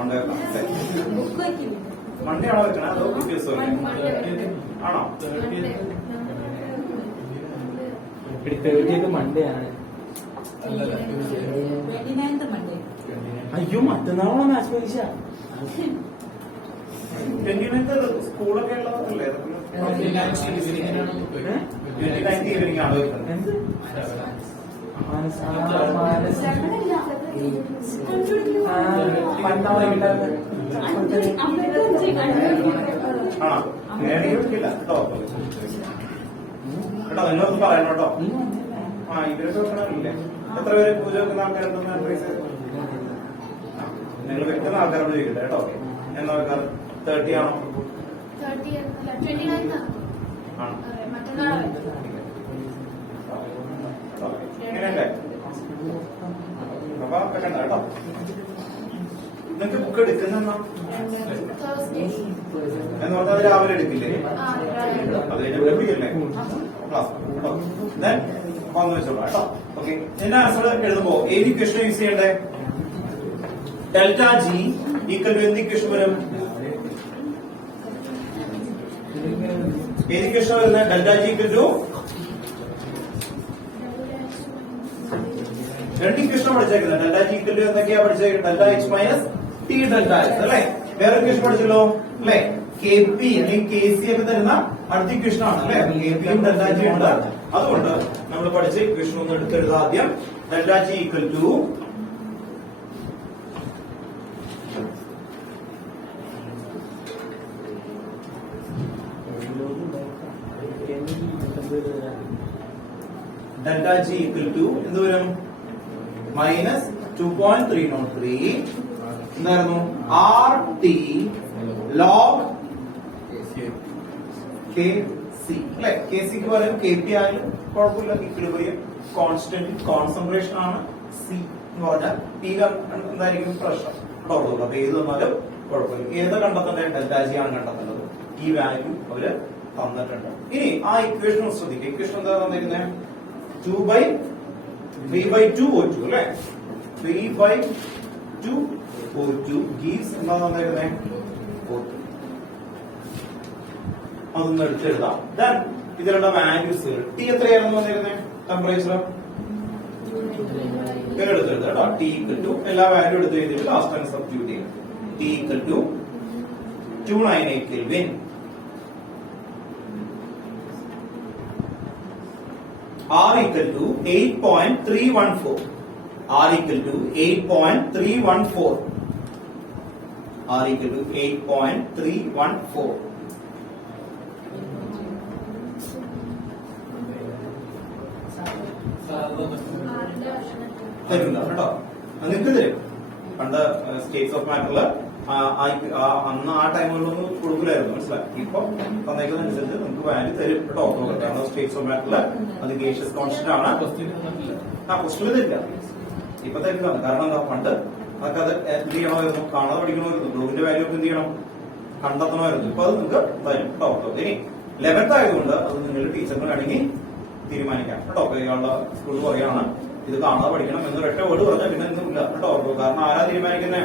മൺഡേ വെക്കാം. മൺഡേ ആണോ വെക്കണേ അതോ ദിവസം ആണോ? മൺഡേ ആണ്. അയ്യോ മറ്റന്നാളാണോ മാച്ച് പരീക്ഷ? 29th സ്കൂളൊക്കെ ഉള്ളതല്ലേ? 29th ഈവനിങ് ആണോ വെക്കുന്നത്? ആണോ? നേടിയിട്ടില്ല കേട്ടോ. കേട്ടോ നിങ്ങളൊന്ന് പറയണം കേട്ടോ. ഇവരൊക്കെ വെക്കണമില്ലേ? എത്ര പേര് പൂജ വെക്കുന്ന ആൾക്കാരുണ്ടെന്ന് അഡ്വൈസ് നിങ്ങൾ വെക്കുന്ന ആൾക്കാരോട് ചോദിക്കട്ടെ കേട്ടോ. എന്നാ വെക്കാറ്? 30 ആണോ? ഇങ്ങനെയല്ലേ? അപ്പൊ വെക്കണ്ട കേട്ടോ. നിങ്ങൾക്ക് ബുക്ക് എടുക്കുന്ന എന്ന് പറഞ്ഞാൽ രാവിലെ എടുക്കില്ലേ? അത് കഴിഞ്ഞ ഫ്രീയല്ലേ ക്ലാസ് കേട്ടോ. അപ്പൊ ഒന്ന് വെച്ചോളൂ കേട്ടോ. ഓക്കെ, എന്റെ ആൻസർ എഴുതുമ്പോ ഏത് ഇക്വേഷൻ യൂസ് ചെയ്യണ്ടേ? ഡെൽറ്റ ജി ഈക്വൽ ടു എന്ത് ഇക്വേഷൻ വരും? ഏത് ഇക്വേഷൻ വരുന്നത്? ഡെൽറ്റ ജി ഈക്വൽ ടു രണ്ട് ഇക്വേഷൻ പഠിച്ചേക്കുന്നത്. ഡെൽറ്റ ജി ഈക്വൽ ടു എന്തൊക്കെയാ പഠിച്ചേക്കുന്നത്? Delta X minus T delta X അല്ലെ? വേറെ ഇക്വേഷൻ പഠിച്ചല്ലോ അല്ലെ? കെ പി അല്ലെങ്കിൽ കെ സി ഒക്കെ തരുന്ന അടുത്ത ഇക്വേഷൻ ആണ് അല്ലെ? കെ പിയും ഡെൽറ്റ ജി ഉണ്ട്. അതുകൊണ്ട് നമ്മൾ പഠിച്ച ഇക്വേഷൻ ഒന്ന് എടുത്തെഴുതാം ആദ്യം. Delta G equal to delta G equal to എന്ത് വരും? മൈനസ് 2.303 എന്തായിരുന്നു? R T log K C അല്ലെ? കെ സിക്ക് പകരം കെ പി ആയാലും കുഴപ്പമില്ല. ഇക്വിലിബ്രിയം കോൺസ്റ്റന്റ് കോൺസെൻട്രേഷൻ ആണ്. സി എന്ന് പറഞ്ഞാൽ പി എന്തായിരിക്കും? പ്രഷർ. അപ്പൊ ഏത് വന്നാലും കുഴപ്പമില്ല. ഏത് കണ്ടെത്തേണ്ടത്? ഡെൽറ്റ ജി ആണ് കണ്ടെത്തേണ്ടത്. ഈ വാല്യൂ അവര് തന്നിട്ടുണ്ട്. ഇനി ആ ഇക്വേഷൻ ശ്രദ്ധിക്കുക. ഇക്വേഷൻ എന്താ തന്നിരിക്കുന്നത്? 3/2 O2 അല്ലെ? 3/2 O2 gives എന്താ തന്നിരിക്കുന്നത്? O2. അതൊന്ന് എടുത്തെഴുതാം. ദെൻ ഇതിലുള്ള വാല്യൂസ് ടി എത്രയായിരുന്നു വന്നിരുന്നത്? ടെമ്പറേച്ചർ എടുത്തെഴുതാം കേട്ടോ. ടി ഈക്വൽ ടു എല്ലാ വാല്യൂ എടുത്ത് എഴുതിയിട്ട് ലാസ്റ്റ് ടൈം സബ്സ്റ്റിറ്റ്യൂട്ട് ചെയ്യും. T equal to 298 kelvin. R equal to 8.314. R equal to 8.314. R equal to 8.314. തരില്ല കേട്ടോ. നിങ്ങൾക്ക് തരും. പണ്ട് സ്റ്റേറ്റ്സ് ഓഫ് മാറ്ററിൽ അന്ന് ആ ടൈമുകളിലൊന്നും കൊടുക്കില്ലായിരുന്നു, മനസ്സിലായി. ഇപ്പൊ തന്നേക്കുന്നതനുസരിച്ച് നമുക്ക് വാല്യൂ തരും കേട്ടോ. കാരണം സ്റ്റേറ്റ്സ് ഓഫ് മാറ്ററിൽ അത് ഗേഷ്യസ് കോൺസ്റ്റന്റ് ആണ്. ക്വസ്റ്റ്യൻ തരില്ല, ഇപ്പൊ തരില്ല. കാരണം എന്താ, പണ്ട് അതൊക്കെ അത് എന്ത് ചെയ്യണമായിരുന്നു, കാണാതെ പഠിക്കണമായിരുന്നു. ബ്ലോഗിന്റെ വാല്യൂ ഒക്കെ എന്ത് ചെയ്യണം, കണ്ടെത്തണമായിരുന്നു. ഇപ്പൊ അത് നിങ്ങൾക്ക് തരും കേട്ടോ. ഇനി 11th ആയതുകൊണ്ട് അത് നിങ്ങൾ ടീച്ചറിന് വേണമെങ്കിൽ തീരുമാനിക്കാം കേട്ടോ. ഇയാളുടെ സ്കൂളിൽ പറയാണ് ഇത് കാണാതെ പഠിക്കണം എന്ന് ഒരൊറ്റ വേർഡ് പറഞ്ഞാൽ പിന്നെ ഒന്നും ഇല്ല കേട്ടോ. കാരണം ആരാ തീരുമാനിക്കുന്നേ,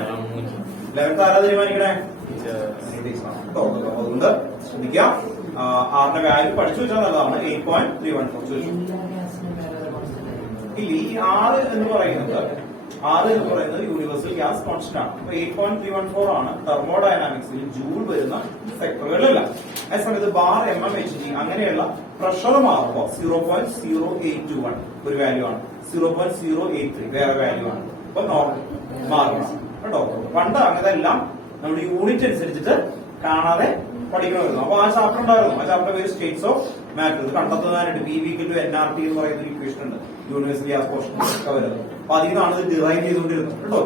11th ആരാ തീരുമാനിക്കണേ, ടീച്ചറാണ് കേട്ടോ. അതുകൊണ്ട് ശ്രദ്ധിക്കാം. ആറിന്റെ വാല്യൂ പഠിച്ചു വെച്ചാൽ നല്ലതാണ്. 8.314 ചോദിച്ചു. ഇല്ല, ഈ 6 എന്ന് പറയുന്നത് യൂണിവേഴ്സൽ ഗ്യാസ് കോൺസ്റ്റന്റ് ആണ്. അപ്പൊ 8.314 ആണ് തെർമോഡൈനാമിക്സിൽ ജൂൾ വരുന്ന സെക്ടറുകളിലല്ല. അതേസമയത്ത് ബാർ MMHG അങ്ങനെയുള്ള പ്രഷർ മാറുമ്പോൾ 0.0821 ഒരു വാല്യൂ ആണ്, 0.083 വേറെ വാല്യൂ ആണ്. അപ്പൊ മാറണം കേട്ടോ. പണ്ട് അങ്ങനെ എല്ലാം നമ്മുടെ യൂണിറ്റ് അനുസരിച്ചിട്ട് കാണാതെ പഠിക്കണമായിരുന്നു. അപ്പൊ ആ ചാപ്റ്റർ ഉണ്ടായിരുന്നു. ആ ചാപ്റ്റർ പേര് സ്റ്റേറ്റ്സ് ഓഫ് മാറ്റർ. ഇത് കണ്ടെത്തുന്നതിനായിട്ട് PV = NRT എന്ന് പറയുന്ന ഒരു ഇക്വേഷൻ ഉണ്ട്, യൂണിവേഴ്സൽ ഗ്യാസ് കോൺസ്റ്റന്റ് ഒക്കെ വരുന്നത്. അപ്പൊ അതിൽ നിന്നാണ് ഇത് ഡിറൈവ് ചെയ്തുകൊണ്ടിരുന്നത് കേട്ടോ.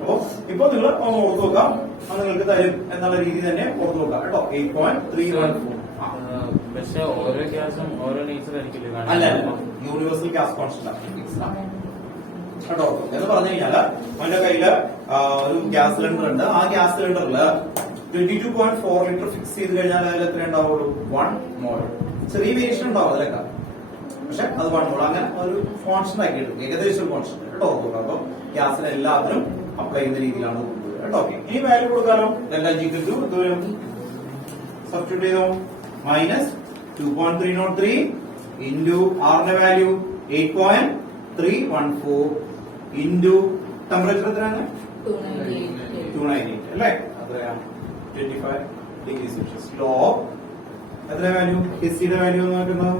അപ്പൊ ഇപ്പൊ നിങ്ങൾ ഒന്ന് ഓർത്ത് നോക്കാം, അത് നിങ്ങൾക്ക് തരും എന്നുള്ള രീതി തന്നെ ഓർത്ത് നോക്കാം കേട്ടോ. 8.314. പക്ഷെ ഓരോ ഗ്യാസും ഓരോ നേച്ചർ ആയിരിക്കില്ല. അല്ല, യൂണിവേഴ്സൽ ഗ്യാസ് കോൺസ്റ്റന്റ് കേട്ടോ. എന്ന് പറഞ്ഞു കഴിഞ്ഞാല് അവന്റെ കയ്യില് ഒരു ഗ്യാസ് സിലിണ്ടർ ഉണ്ട്. ആ ഗ്യാസ് സിലിണ്ടറിൽ 22.4 ലിറ്റർ ഫിക്സ് ചെയ്ത് കഴിഞ്ഞാൽ അതിൽ എത്ര ഉണ്ടാവുള്ളൂ, 1 മോൾ. ചെറിയ വേരിയേഷൻ ഉണ്ടാവും അതിലൊക്കെ, പക്ഷെ അത് 1 മോൾ. അങ്ങനെ ഒരു കോൺസ്റ്റന്റ് ആക്കി എടുക്കും, ഏകദേശം കോൺസ്റ്റന്റ് കേട്ടോ. അപ്പൊ ഗ്യാസിന് എല്ലാത്തിനും അപ്ലൈ ചെയ്യുന്ന രീതിയിലാണ് കൊടുക്കുന്നത് കേട്ടോ. ഇനി വാല്യൂ കൊടുക്കാനോ, സബ്സ്റ്റിറ്റ്യൂട്ട് ചെയ്തോ, -2.303 ഇൻറ്റു ആറിന്റെ വാല്യൂ 8.314 ഇൻറ്റു ടെമ്പറേച്ചർ എത്രയാണ്, 298 അല്ലേ, അത്രയാ 25 ഡിഗ്രി സെൽഷ്യസ്. ലോ എത്ര വാല്യൂ, എസിയുടെ വാല്യൂ നോക്കുന്നത്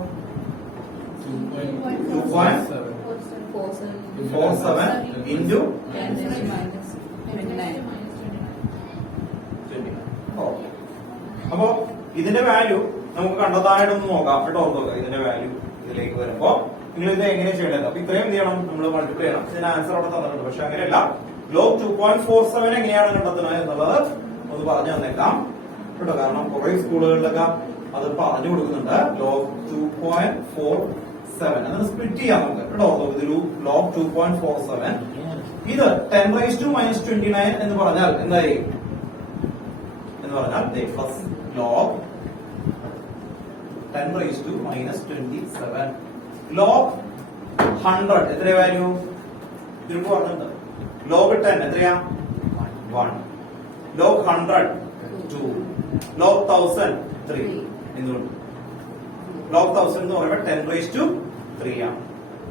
2.47 ഇൻറ്റു 29. അപ്പോ ഇതിന്റെ വാല്യൂ നമുക്ക് കണ്ടതായിട്ടൊന്ന് നോക്കാം കേട്ടോ. ഓർത്തോക്കാം ഇതിന്റെ വാല്യൂ ഇതിലേക്ക് വരുമ്പോ നിങ്ങൾ ഇത് എങ്ങനെ ചെയ്യേണ്ടത്. അപ്പൊ ഇത്രയും എന്ത് ചെയ്യണം, നമ്മൾ മൾട്ടിപ്ലൈ ചെയ്യണം. ഇതിന് ആൻസർ അവിടെ തന്നിട്ടുണ്ട്, പക്ഷെ അങ്ങനെയല്ല. ലോഗ് 2.47 എങ്ങനെയാണ് കണ്ടെത്തുന്നത് എന്നുള്ളത് ഒന്ന് പറഞ്ഞു തന്നേക്കാം കേട്ടോ. കാരണം കുറെ സ്കൂളുകളിലൊക്കെ അത് പറഞ്ഞു കൊടുക്കുന്നുണ്ട്. ലോഗ് 2.47 അത് സ്പ്ലിറ്റ് ചെയ്യാം നമുക്ക് കേട്ടോ. ഇതൊരു ലോഗ് 2.47 ഇത് 10⁻⁻29 എന്ന് പറഞ്ഞാൽ എന്തായി എന്ന് പറഞ്ഞാൽ പ്ലസ് ലോഗ് 10⁻⁻27 ലോഗ് 100 എത്ര വാല്യൂ ഇതിന് പറഞ്ഞിട്ടുണ്ട്. ലോഗ് 10 എത്രയാ, 1. ലോഗ് 100 2. ലോഗ് 1000 3. എന്തുകൊണ്ട് ലോഗ് 1000 എന്ന് പറയുമ്പോൾ 10⁻³ ആണ്.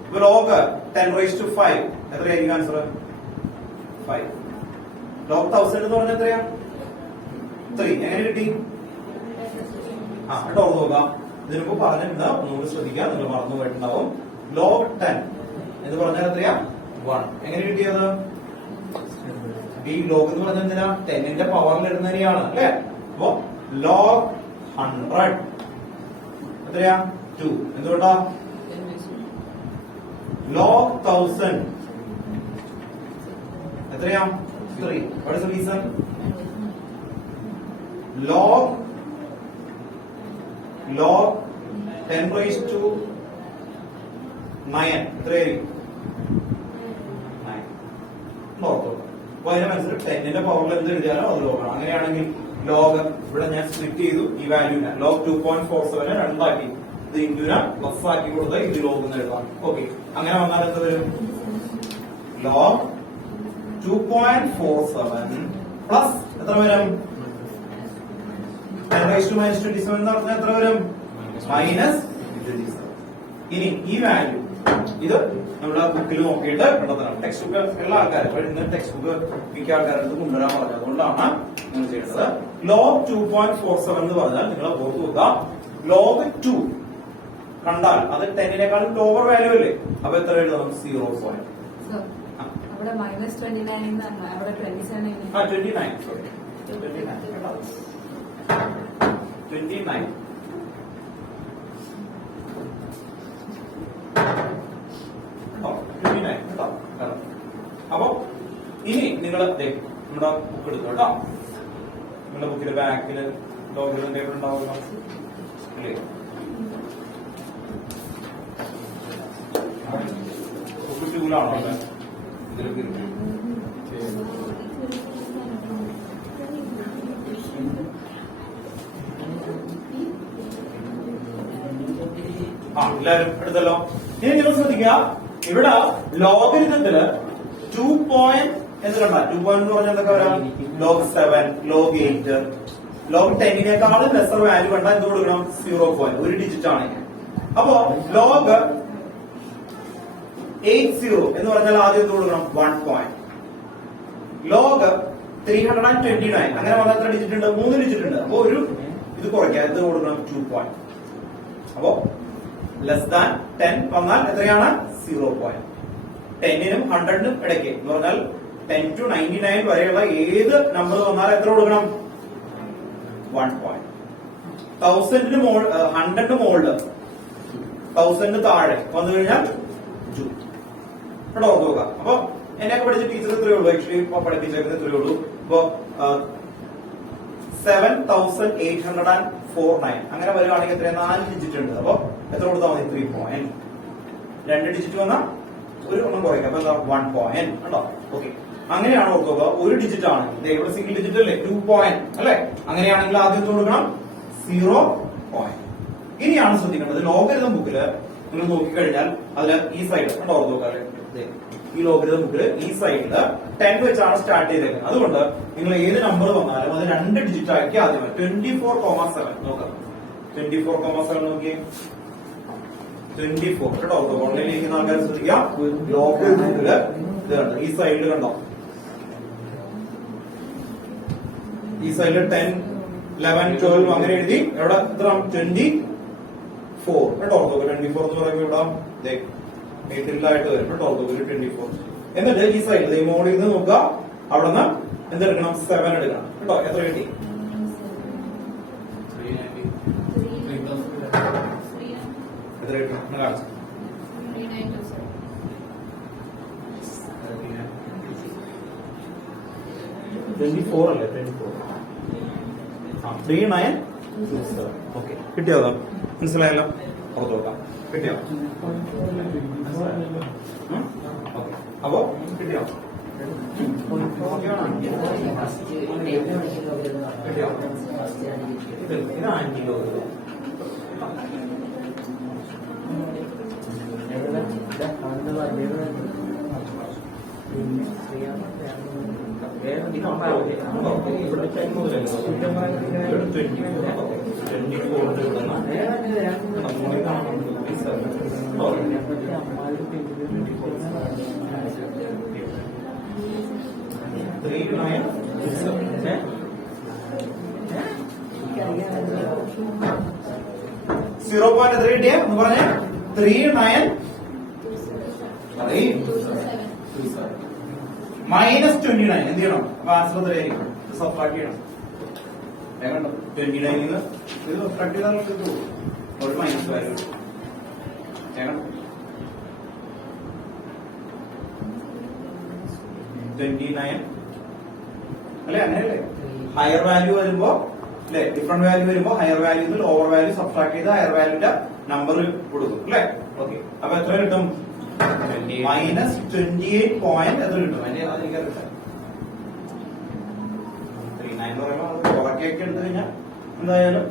ഇപ്പൊ ലോഗ് 10⁻5 എത്രയായിരിക്കും ആൻസർ, 5. ലോഗ് 1000 എന്ന് പറഞ്ഞാൽ എത്രയാ, 3. എങ്ങനെ കിട്ടി, കേട്ടോ നോക്കാം. ഇതിനിപ്പോ പറഞ്ഞിട്ടുണ്ട്, ഒന്നുകൂടി ശ്രദ്ധിക്കാം, നിങ്ങൾ മറന്നു പോയിട്ടുണ്ടാവും. ലോഗ് 10 എന്ന് പറഞ്ഞാൽ എത്രയാ, 1. എങ്ങനെ കിട്ടിയത്, ഈ ലോഗ് എന്ന് പറഞ്ഞാൽ എന്തിനാ, 10ന്റെ പവറിൽ ഇടുന്നതിനെയാണ് അല്ലെ. അപ്പോ ലോഗ് 100 എത്രയാ, 2. എന്തുകൊണ്ടാ, ലോഗ് 1000 എത്രയാ, 3. What is the reason? Log 10⁻⁹ എത്രയായിരിക്കും, 9. അപ്പൊ അതിന്റെ മനസ്സിൽ 10ന്റെ പവറിൽ എന്ത് എഴുതിയാലോ അത് ലോഗാണ്. അങ്ങനെയാണെങ്കിൽ ലോഗ് ഇവിടെ ഞാൻ സ്പ്ലിറ്റ് ചെയ്തു ഈ വാല്യൂനെ. ലോഗ് 2.47 രണ്ടാക്കി, ഇത് ഇൻറ്റുവിനെ പ്ലസ് ആക്കി കൊടുത്ത് ഇത് ലോഗ് എന്ന് എഴുതാം. ഓക്കെ, അങ്ങനെ വന്നാൽ എന്ത് വരും, ലോഗ് 2.47 പ്ലസ് എത്ര വരും, 10⁻⁻27 എന്ന് പറഞ്ഞാൽ എത്ര വരും, -27. ഇനി ഈ വാല്യൂ ഇത് നമ്മുടെ ബുക്കിൽ നോക്കിയിട്ട് കണ്ടെത്തണം. ടെക്സ്റ്റ് ബുക്ക് എല്ലാ ആൾക്കാരും ഇന്ന് ടെക്സ്റ്റ് ബുക്ക് മിക്ക ആൾക്കാരുടെ കൊണ്ടുവരാൻ പറഞ്ഞത്. അതുകൊണ്ടാണ് നിങ്ങൾ ചെയ്യേണ്ടത്. ലോഗ് 2.47 എന്ന് പറഞ്ഞാൽ നിങ്ങൾ ഓർത്ത് നോക്കുക, ലോഗ് 2 കണ്ടാൽ അത് 10നേക്കാളും ലോവർ വാല്യൂ അല്ലേ. അപ്പൊ എത്ര എഴുതാം, 0.29. കേട്ടോ. നിങ്ങൾ നമ്മുടെ ബുക്ക് എടുത്തു കേട്ടോ. നിങ്ങളുടെ ബുക്കിന്റെ ബാക്കില് ലോഗരിതം ടേബിൾ ഉണ്ടാവുമല്ലോ അല്ലേ? ബുക്ക് ടൂലാണോ ഇതിലേക്ക് എല്ലാവരും എടുത്തല്ലോ. ഇനി നിങ്ങൾ ശ്രദ്ധിക്കുക, ഇവിടെ ലോഗരിതത്തില് 2 പോയിന്റ് എന്ന് കണ്ട 2 പോയിന്റ് എന്ന് പറഞ്ഞാൽ എന്തൊക്കെ വരാം? ലോഗ് 7, ലോഗ് 8, ലോഗ് 10നേക്കാളും ലെസർ വാല്യൂ കണ്ട എന്ത് കൊടുക്കണം? 0 പോയിന്റ്, ഒരു ഡിജിറ്റ് ആണ്. അപ്പോ ലോഗ് 80 എന്ന് പറഞ്ഞാൽ ആദ്യം എന്ത് കൊടുക്കണം? 1 പോയിന്റ്. ലോഗ് 329 അങ്ങനെ വന്നാൽ എത്ര ഡിജിറ്റ് ഉണ്ട്? 3 ഡിജിറ്റ് ഉണ്ട്. അപ്പൊ ഒരു ഇത് കുറയ്ക്കാം, എന്ത് കൊടുക്കണം? 2 പോയിന്റ്. അപ്പോ ലെസ് ദാൻ 10 വന്നാൽ എത്രയാണ്? 0 പോയിന്റ്. 10നും 100നും ഇടയ്ക്ക് എന്ന് പറഞ്ഞാൽ 10 to 99 വരെയുള്ള ഏത് നമ്പർ വന്നാൽ എത്ര കൊടുക്കണം? 1 പോയിന്റ്. 1000ന് മുകളിൽ 100ന് മുകളിൽ 1000ന് താഴെ വന്നു കഴിഞ്ഞാൽ 2. ഇവിടെ ഓർത്ത് നോക്കാം. അപ്പൊ എന്നെയൊക്കെ പഠിച്ച ടീച്ചർ ഇത്രയേ ഉള്ളൂ. ആക്ച്വലി ഇപ്പൊ പഠിപ്പിച്ചേക്കുന്നത് ഇത്രയേ ഉള്ളൂ. ഇപ്പൊ 7849 അങ്ങനെ വരികയാണെങ്കിൽ എത്ര? 4 ഡിജിറ്റ് ഉണ്ട്. അപ്പൊ എത്ര കൊടുത്താൽ മതി? 3 പോയിന്റ്. 2 ഡിജിറ്റ് വന്നാൽ ഒരു ഒന്നും കുറയ്ക്കാം. അപ്പൊ എന്താ? 1 പോയിന്റ് ഉണ്ടോ? ഓക്കെ, അങ്ങനെയാണ് ഓർക്കുക. ഒരു ഡിജിറ്റ് ആണ് ഇവിടെ, സിംഗിൾ ഡിജിറ്റ് അല്ലേ? 2 പോയിന്റ് അല്ലെ? അങ്ങനെയാണെങ്കിൽ ആദ്യം കൊടുക്കണം 0 പോയിന്റ്. ഇനിയാണ് ശ്രദ്ധിക്കേണ്ടത്, ലോഗരിതം ബുക്കില് നിങ്ങൾ നോക്കിക്കഴിഞ്ഞാൽ അതില് ഈ സൈഡ് ഉണ്ടോ? ഓർത്ത് നോക്കാം. ഈ ലോഗരിതം ബുക്കില് ഈ സൈഡില് 10 വെച്ചാണ് സ്റ്റാർട്ട് ചെയ്തേക്കുന്നത്. അതുകൊണ്ട് നിങ്ങൾ ഏത് നമ്പർ വന്നാലും അത് 2 ഡിജിറ്റ് ആക്കി ആദ്യം 24,7 നോക്കാം. 24,7 നോക്കിയേ. 24 കേട്ടോ. ഓൺലൈനിൽ ഇരിക്കുന്ന ആൾക്കാർ ശ്രദ്ധിക്കാം. ലോഗരിതം ബുക്കില് ഇത് കണ്ടോ? ഈ സൈഡിൽ കണ്ടോ? ഈ സൈഡിൽ 10, 11, 12 അങ്ങനെ എഴുതി. എവിടെ എത്ര? 24 കേട്ടോ. 24 എന്ന് പറയുമ്പോൾ ഇവിടെ എയ്റ്റിലായിട്ട് വരും കേട്ടോ. 24. എന്നിട്ട് ഈ സൈഡിൽ ഈ മോഡിൽ നിന്ന് നോക്കുക. അവിടെ നിന്ന് എന്തെടുക്കണം? 7 എടുക്കണം കേട്ടോ. എത്ര കിട്ടി? എത്ര കിട്ടും? കാണിച്ചു. 24 അല്ലേ? 24. 3927. ഓക്കെ, കിട്ടിയോ? മനസ്സിലായല്ലോ? പുറത്ത് നോക്കാം. കിട്ടിയോ? ഓക്കെ, അപ്പോ കിട്ടിയോ? കിട്ടിയോ? ഇത് ആന്റിലോ സീറോ പോയിന്റ് എത്ര കിട്ടിയ എന്ന് പറഞ്ഞ 3927 മൈനസ് 29 എന്ത് ചെയ്യണം? അപ്പൊ ആൻസർ എത്രയായിരിക്കും? സബ്ട്രാക്ട് ചെയ്യണം. 29 ഇത് സബ്ട്രാക്ട് ചെയ്താൽ ഒരു മൈനസ് വാല്യൂ 29 അല്ലെ? അങ്ങനെയല്ലേ? ഹയർ വാല്യൂ വരുമ്പോ അല്ലെ, ഡിഫറെന്റ് വാല്യൂ വരുമ്പോ higher value lower value subtract ചെയ്ത് ഹയർ വാല്യൂന്റെ നമ്പർ കൊടുക്കും അല്ലെ? ഓക്കെ, അപ്പൊ എത്ര കിട്ടും? മൈനസ് 28 പോയിന്റ് എത്ര കിട്ടും? അതിന്റെ അതെനിക്ക് കിട്ടാം. 39 എന്ന് പറയുമ്പോൾ അത് പുറക്കേക്ക് എടുത്തു കഴിഞ്ഞാൽ എന്തായാലും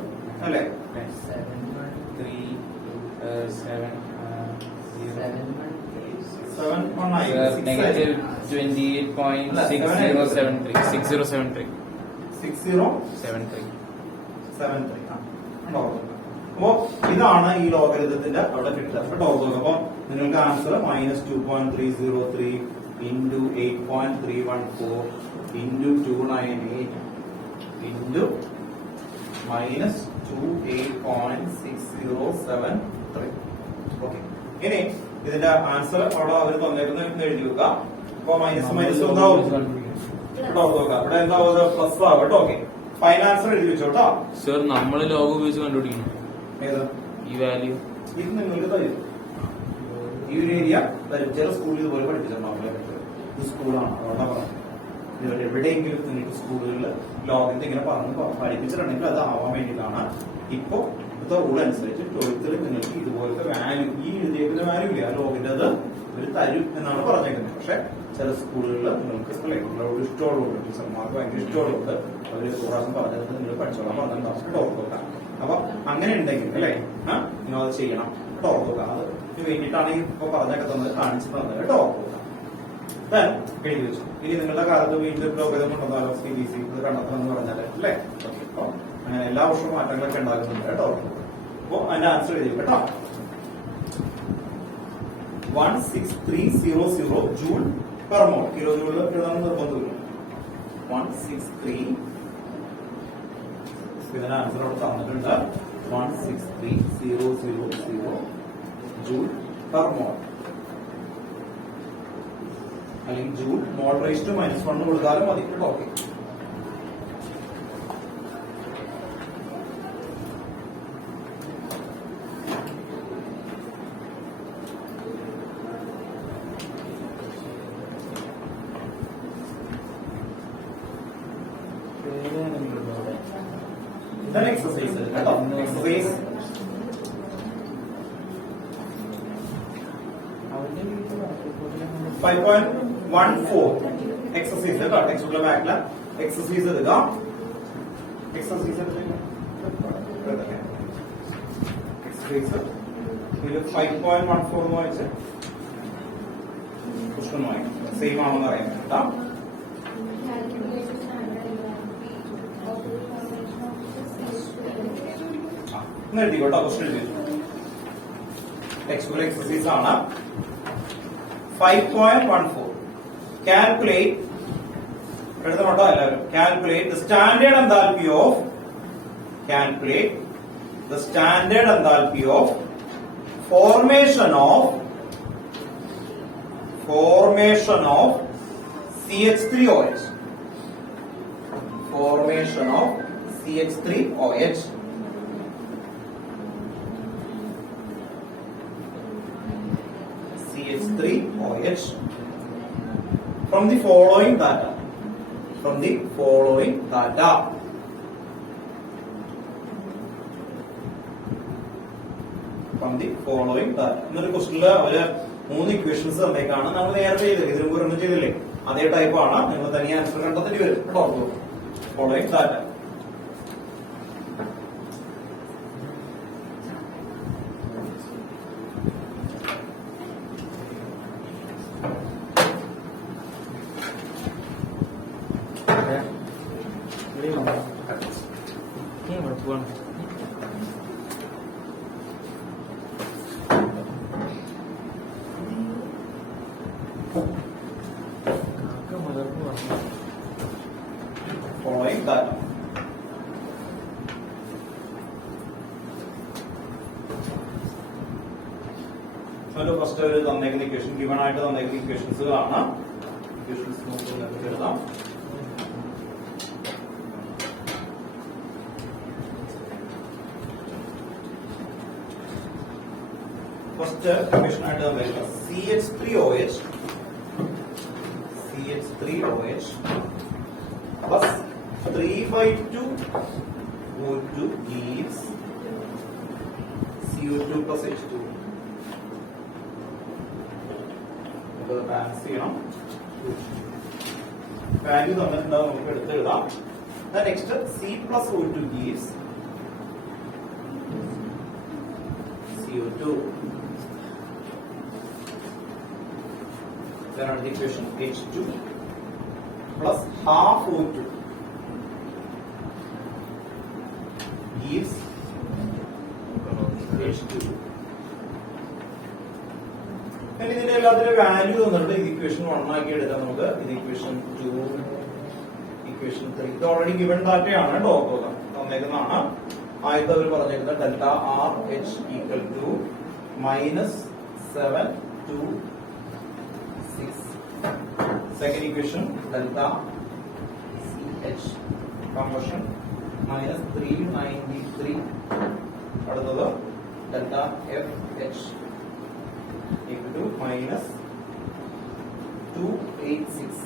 അല്ലെ? 6073 അപ്പോ ഇതാണ് ഈ ലോഗരിതത്തിന്റെ അവിടെ കിട്ടുക കേട്ടോ. അപ്പൊ നിങ്ങൾക്ക് answer minus 2.303 into 8.314 into 298 into minus 28.6073. Okay, ഇനി ഇതിന്റെ ആൻസർ അവിടെ അവർ തന്നേക്കുന്ന എഴുതി വെക്കുക. അപ്പൊ മൈനസ് മൈനസ് എന്താവും കേട്ടോ? ഇവിടെ എന്താവും? പ്ലസ് ആവും കേട്ടോ. ഓക്കെ, ഫൈനൽ ആൻസർ എഴുതി വെച്ചോട്ടോ. സർ, നമ്മൾ ലോഗ് ഉപയോഗിച്ച് കണ്ടുപിടിക്കണം ഏത്? ഈ വാല്യൂ ഇത് നിങ്ങൾക്ക് തരും. ഈ ഒരു ഏരിയ തരും. ചില സ്കൂളിൽ ഇതുപോലെ പഠിപ്പിച്ചിട്ടുണ്ടാവും. ഇത് സ്കൂളാണ്, അതുകൊണ്ടാ പറഞ്ഞത്. ഇതുവരെ എവിടെയെങ്കിലും നിങ്ങൾക്ക് സ്കൂളുകളിൽ ലോകത്ത് ഇങ്ങനെ പറഞ്ഞ് പഠിപ്പിച്ചിട്ടുണ്ടെങ്കിൽ അത് ആവാൻ വേണ്ടിയിട്ടാണ്. ഇപ്പൊ ഇപ്പോഴത്തെ റൂൾ അനുസരിച്ച് 12th നിങ്ങൾക്ക് ഇതുപോലത്തെ വാല്യൂ, ഈ എഴുതിയേക്കുന്ന വാല്യൂ ഇല്ല, ലോകിന്റെ അത് ഒരു തരും എന്നാണ് പറഞ്ഞേക്കുന്നത്. പക്ഷെ ചില സ്കൂളുകളിൽ നിങ്ങൾക്ക് ഇഷ്ടമുള്ളത് ടീച്ചർമാർക്ക് ഭയങ്കര ഇഷ്ടമുള്ളത് അവർ പ്രാവശ്യം പറഞ്ഞത് നിങ്ങൾ പഠിച്ചോളാം പറഞ്ഞിട്ടുണ്ടാവും ഓർത്തോക്കാം. അപ്പൊ അങ്ങനെ ഉണ്ടെങ്കിൽ അല്ലേ നിങ്ങൾ അത് ചെയ്യണം കേട്ടോ, ഓർത്തോക്കാം. അത് വേണ്ടിയിട്ടാണ് ഇപ്പൊ പറഞ്ഞൊക്കെ തന്നത്, കാണിച്ചു തന്നത് കേട്ടോ, ഓർത്തോക്കാം. എഴുതി വെച്ചു. ഇനി നിങ്ങളുടെ കാലത്ത് വീണ്ടും ലോകതം കൊണ്ടുവന്നാലോ CBSE ഇത് കണ്ടെത്തണമെന്ന് പറഞ്ഞാല് അല്ലേ. അപ്പൊ അങ്ങനെ എല്ലാ വർഷവും മാറ്റങ്ങളൊക്കെ ഉണ്ടാകുന്നുണ്ട് കേട്ടോ. അപ്പൊ അതിന്റെ ആൻസർ എഴുതി കേട്ടോ. 16300 ജൂൾ പെർ മോൾ. കിലോ ജൂളിൽ എഴുതാൻ നിർബന്ധമില്ല. 163 ഇതിന്റെ ആൻസർ അവിടെ തന്നിട്ടുണ്ട്. 163,000 ജൂൾ പെർ മോൾ, അല്ലെങ്കിൽ ജൂൾ മോൾ റേസ് ടു -1 കൊടുത്താലും മതി കേട്ടോ. ഓക്കെ. ഇതാണ് എക്സസൈസ് കേട്ടോ. എക്സസൈസ് എക്സസൈസ് കേട്ടോ. ടെക്സ്റ്റുള്ള ബാക്കില് എക്സസൈസ് എടുക്കാം. എക്സസൈസ് 5.14 എന്ന് വായിച്ച് ക്വസ്റ്റ്യൻ വായിക്കും. സെയിം ആണെന്ന് അറിയാൻ കേട്ടോ. എഴുതിക്കോട്ടോ. ക്വസ്റ്റ്യൻ എഴുതി. ടെക്സ്റ്റുള്ള എക്സസൈസ് ആണ്. 5.14 calculate എഴുതണോട്ടോ എല്ലാവരും. calculate the standard enthalpy of formation of CH3OH. Formation of CH3OH. CH3OH from the following data. From the following data. ഇന്നൊരു ക്വസ്റ്റിനില് അവര് 3 ഇക്വേഷൻസ് തന്നേക്കാണ്. നമ്മൾ നേരത്തെ ചെയ്തത്, ഇതിനു മുമ്പ് ചെയ്തില്ലേ, അതേ ടൈപ്പ് ആണ്. നിങ്ങൾ തനിയെ ആൻസർ കണ്ടെത്തേണ്ടി വരും കേട്ടോ. Following data. Following data. First ഒരു തന്നേക്കുന്ന ഇക്വേഷൻ, ഗിവൺ ആയിട്ട് തന്നേക്കുന്ന ഇക്വേഷൻസ് കാണാം. ഇക്വേഷൻസ് നമുക്ക് എഴുതാം. ഫസ്റ്റ് ഇക്വേഷൻ ആയിട്ട് തന്നേക്കുന്ന CH3OH plus 3/2 O2 gives CO2 plus H2. Balance ചെയ്യണം. വാല്യൂ തന്നിട്ടുണ്ടാവും, നമുക്ക് എടുത്ത് എഴുതാം. Next C plus O2 gives CO2. Then on the equation H2 plus half O2 gives H2. ഇതിന്റെ എല്ലാത്തിനും വാല്യൂ തന്നിട്ട് ഇത് ഇക്വേഷൻ 1 ആക്കി എടുക്കാം നമുക്ക്. ഇത് ഇക്വേഷൻ 2, ഇക്വേഷൻ 3. ഇത് ഓൾറെഡി ഗിവൺ ഡാറ്റയാണ് കേട്ടോ, തന്നേക്കുന്നതാണ്. ആദ്യത്തെ അവർ പറഞ്ഞേക്കുന്നത് delta R H equal to -726. Second equation delta C H combustion -393. അടുത്തത് delta F H equal to -286.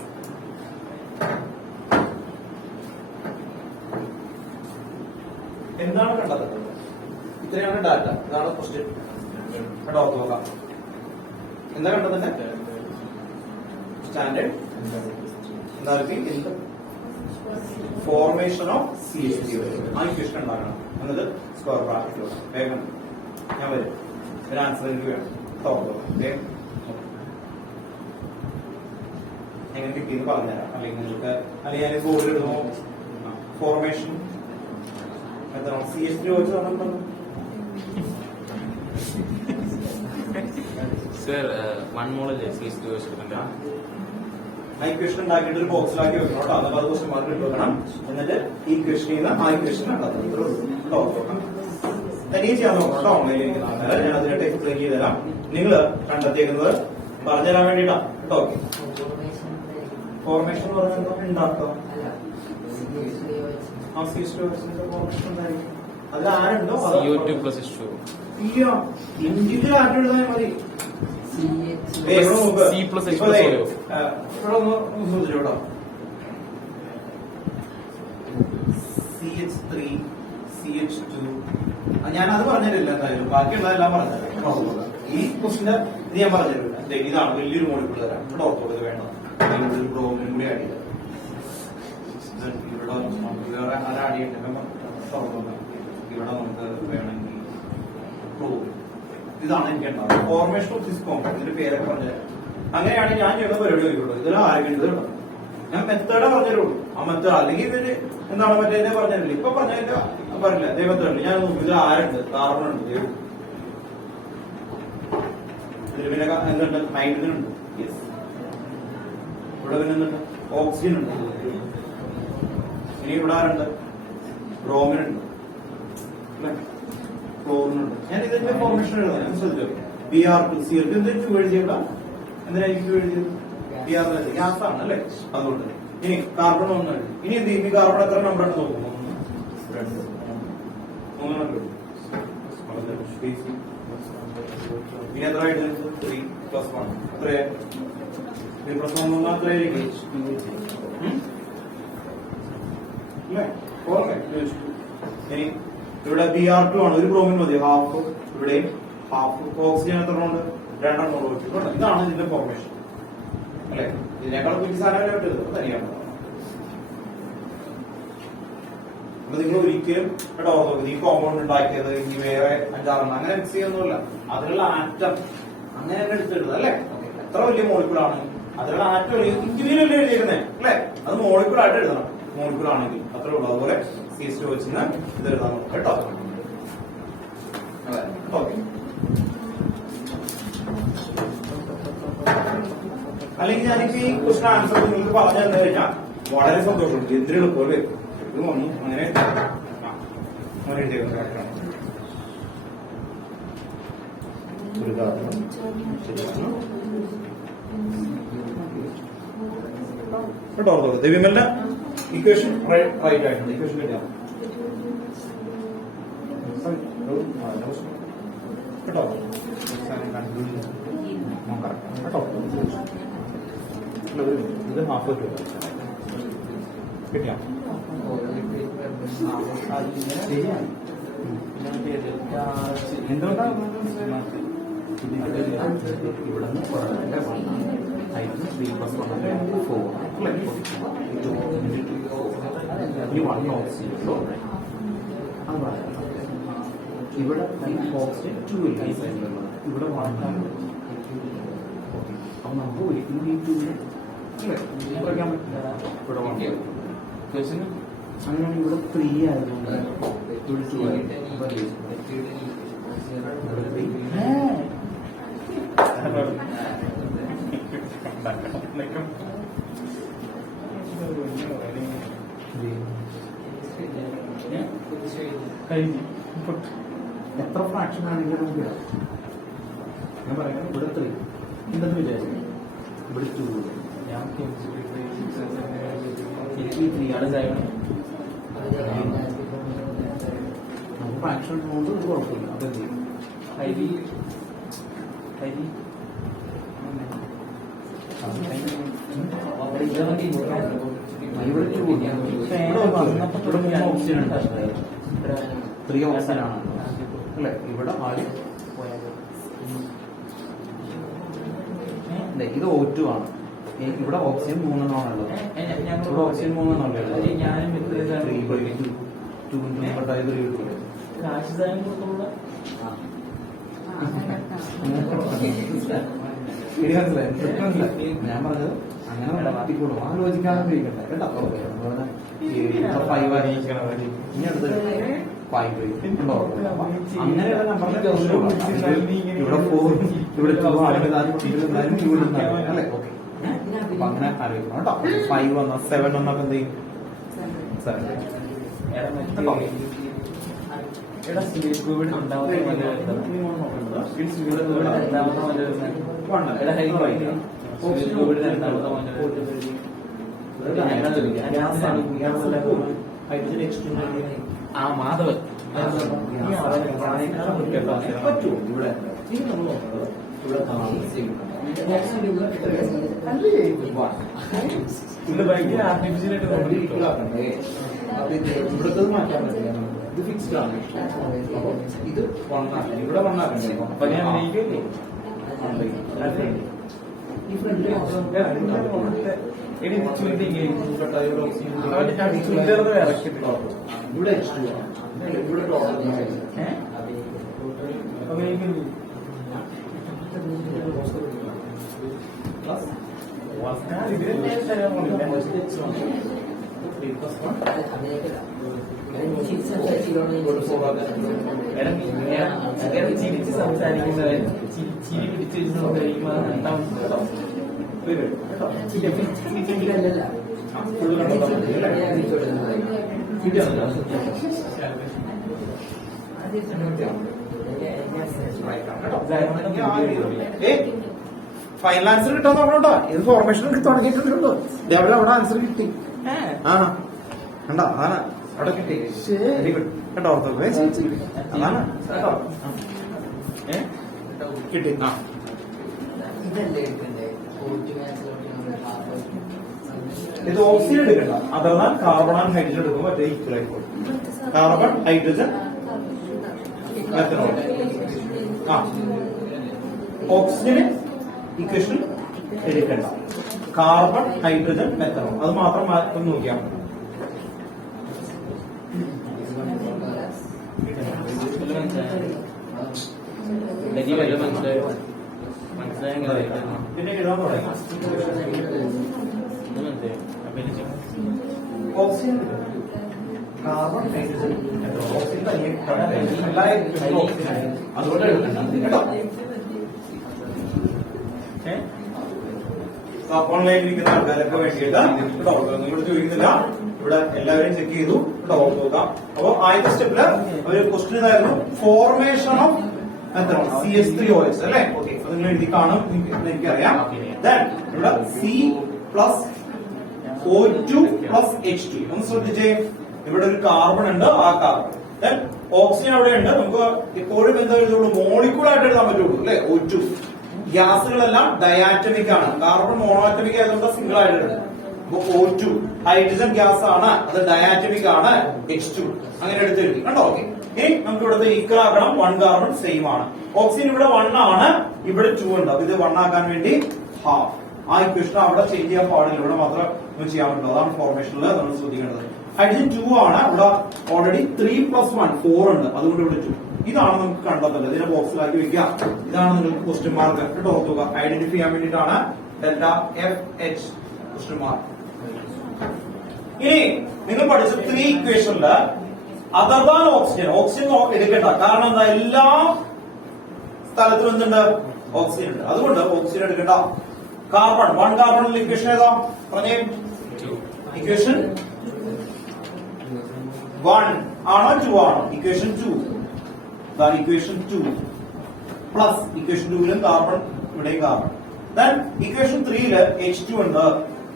എന്താണ് കണ്ടെത്തുന്നത്? ഇത്രയാണ് ഡാറ്റ, ഇതാണ് ക്വസ്റ്റ്യൻ. കേട്ടോ, നോക്കാം. എന്താ കണ്ടെത്തുന്നത്? സ്റ്റാൻഡേർഡ് എന്തായാലും in the formation of CH3 ആ ഇക്വേഷൻ ഉണ്ടാക്കണം എന്നത് സ്ക്വയർ ബ്രാക്കറ്റിലൂടെ. വേഗം ഞാൻ വരും, ഒരു ആൻസർ എനിക്ക് വേണം. വേഗം എങ്ങനെ കിട്ടിയെന്ന് പറഞ്ഞുതരാം. അല്ലെങ്കിൽ നിങ്ങൾക്ക് അല്ലെങ്കിൽ ബോർഡിൽ ഇടുന്നു. ഫോർമേഷൻ എത്ര CH3 വെച്ച് നമ്മൾ സർ 1 മോളല്ലേ CH2 വെച്ചിട്ടുണ്ട്. ആ ഇക്വേഷൻ ഉണ്ടാക്കിയിട്ട് ഒരു ബോക്സിലാക്കി വെക്കണം കേട്ടോ. അതൊക്കെ അത് ക്വസ്റ്റ്യൻ മാർക്ക് ഇട്ട് വെക്കണം. എന്നിട്ട് ഈ ഇക്വേഷനിൽ നിന്ന് ആ ഇക്വേഷൻ കണ്ടെത്തണം. തനിയെ ചെയ്യാൻ നോക്കണം കേട്ടോ. ഓൺലൈനിൽ ഇരിക്കുന്ന ആൾക്കാരെ ഞാൻ അതിനായിട്ട് എക്സ്പ്ലെയിൻ ചെയ്ത് തരാം. നിങ്ങൾ കണ്ടെത്തിയേക്കുന്നത് പറഞ്ഞുതരാൻ വേണ്ടിയിട്ടാണ് കേട്ടോ. ഫോർമേഷൻ എന്ന് പറയുന്നത് ഉണ്ടാക്കാം. ആ CH2 ഫോർമേഷൻ എന്തായിരിക്കും? അതിൽ ആരുണ്ടോ CO2 + H2O. ഇല്ല, ഇൻഡിവിജ്വൽ ആയിട്ട് എഴുതാൻ മതി. C + H+O. CH3 CH2 ഞാനത് പറഞ്ഞിട്ടില്ല. എന്തായാലും ബാക്കിയുള്ളതെല്ലാം പറഞ്ഞത് ഈ ക്വസ്റ്റിന്റെ ഇത് ഞാൻ പറഞ്ഞിട്ടില്ല. ഇതാണ് വലിയൊരു മോളിക്കൂൾ തരാം. ഇവിടെ ഓർത്തോളൂ, വേണം ഒരു പ്രോബ്ലം കൂടി ആഡ് ചെയ്തത്. ഇവിടെ വേറെ ആരാ ആഡ് ചെയ്യണ്ട? ഇവിടെ നമുക്ക് വേണമെങ്കിൽ ഇതാണ് എനിക്ക് ഉണ്ടാവുന്നത്. ഫോർമേഷൻ ഓഫ് ദിസ് കോമ്പൗണ്ട്, ഇതിന്റെ പേരൊക്കെ പറഞ്ഞുതരാം. അങ്ങനെയാണെങ്കിൽ ഞാൻ ചെയ്യുന്ന പരിപാടി വരുള്ളൂ. ഇതിൽ ആരെങ്കിലും ഞാൻ മെത്തേഡേ പറഞ്ഞുതരുള്ളൂ. ആ മെത്തേഡ് അല്ലെങ്കിൽ ഇതിന് എന്താണ് മറ്റേ പറഞ്ഞില്ല. ഇപ്പൊ പറഞ്ഞതിന്റെ പറഞ്ഞില്ല അതേ മെത്തേഡ്. ഞാൻ ഇതിൽ ആരുണ്ട്? കാർബൺ ഉണ്ട്, ഇതിൽ പിന്നെ എന്തുണ്ട്? ഹൈഡ്രജൻ ഉണ്ട്. യെസ്. ഇവിടെ പിന്നെ എന്തുണ്ട്? ഓക്സിജൻ ഉണ്ട്. ഇനി ഇവിടെ ആരുണ്ട്? ബ്രോമിൻ ഉണ്ട്, ക്ലോറിനുണ്ട്. ഞാൻ ഇതിന്റെ ഫോർമേഷൻ എഴുതാം. ഞാൻ ശ്രദ്ധിച്ചു. Br2 CL2 എന്തിനു എഴുതിയല്ല? എന്തിനായിരിക്കും എഴുതിയത്? Br ഗ്യാസ് ആണ് അല്ലെ? അതുകൊണ്ട് ഇനി കാർബൺ 1 എഴുതി. ഇനി എന്ത് ചെയ്യും? കാർബൺ എത്ര നമ്പർ ഉണ്ട് നോക്കും? 1 2 3 ഇനി എത്ര ആയിട്ട്? 3 + 1 എത്രയാ? 3 + 1 എത്രയായിരിക്കും? ഇനി ഇവിടെ Br2 ആണ്, ഒരു ബ്രോമിൻ മതി. ഹാഫ് ഇവിടെയും ഹാഫ്. ഓക്സിജൻ എത്ര ഉണ്ട്? 2 വെച്ചിട്ടുണ്ട്. ഇതാണ് ഇതിന്റെ ഫോർമേഷൻ അല്ലെ? ഇതിനേക്കാൾ വലിയ സാധനമായിട്ട് തനിയാണ്. അപ്പൊ നിങ്ങൾ ഒരിക്കലും കേട്ടോ ഈ കോമ്പൗണ്ട് ഉണ്ടാക്കിയത് ഇനി വേറെ 5-6 അങ്ങനെ മിക്സ് ചെയ്യുന്നില്ല. അതിലുള്ള ആറ്റം അങ്ങനെ തന്നെ എടുത്തിടുന്നത് അല്ലെ? എത്ര വലിയ മോളിക്കൂളാണ് അതിലുള്ള ആറ്റം ഇൻഡിവിജ്വൽ അല്ലേ എഴുതിയിരുന്നേ അല്ലെ? അത് മോളിക്കൂളായിട്ട് എഴുതണം. മോളിക്കൂൾ ആണെങ്കിൽ അത്രേ ഉള്ളൂ. അതുപോലെ CH2 വെച്ച് ഇത് എഴുതാൻ നോക്കാം കേട്ടോ. ഓക്കെ. അല്ലെങ്കിൽ ഞാനിപ്പോ ഈ ക്വസ്റ്റൻ ആൻസർ നിങ്ങൾക്ക് പറഞ്ഞു തന്നു കഴിഞ്ഞാൽ വളരെ സന്തോഷമുണ്ട്. എന്തിനു എളുപ്പമല്ലേ ഇത് വന്നു അങ്ങനെ കേട്ടോ. ദിവ്യമല്ല ഇക്വേഷൻ റൈറ്റ് ആയിട്ടുണ്ട്. ഇക്വേഷൻ കിട്ടിയാ കേട്ടോ. ഇത് ഹാഫ് കിട്ടിയാ എന്തുകൊണ്ടാണ് ഇവിടെ നിന്ന് 3 + 1 4 ഇവിടെ ഓക്സിജൻ 2 ഇല്ല. ഇവിടെ 1 ആണ്. അപ്പൊ നമുക്ക് ഒരിക്കലും ഈ 2 കുറയ്ക്കാൻ പറ്റില്ല. ഇവിടെ 1 അങ്ങനെയാണ്. ഇവിടെ 3 ആയതുകൊണ്ട് എത്ര ഫ്രാക്ഷൻ ആണെങ്കിലും നമുക്ക് ഇടാം. ഞാൻ പറയാം ഇവിടെ 3 ഉണ്ടെന്ന് വിചാരിച്ചു. ഇവിടെ 2 ഞാൻ 3 ആണ് ചെയ്യണം. നമുക്ക് ഫ്രാക്ഷൻ കൊണ്ട് ഒരു കുഴപ്പമില്ല. അപ്പൊ എന്ത് ചെയ്യും? ഹരി ഇവിടെ 2 ഓക്സിജൻ ഉണ്ട്. 3 ഓക്സിജൻ ആണ് അല്ലെ. ഇവിടെ ആദ്യം ഇത് O2 ആണ്. ഇവിടെ ഓക്സിജൻ 3 എണ്ണമാണുള്ളത്. ഇവിടെ ഓക്സിജൻ 3 എണ്ണമുള്ളത്. ഞാൻ പറഞ്ഞത് അങ്ങനെ നടത്തിക്കോളൂ, ആലോചിക്കാതെ കഴിക്കട്ടെ കേട്ടോ. ഇനി അടുത്ത് 5 അങ്ങനെയുള്ള നമ്പറിന്റെ ഇവിടെ 4 ഇവിടെ 2 അല്ലെ. ഓക്കെ, അപ്പൊ അങ്ങനെ ആലോചിക്കണം കേട്ടോ. 5 വന്ന 7 വന്നപ്പോ എന്ത് ചെയ്യും? 7 ആ മാധവൻ ഇവിടുത്തെ മാറ്റാൻ പറ്റില്ല. ഇത് ഫിക്സ്ഡ് ആണ്. ഇത് 1 ആണ്. ഇവിടെ 1 ആക്കണ്ടേ? ഇവിടെ ചിരിച്ച് സംസാരിക്കുന്നവൻ ചിരി പിടിച്ച് സംസാരിക്കുമ്പോൾ ഫൈനൽ ആൻസർ കിട്ടാൻ നോക്കണോട്ടോ. ഇത് ഫോർമേഷൻ തുടങ്ങിയിട്ടുണ്ടോ? അവിടെ ആൻസർ കിട്ടി. ആ കണ്ടോ, അതാണ് അവിടെ കിട്ടി. വെരി ഗുഡ് കേട്ടോ. അതാണ് കിട്ടി. ആ ഇത് ഓക്സിജൻ എടുക്കണ്ട, അഥവാ കാർബൺ ആൻഡ് ഹൈഡ്രജൻ എടുക്കുമ്പോൾ മറ്റേ ഈക്വൽ ആയിക്കോളും. Carbon hydrogen methanol. ആ ഓക്സിജന് ഇക്വേഷൻ എടുക്കണ്ട, കാർബൺ ഹൈഡ്രജൻ മെത്തനോൾ അത് മാത്രം മാറ്റം നോക്കിയാൽ മതി. പിന്നെ എഴുതാൻ തുടങ്ങി. ഓക്സിജൻ കാർബൺ ഹൈഡ്രജൻ ഓക്സിജൻ അതുകൊണ്ട് എടുക്കണ്ട കേട്ടോ. ഓൺലൈനിലിരിക്കുന്ന ആൾക്കാരൊക്കെ വേണ്ടിയിട്ട് കേട്ടോ, നിങ്ങൾ ചോദിക്കുന്നില്ല. ഇവിടെ എല്ലാവരെയും ചെക്ക് ചെയ്തു കേട്ടോ. നോക്കാം. അപ്പൊ ആദ്യത്തെ സ്റ്റെപ്പില് ഒരു ക്വസ്റ്റ്യൻ ഇതായിരുന്നു, ഫോർമേഷൻ ഓഫ് CH3OH അല്ലെ. ഓക്കെ, അത് നിങ്ങൾ എഴുതി കാണും, എനിക്കറിയാം. ദെൻ ഇവിടെ C+O2+H2. ഒന്ന് ശ്രദ്ധിച്ചേ, ഇവിടെ ഒരു കാർബൺ ഉണ്ട്, ആ കാർബൺ. ദെൻ ഓക്സിജൻ അവിടെ ഉണ്ട്. നമുക്ക് ഇപ്പോഴും എന്താ എഴുതുള്ളൂ? മോളിക്കൂൾ ആയിട്ട് എഴുതാൻ പറ്റുള്ളൂ അല്ലെ. O2 ഗ്യാസുകളെല്ലാം ഡയാറ്റമിക് ആണ്, കാർബൺ മോണോറ്റമിക് ആയതുകൊണ്ട് സിംഗിൾ ആയിട്ട് എഴുതും. അപ്പൊ O2 ഹൈഡ്രജൻ ഗ്യാസ് ആണ്, അത് ഡയാറ്റമിക് ആണ്. H2 അങ്ങനെ എടുത്ത് എഴുതി കണ്ടോ. ഓക്കെ, ഇനി നമുക്ക് ഇവിടുത്തെ ഈക്വൽ ആക്കണം. 1 കാർബൺ സെയിം ആണ്. ഓക്സിജൻ ഇവിടെ 1 ആണ്, ഇവിടെ 2 ഉണ്ട്. അപ്പൊ ഇത് 1 ആക്കാൻ വേണ്ടി ഹാഫ്. ആ ഇക്വേഷൻ അവിടെ ചേഞ്ച് ചെയ്യാൻ പാടില്ല, ഇവിടെ മാത്രം ചെയ്യാൻ പറ്റുള്ളൂ. അതാണ് ഫോർമേഷനിൽ നമ്മൾ ശ്രദ്ധിക്കേണ്ടത്. ഹൈഡ്രജൻ 2 ആണ്, ഇവിടെ ഓൾറെഡി 3+1 4 ഉണ്ട്, അതുകൊണ്ട് ഇവിടെ 2. ഇതാണ് നമുക്ക് കണ്ടെത്തേണ്ടത്. ഇതിനെ ബോക്സിലാക്കി വെക്കാം. ഇതാണ് നിങ്ങൾക്ക് ക്വസ്റ്റ്യൻ മാർക്ക് കേട്ടോ. ഓർക്കുക, ഐഡന്റിഫൈ ചെയ്യാൻ വേണ്ടിയിട്ടാണ് ΔFH ക്വസ്റ്റ്യൻ മാർക്ക്. ഇനി നിങ്ങൾ പഠിച്ച 3 ഇക്വേഷനില് അതർ ദാൻ ഓക്സിജൻ, ഓക്സിജൻ എടുക്കണ്ട. കാരണം എന്താ, എല്ലാ സ്ഥലത്തും എന്തുണ്ട്? ഓക്സിജൻ ഉണ്ട്, അതുകൊണ്ട് ഓക്സിജൻ എടുക്കണ്ട. കാർബൺ 1 കാർബണിന്റെ ഇക്വേഷൻ ഏതാ പറഞ്ഞേ? ഇക്വേഷൻ 1 ആണോ 2 ആണോ? ഇക്വേഷൻ 2. ഇക്വേഷൻ 2 പ്ലസ് ഇക്വേഷൻ 2ലും കാർബൺ, ഇവിടെയും കാർബൺ. ദെൻ ഇക്വേഷൻ 3ല് H2 ഉണ്ട്,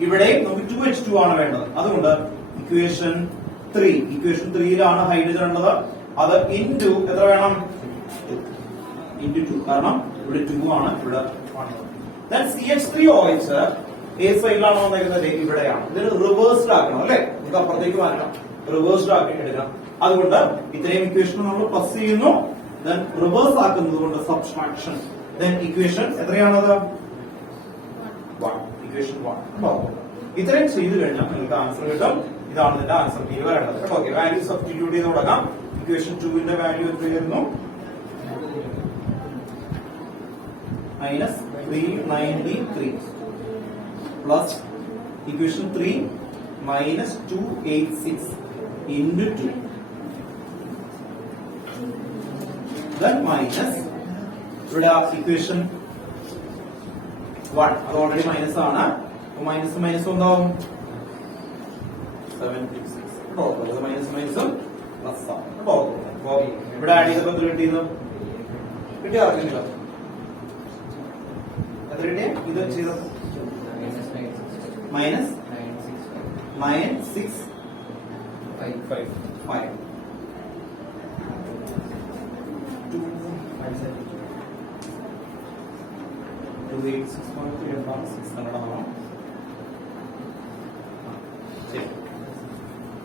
ഇവിടെ നമുക്ക് 2H2 ആണ് വേണ്ടത്. അതുകൊണ്ട് ഇക്വേഷൻ 3, ഇക്വേഷൻ 3ലാണ് ഹൈഡ്രജൻ ഉള്ളത്. അത് ഇൻറ്റു എത്ര വേണം? ഇൻറ്റു 2, കാരണം ഇവിടെ 2 ആണ്, ഇവിടെ 1. ദെൻ CH3OH ഏത് സൈഡിലാണ് വന്നേക്കുന്നത്? ഇവിടെയാണ്. ഇതിന് റിവേഴ്സ്ഡ് ആക്കണം അല്ലെ. നമുക്ക് അപ്പുറത്തേക്ക് മാറ്റാം. റിവേഴ്സ്ഡ് ആക്കി എടുക്കണം. അതുകൊണ്ട് ഇത്രയും ഇക്വേഷൻ നമ്മൾ പ്ലസ് ചെയ്യുന്നു, ദെൻ റിവേഴ്സ് ആക്കുന്നത് കൊണ്ട് സബ്ട്രാക്ഷൻ, ദെൻ ഇക്വേഷൻ എത്രയാണത്? 1. ഇക്വേഷൻ 1. ഇത്രയും ചെയ്ത് കഴിഞ്ഞാൽ നിങ്ങൾക്ക് ആൻസർ കിട്ടും. ഇതാണ് ഇതിന്റെ ആൻസർ കീ വരേണ്ടത്. ഓക്കെ, വാല്യൂ സബ്സ്റ്റിറ്റ്യൂട്ട് ചെയ്ത് തുടങ്ങാം. ഇക്വേഷൻ 2ന്റെ വാല്യൂ എത്രയായിരുന്നു? -393 plus equation 3 -286 into 2 then minus ഇവിടെ ഇക്വേഷൻ 1 അത് ഓൾറെഡി മൈനസ് ആണ്. മൈനസ് മൈനസ് എന്താവും? 766 കേട്ടോ. മൈനസ് മൈനസും പ്ലസ് ആണ് കേട്ടോ. അപ്പൊ ഇവിടെ ആഡ് ചെയ്തപ്പോ എത്ര കിട്ടിയത്? കിട്ടിയ ആർക്കെങ്കിലും എത്ര കിട്ടിയ? ഇത് ചെയ്തത് minus 9655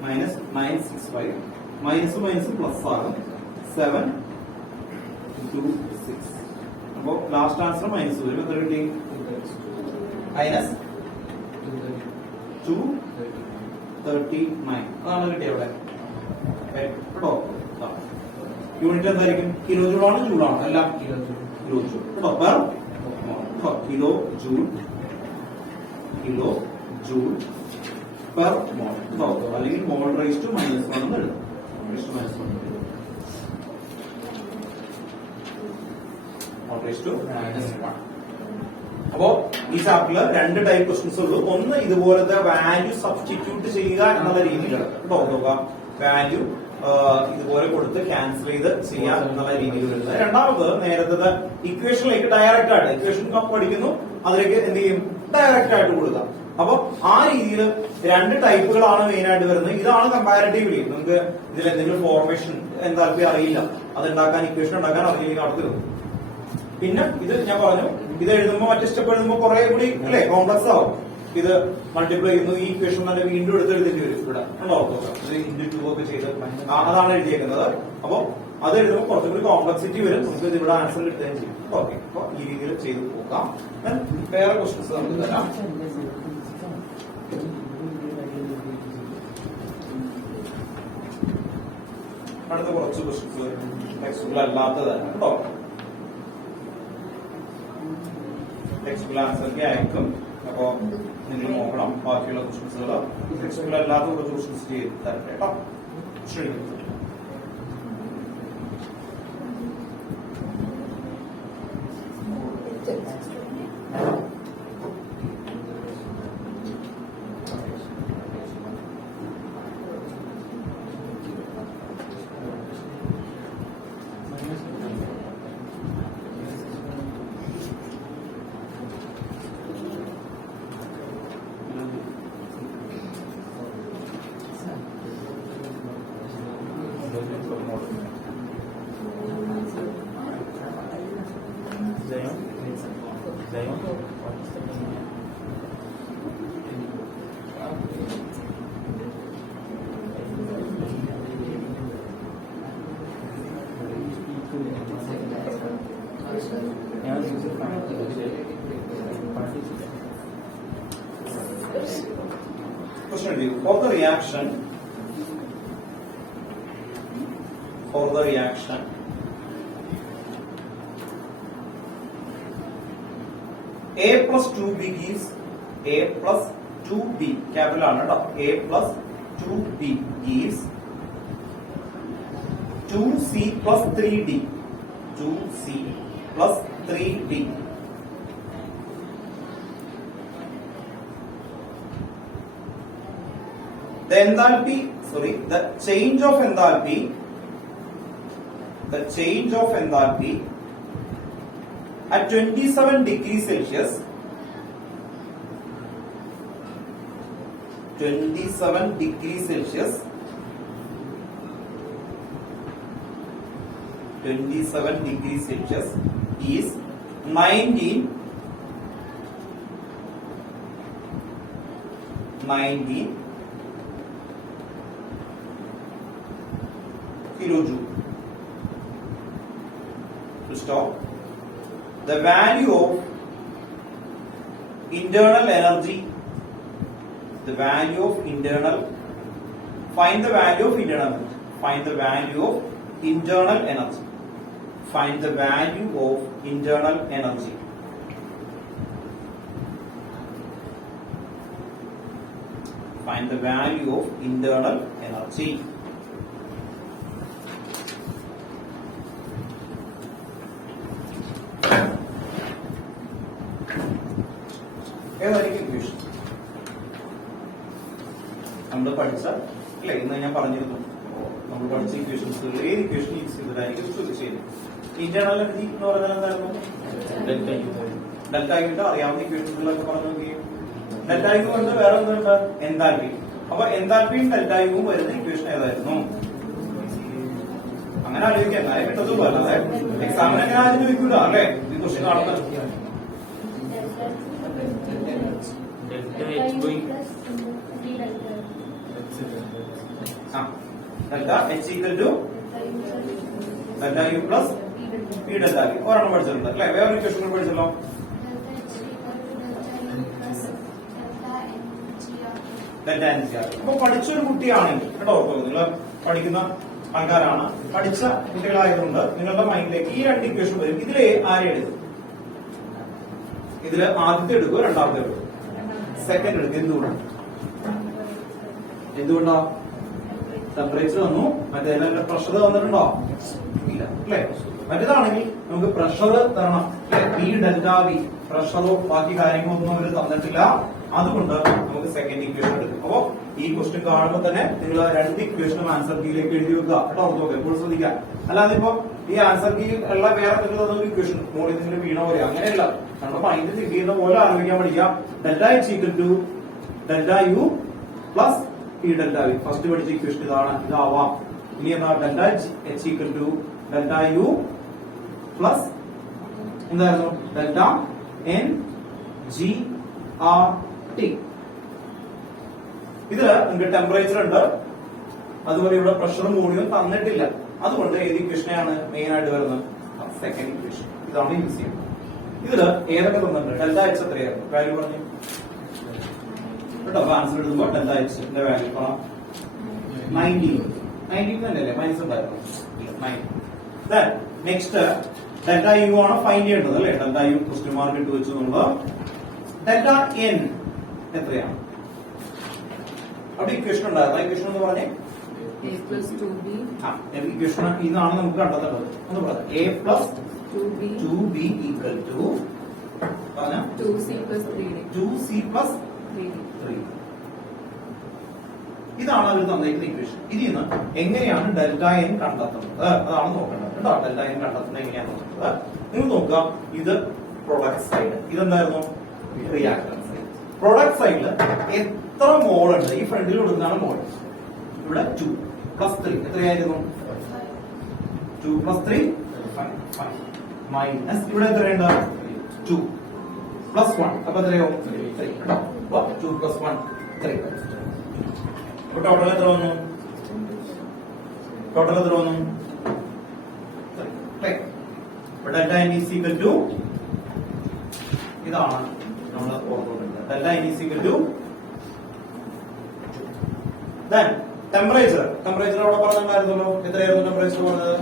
minus 965 minus minus plus ആകും 726. അപ്പോ ലാസ്റ്റ് ആൻസർ മൈനസ് വരും. എത്ര കിട്ടി? മൈനസ് 239 അതാണ് കിട്ടിയത് അവിടെ കേട്ടോ. യൂണിറ്റ് എന്തായിരിക്കും? കിലോ ജൂൾ ആണ്, ജൂളാണ് എല്ലാം കിലോ ജൂൾ കേട്ടോ. Per kilo joule per mole കേട്ടോ. അല്ലെങ്കിൽ മോൾ റൈസ് ടു -1 എന്ന് എഴുതാം. Mole raise to -1. അപ്പോ ഈ ചാപ്റ്ററിൽ 2 ടൈപ്പ് ക്വസ്റ്റ്യൻസ് ഉള്ളൂ. ഒന്ന് ഇതുപോലത്തെ വാല്യൂ സബ്സ്റ്റിറ്റ്യൂട്ട് ചെയ്യുക എന്നുള്ള രീതിയിലാണ് കേട്ടോ. നോക്കുക, വാല്യൂ ഇതുപോലെ കൊടുത്ത് ക്യാൻസൽ ചെയ്ത് ചെയ്യാം എന്നുള്ള രീതിയിൽ വരുന്നത്. രണ്ടാമത് നേരത്തെ ഇക്വേഷനിലേക്ക് ഡയറക്റ്റ് ആയിട്ട് ഇക്വേഷൻ പഠിക്കുന്നു, അതിലേക്ക് എന്ത് ചെയ്യും? ഡയറക്റ്റ് ആയിട്ട് കൊടുക്കുക. അപ്പൊ ആ രീതിയിൽ 2 ടൈപ്പുകളാണ് മെയിൻ ആയിട്ട് വരുന്നത്. ഇതാണ് കമ്പാരിറ്റീവ്ലി. നമുക്ക് ഇതിൽ എന്തെങ്കിലും ഫോർമേഷൻ എന്തായാലും അറിയില്ല, അത് ഉണ്ടാക്കാൻ ഇക്വേഷൻ ഉണ്ടാക്കാൻ അറിയില്ലെങ്കിൽ നടത്തരുത്. പിന്നെ ഇത് ഞാൻ പറഞ്ഞു, ഇത് എഴുതുമ്പോൾ മറ്റേ സ്റ്റെപ്പ് എഴുതുമ്പോൾ കുറെ കൂടി അല്ലെ കോംപ്ലക്സ് ആവും. ഇത് മൾട്ടിപ്ലൈ ചെയ്യുന്നു, ഈ ഇക്വേഷൻ തന്നെ വീണ്ടും എഴുതേണ്ടി വരും. ഇവിടെ ഇൻറ്റു 2 ഒക്കെ ചെയ്ത് അതാണ് എഴുതിയേക്കുന്നത്. അപ്പൊ അത് എഴുതുമ്പോൾ കുറച്ചുകൂടി കോംപ്ലക്സിറ്റി വരും. നമുക്ക് ഇത് ഇവിടെ ആൻസർ കിട്ടുകയും ചെയ്യും. ഓക്കെ, അപ്പൊ ഈ രീതിയിൽ ചെയ്ത് പോകാം. വേറെ ക്വസ്റ്റ്യൻസ് നമുക്ക് തരാം. അടുത്ത കുറച്ച് ക്വസ്റ്റ്യൻസ് ടെക്സ്റ്റുകൾ അല്ലാത്തതാണ് കേട്ടോ. ടെക്സ്റ്റുകൾ ആൻസർക്ക് അയക്കും. അപ്പോ നിങ്ങൾ നോക്കണം ബാക്കിയുള്ള ക്വസ്റ്റ്യൻസുകൾ. ടെക്സ്റ്റുകൾ അല്ലാത്ത കുറച്ച് ക്വസ്റ്റ്യൻസ് ചെയ്ത് തരട്ടെ കേട്ടോ. ശ്രമിക്കും. For the reaction, A plus 2B gives A plus 2B, capital ആണ് കേട്ടോ. A plus 2B gives 2C plus 3D. 2C plus 3D. The change of enthalpy at 27 degrees Celsius, 27 degrees Celsius, 27 degrees Celsius is 19 19 kilojoule. Full stop. The value of internal energy. The value of internal. Find the value of internal energy. Find the value of internal energy. Find the value of internal energy. Find the value of internal energy. ഏതായിരിക്കും equation? നമ്മൾ പഠിച്ച അല്ലെ, ഇന്ന് ഞാൻ പറഞ്ഞിരുന്നു നമ്മൾ പഠിച്ച equations ഏത് ഇക്വേഷൻ യൂസ് ചെയ്തിട്ടായിരിക്കും ചോദിച്ചത്. ഇന്റേണൽ എനർജി എന്ന് പറഞ്ഞാൽ എന്തായിരുന്നു? ഡെൽറ്റ യുന്റെ അറിയാവുന്ന ഇക്വേഷൻസിലൊക്കെ പറഞ്ഞു നോക്കിയും ഡെൽറ്റ യു കൊണ്ട് വേറെ എന്തുണ്ട്? എൻതാൽപി. അപ്പൊ എൻതാൽപിയും ഡെൽറ്റ യുവും വരുന്ന ഇക്വേഷൻ ഏതായിരുന്നു? അങ്ങനെ ആലോചിക്കാം, എന്നാലേ കിട്ടത്തുള്ളൂ. അല്ലാതെ എക്സാമിനൊക്കെ ആദ്യം ചോദിക്കൂല അല്ലെ ഈ ക്വസ്റ്റ്യൻ കാണുന്നത്. Delta H equal to delta U plus P delta V ഒരെണ്ണം പഠിച്ചിട്ടുണ്ട് അല്ലെ. വേറെ ഇക്വേഷൻ പഠിച്ചല്ലോ. Delta N G R. അപ്പൊ പഠിച്ചൊരു കുട്ടിയാണെങ്കിൽ കേട്ടോ, നിങ്ങൾ പഠിക്കുന്ന ആൾക്കാരാണ്, പഠിച്ച കുട്ടികളായതുകൊണ്ട് നിങ്ങളുടെ മൈൻഡിലേക്ക് ഈ രണ്ട് ഇക്വേഷൻ വരും. ഇതിലെ ആരെ എടുക്കും? ഇതില് ആദ്യത്തെ എടുക്കുമോ രണ്ടാമത്തെ എടുക്കും? സെക്കൻഡ് എടുക്കും. എന്തുകൊണ്ടാണ്? എന്തുകൊണ്ടാ? ടെമ്പറേച്ചർ വന്നു, മറ്റേ പ്രഷർ തന്നിട്ടുണ്ടോ? ഇല്ല അല്ലെ. മറ്റേതാണെങ്കിൽ നമുക്ക് പ്രഷർ തരണം, പി ഡെൽറ്റ വി. പ്രഷറോ ബാക്കി കാര്യങ്ങളൊന്നും അവർ തന്നിട്ടില്ല, അതുകൊണ്ട് നമുക്ക് സെക്കൻഡ് ഇക്വേഷൻ എടുക്കും. അപ്പോ ഈ ക്വസ്റ്റ്യൻ കാണുമ്പോൾ തന്നെ നിങ്ങൾ രണ്ട് ഇക്വേഷനും ആൻസർ കീയിലേക്ക് എഴുതി വെക്കുക കേട്ടോ. ഓർത്തോക്കെ എപ്പോഴും ശ്രദ്ധിക്കാം. അല്ലാതെ ഇപ്പൊ ഈ ആൻസർ കീ ഉള്ള വേറെ നിങ്ങൾ ഇക്വേഷൻ മോളിൽ നിന്ന് വീണ പോലെ അങ്ങനെയല്ല, നമ്മുടെ മൈൻഡ് തിങ്ക് ചെയ്യുന്ന പോലെ ആലോചിക്കാൻ പഠിക്കാം. Delta H equal to delta U plus P delta V. First പഠിച്ച ഇക്വേഷൻ ഇതാണ്, ഇതാവാം. ഇനി എന്താ? Delta H equal to delta U plus എന്തായിരുന്നു? Delta N G R T. ഇതില് നിങ്ങൾക്ക് ടെമ്പറേച്ചർ ഉണ്ട്, അതുപോലെ ഇവിടെ പ്രഷറും വോളിയവും തന്നിട്ടില്ല. അതുകൊണ്ട് ഏത് ഇക്വേഷനെയാണ് മെയിൻ ആയിട്ട് വരുന്നത്? Second equation. ഇതാണ് യൂസ് ചെയ്യുന്നത്. ഇതില് ഏതൊക്കെ തന്നിട്ടുണ്ട്? ഡെൽറ്റ എച്ച് എത്രയായിരുന്നു? വാല്യൂ പറഞ്ഞു കേട്ടോ. ആൻസർ എടുക്കുമ്പോൾ ഡെൽറ്റ എച്ചിന്റെ വാല്യൂ 19 തന്നെയല്ലേ? മൈനസ് ഉണ്ടായിരുന്നു. നെക്സ്റ്റ് ഡെൽറ്റ യു ആണ് ഫൈൻഡ് ചെയ്യേണ്ടത് അല്ലെ. ഡെൽറ്റ യു ക്വസ്റ്റ്യൻ മാർക്ക് ഇട്ട് വെച്ച് നമ്മൾ ഡെൽറ്റ എൻ എത്രയാണ്? അവിടെ ഇക്വേഷൻ ഉണ്ടായിരുന്നു. ഇക്വേഷൻ എന്ന് പറഞ്ഞേ ഇക്വേഷൻ ഇതാണ് നമുക്ക് കണ്ടെത്തേണ്ടത്. ഒന്ന് പറയാം. A plus 2b equal to 2c plus 3. ഇതാണ് അവർ തന്നിരിക്കുന്ന ഇക്വേഷൻ. ഇതിൽ നിന്ന് എങ്ങനെയാണ് ഡെൽറ്റ എൻ കണ്ടെത്തുന്നത് അതാണ് നോക്കേണ്ടത് കേട്ടോ. ഡെൽറ്റ എൻ കണ്ടെത്തുന്നത് എങ്ങനെയാണ് നോക്കുന്നത്? നിങ്ങൾ നോക്കുക, ഇത് പ്രൊഡക്റ്റ് സൈഡ്, ഇതെന്തായിരുന്നു? Reactants side. പ്രൊഡക്റ്റ് സൈഡില് എത്ര മോൾ ഉണ്ട്? ഈ ഫ്രണ്ടിൽ കൊടുക്കുന്നതാണ് മോൾ. ഇവിടെ 2 പ്ലസ് 3 എത്രയായിരുന്നു? 2 പ്ലസ് 3 5 മൈനസ് ഇവിടെ എത്രയുണ്ട്? 2 പ്ലസ് 1 അപ്പൊ എത്രയോ? 3 കേട്ടോ. 2 പ്ലസ് 1 3. ടോട്ടൽ എത്ര വന്നു? Delta N is equal to ഇതാണ് നമ്മൾ ഓർത്തുകൊണ്ടിരുന്നത്. Delta N is equal to then temperature അവിടെ പറഞ്ഞിട്ടുണ്ടായിരുന്നല്ലോ. എത്രയായിരുന്നു ടെമ്പറേച്ചർ പറഞ്ഞത്?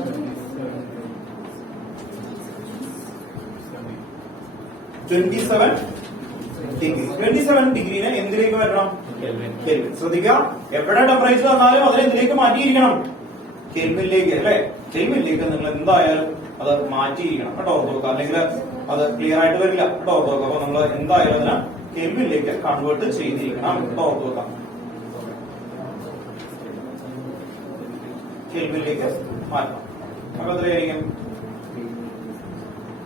27 ഡിഗ്രി. 27 ഡിഗ്രിനെ എന്തിലേക്ക് വരണം? കെൽവിൻ. ശ്രദ്ധിക്കുക, എവിടെ ടെമ്പറേച്ചർ വന്നാലും അതിനെ എന്തിലേക്ക് മാറ്റിയിരിക്കണം? കെൽവിനിലേക്ക് അല്ലെ. കെൽവിനിലേക്ക് നിങ്ങൾ എന്തായാലും അത് മാറ്റിയിരിക്കണം കേട്ടോ. ഓർത്ത് നോക്കുക, അല്ലെങ്കിൽ അത് ക്ലിയർ ആയിട്ട് വരില്ല കേട്ടോ. ഓർത്ത് നോക്കുക. അപ്പൊ നമ്മൾ എന്തായാലും അതിനെ കെൽവിനിലേക്ക് കൺവേർട്ട് ചെയ്തിരിക്കണം കേട്ടോ. ഓർത്ത് നോക്കാം. കെൽവിനിലേക്ക് മാറ്റണം. അപ്പൊ എത്രയായിരിക്കും?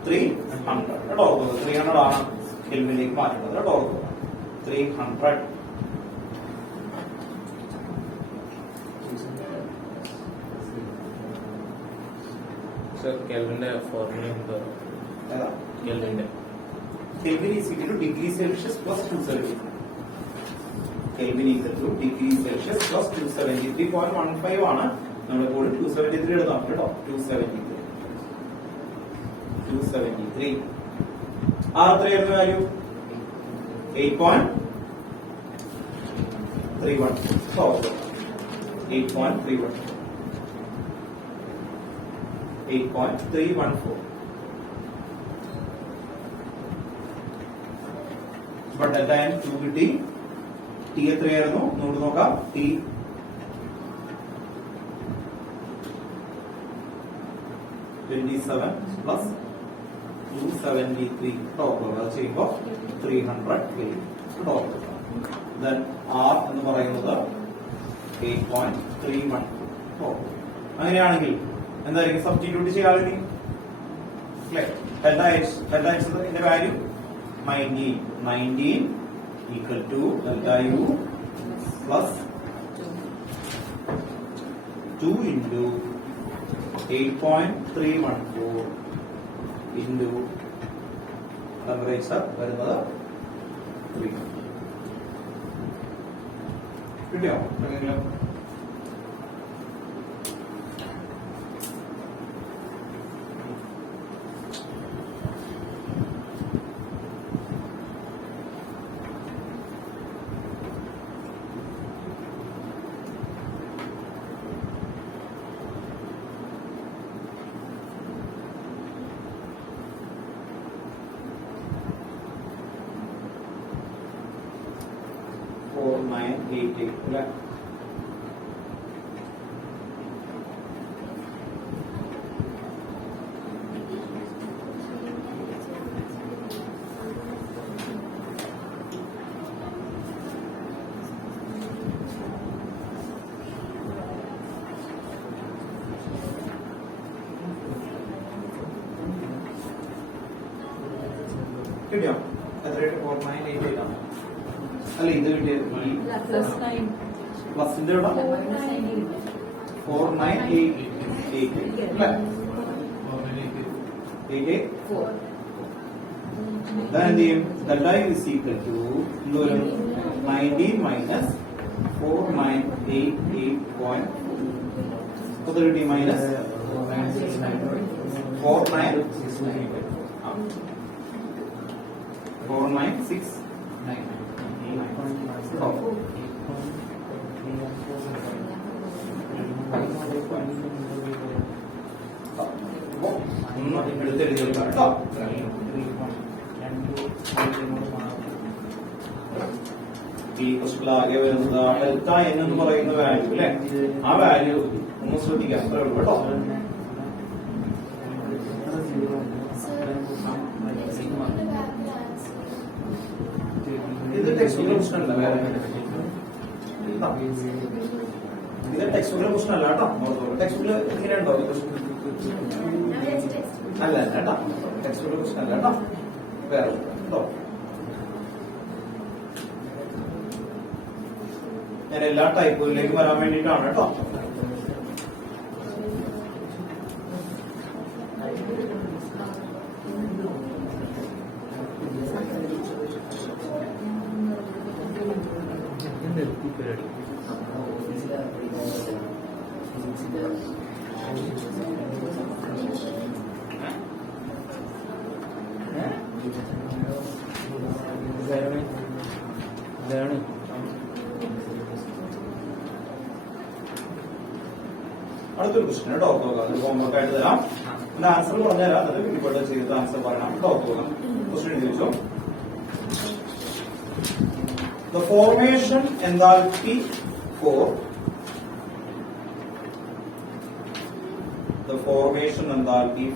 300 കേട്ടോ. ഓർത്ത് നോക്കുക. 300 ആണ് കെൽവിനിലേക്ക് മാറ്റുന്നത് കേട്ടോ. ഓർത്ത് നോക്കുക. 300. കെൽവിന്റെ ഫോർമുല എന്താ? കെൽവിന്റെ Kelvin is equal to degree Celsius plus 273. Kelvin is equal to degree Celsius plus 273.15 ആണ് നമ്മുടെ കൂടെ 273 എടുക്കാം കേട്ടോ. 273 ആർ എത്രയായിരുന്നു വാല്യൂ? 8.31. 8.314. ഇപ്പൊ ഡെൽറ്റ എൻ 2 കിട്ടി. ടി എത്രയായിരുന്നു നമുക്ക് നോക്കാം. ടി 27 പ്ലസ് 273 ടോട്ടൽ ചെയ്യുമ്പോൾ 300 ടോട്ടൽ. ദെൻ ആർ എന്ന് പറയുന്നത് 8.31 ടോട്ടൽ. അങ്ങനെയാണെങ്കിൽ എന്തായിരിക്കും സബ്സ്റ്റിറ്റ്യൂട്ട് ചെയ്യാതെ ഡെൽറ്റ എക്സ് ഇതിന്റെ value 19 equal to delta u plus 2 into 8.314 into temperature വരുന്നത് 3. കിട്ടിയോ? എന്തെങ്കിലും 4988 അല്ലേ? കിട്ടിയോ? എത്രയായിട്ട്? 4988 ആണ് അല്ല ഇത് കിട്ടിയത്. പ്ലസിന്റെ ഇവിടെ 4988 അല്ലേ? 88 എന്ത് ചെയ്യും? Delta is equal to 19 minus 4988.4 കിട്ടി. മൈനസ് 4969. എടുത്തെഴുതിയെടുക്കാം കേട്ടോ. ഈ ക്വസ്റ്റിൽ ആകെ വരുന്നത് ഡെൽറ്റ എൻ എന്ന് പറയുന്ന വാല്യൂ അല്ലെ? ആ വാല്യൂ ഒന്ന് ശ്രദ്ധിക്കാം. അത്രേ ഉള്ളൂ കേട്ടോ. ഇത് ടെക്സ്റ്റുകളുടെ പ്രശ്നമല്ല. വേറെ ഇത് ടെക്സ്റ്റുകളുടെ പ്രശ്നമല്ല കേട്ടോ. ടെക്സ്റ്റുകൾ ഇങ്ങനെയുണ്ടോ? അല്ല കേട്ടോ. ടെക്സ്റ്റുകളുടെ പ്രശ്നമല്ല കേട്ടോ. വേറെ കേട്ടോ. ഞാൻ എല്ലാ ടൈപ്പുകളിലേക്കും വരാൻ വേണ്ടിയിട്ടാണ് കേട്ടോ. അടുത്തൊരു ക്വസ്റ്റ്യൻ കേട്ടോ. ഹോംവർക്ക് ആയിട്ട് തരാം. എന്റെ ആൻസർ പറഞ്ഞുതരാം. അത് ഇവിടെ ചെയ്ത് ആൻസർ പറയണം കേട്ടോ. Question എഴുതിച്ചോ. The formation enthalpy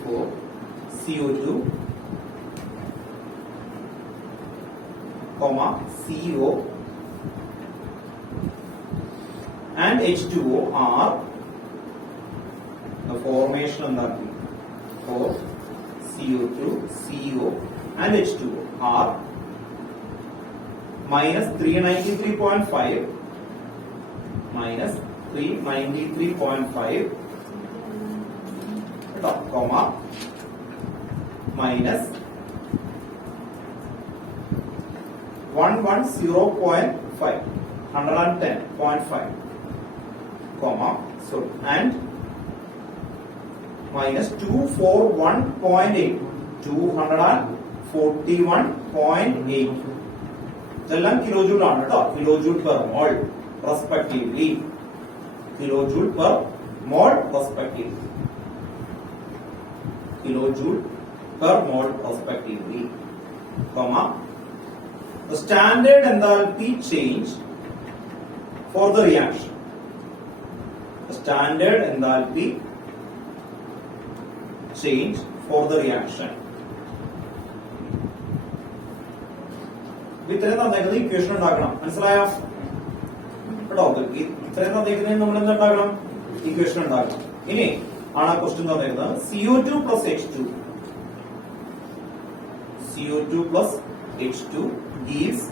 for CO2, CO and H2O are the formation enthalpy for CO2, CO and H2O are minus 393.5 minus 393.5 comma minus 110.5 110.5 comma, so and minus 241.8, 241.8. ഇതെല്ലാം കിലോജൂൾ ആണ് കേട്ടോ. കിലോജൂൾ per mole respectively. കിലോജൂൾ per mole respectively. കിലോജൂൾ per mole respectively. Comma. The standard enthalpy change for the reaction. The standard enthalpy change for the reaction. ഇത്രയും തന്നേക്കുന്നത് equation ഉണ്ടാക്കണം. മനസ്സിലായോ കേട്ടോ? ഇത്രയും തന്നേക്കുന്നതിന് നമ്മൾ എന്തുണ്ടാക്കണം? Equation ഉണ്ടാക്കണം. ഇനി ആണ് ആ question തന്നേക്കുന്നത് CO2 plus H2. CO2 plus H2 gives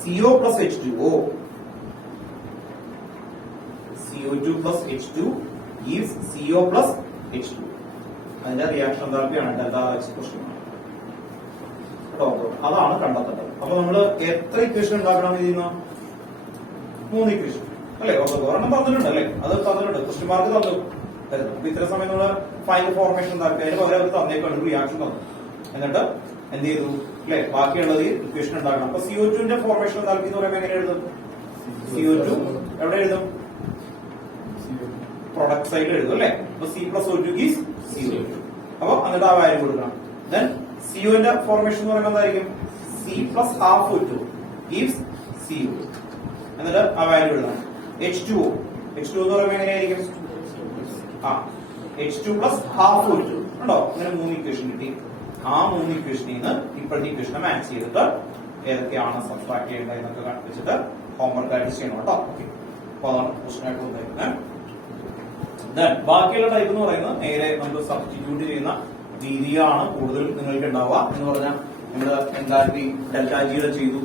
CO plus H2O. CO2 plus H2 gives CO plus H2. അതിന്റെ റിയാക്ഷൻ എന്താൽപ്പിയാണ് ഡെൽറ്റ എക്സ്പ്രഷൻ. അതാണ് കണ്ടെത്തേണ്ടത്. അപ്പൊ നമ്മൾ എത്ര ഇക്വേഷൻ ഉണ്ടാക്കണം ഇതിന്ന്? 3 ഇക്വേഷൻ അല്ലെ? ഒരെണ്ണം തന്നിട്ടുണ്ട് അല്ലെ? അത് തന്നിട്ടുണ്ട്. ക്വസ്റ്റ്യൻ മാർക്ക് തന്നു. അപ്പൊ ഇത്ര സമയം നമ്മൾ ഫൈനൽ ഫോർമേഷൻ ഉണ്ടാക്കി അതിന് പകരം അവർ തന്നേക്കാണ് റിയാക്ഷൻ തന്നു. എന്നിട്ട് എന്ത് ചെയ്തു അല്ലെ? ബാക്കിയുള്ളത് ഇക്വേഷൻ ഉണ്ടാക്കണം. അപ്പൊ CO2 ന്റെ ഫോർമേഷൻ എന്താൽപ്പി എന്ന് പറയുമ്പോൾ എങ്ങനെ എഴുതും? CO2 എവിടെ എഴുതും? പ്രൊഡക്റ്റ് സൈഡ് എഴുതും അല്ലെ? അപ്പൊ C plus O2 gives CO2. അപ്പൊ എന്നിട്ട് ആ വാല്യൂ കൊടുക്കണം. ദെൻ CO ന്റെ ഫോർമേഷൻ എന്ന് പറയുമ്പോൾ എന്തായിരിക്കും? C plus half O2 gives CO. എന്നിട്ട് ആ വാല്യൂ എഴുതണം. H2O എന്ന് പറയുമ്പോൾ എങ്ങനെയായിരിക്കും? H2 plus half O2 ഉണ്ടോ? അങ്ങനെ 3 ഇക്വേഷൻ കിട്ടി. ആ 3 ഇക്വേഷനിൽ നിന്ന് ഇപ്പോഴത്തെ ഇക്വേഷനെ മാച്ച് ചെയ്തിട്ട് ഏതൊക്കെയാണ് സബ്സ്ട്രാക്ട് ചെയ്യേണ്ടത് എന്നൊക്കെ കണ്ടുപിടിച്ചിട്ട് ഹോംവർക്ക് ആയിട്ട് ചെയ്യണം കേട്ടോ. ഓക്കെ, അപ്പൊ അതാണ് ക്വസ്റ്റൻ ആയിട്ട് വന്നിരിക്കുന്നത്. ബാക്കിയുള്ള ടൈപ്പ് എന്ന് പറയുന്നത് നേരെ നമുക്ക് സബ്സ്റ്റിറ്റ്യൂട്ട് ചെയ്യുന്ന രീതിയാണ് കൂടുതൽ നിങ്ങൾക്ക് ഉണ്ടാവുക. എന്ന് പറഞ്ഞാൽ നമ്മള് എന്താൽപ്പി ഡെൽറ്റ ജിയുടെ ചെയ്തു,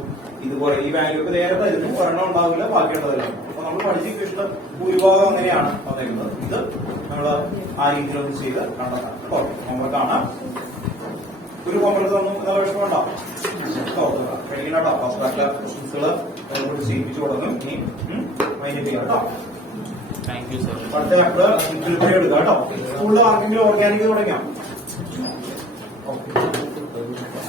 ഇതുപോലെ ഈ വാല്യൂ ഒക്കെ നേരെ തരുന്നു, ഒരെണ്ണം ഉണ്ടാവില്ല, ബാക്കിയുള്ളതല്ല. അപ്പൊ നമ്മൾ പഠിച്ച ഇക്വേഷൻ ഭൂരിഭാഗം അങ്ങനെയാണ് വന്നിരിക്കുന്നത്. ഇത് നമ്മൾ ആ രീതിയിലൊന്നും ചെയ്ത് കണ്ടെത്താം കേട്ടോ. ഹോംവർക്കാണ്. ഒരു ഹോംവർക്ക് തന്നു എന്താ വിഷമമുണ്ടോ? കഴിക്കണോ? ഫസ്റ്റ് ക്വസ്റ്റൻസുകള് ചെയ്യിപ്പിച്ചു കൊടുക്കും. ഇനി മൈൻഡ് ചെയ്യാം കേട്ടോ. Thank you sir. അടുത്ത ചാപ്റ്റർ എടുക്കാം കേട്ടോ. സ്കൂളിൽ ആർക്കെങ്കിലും ഓർഗാനിക് തുടങ്ങാം. ഓക്കെ.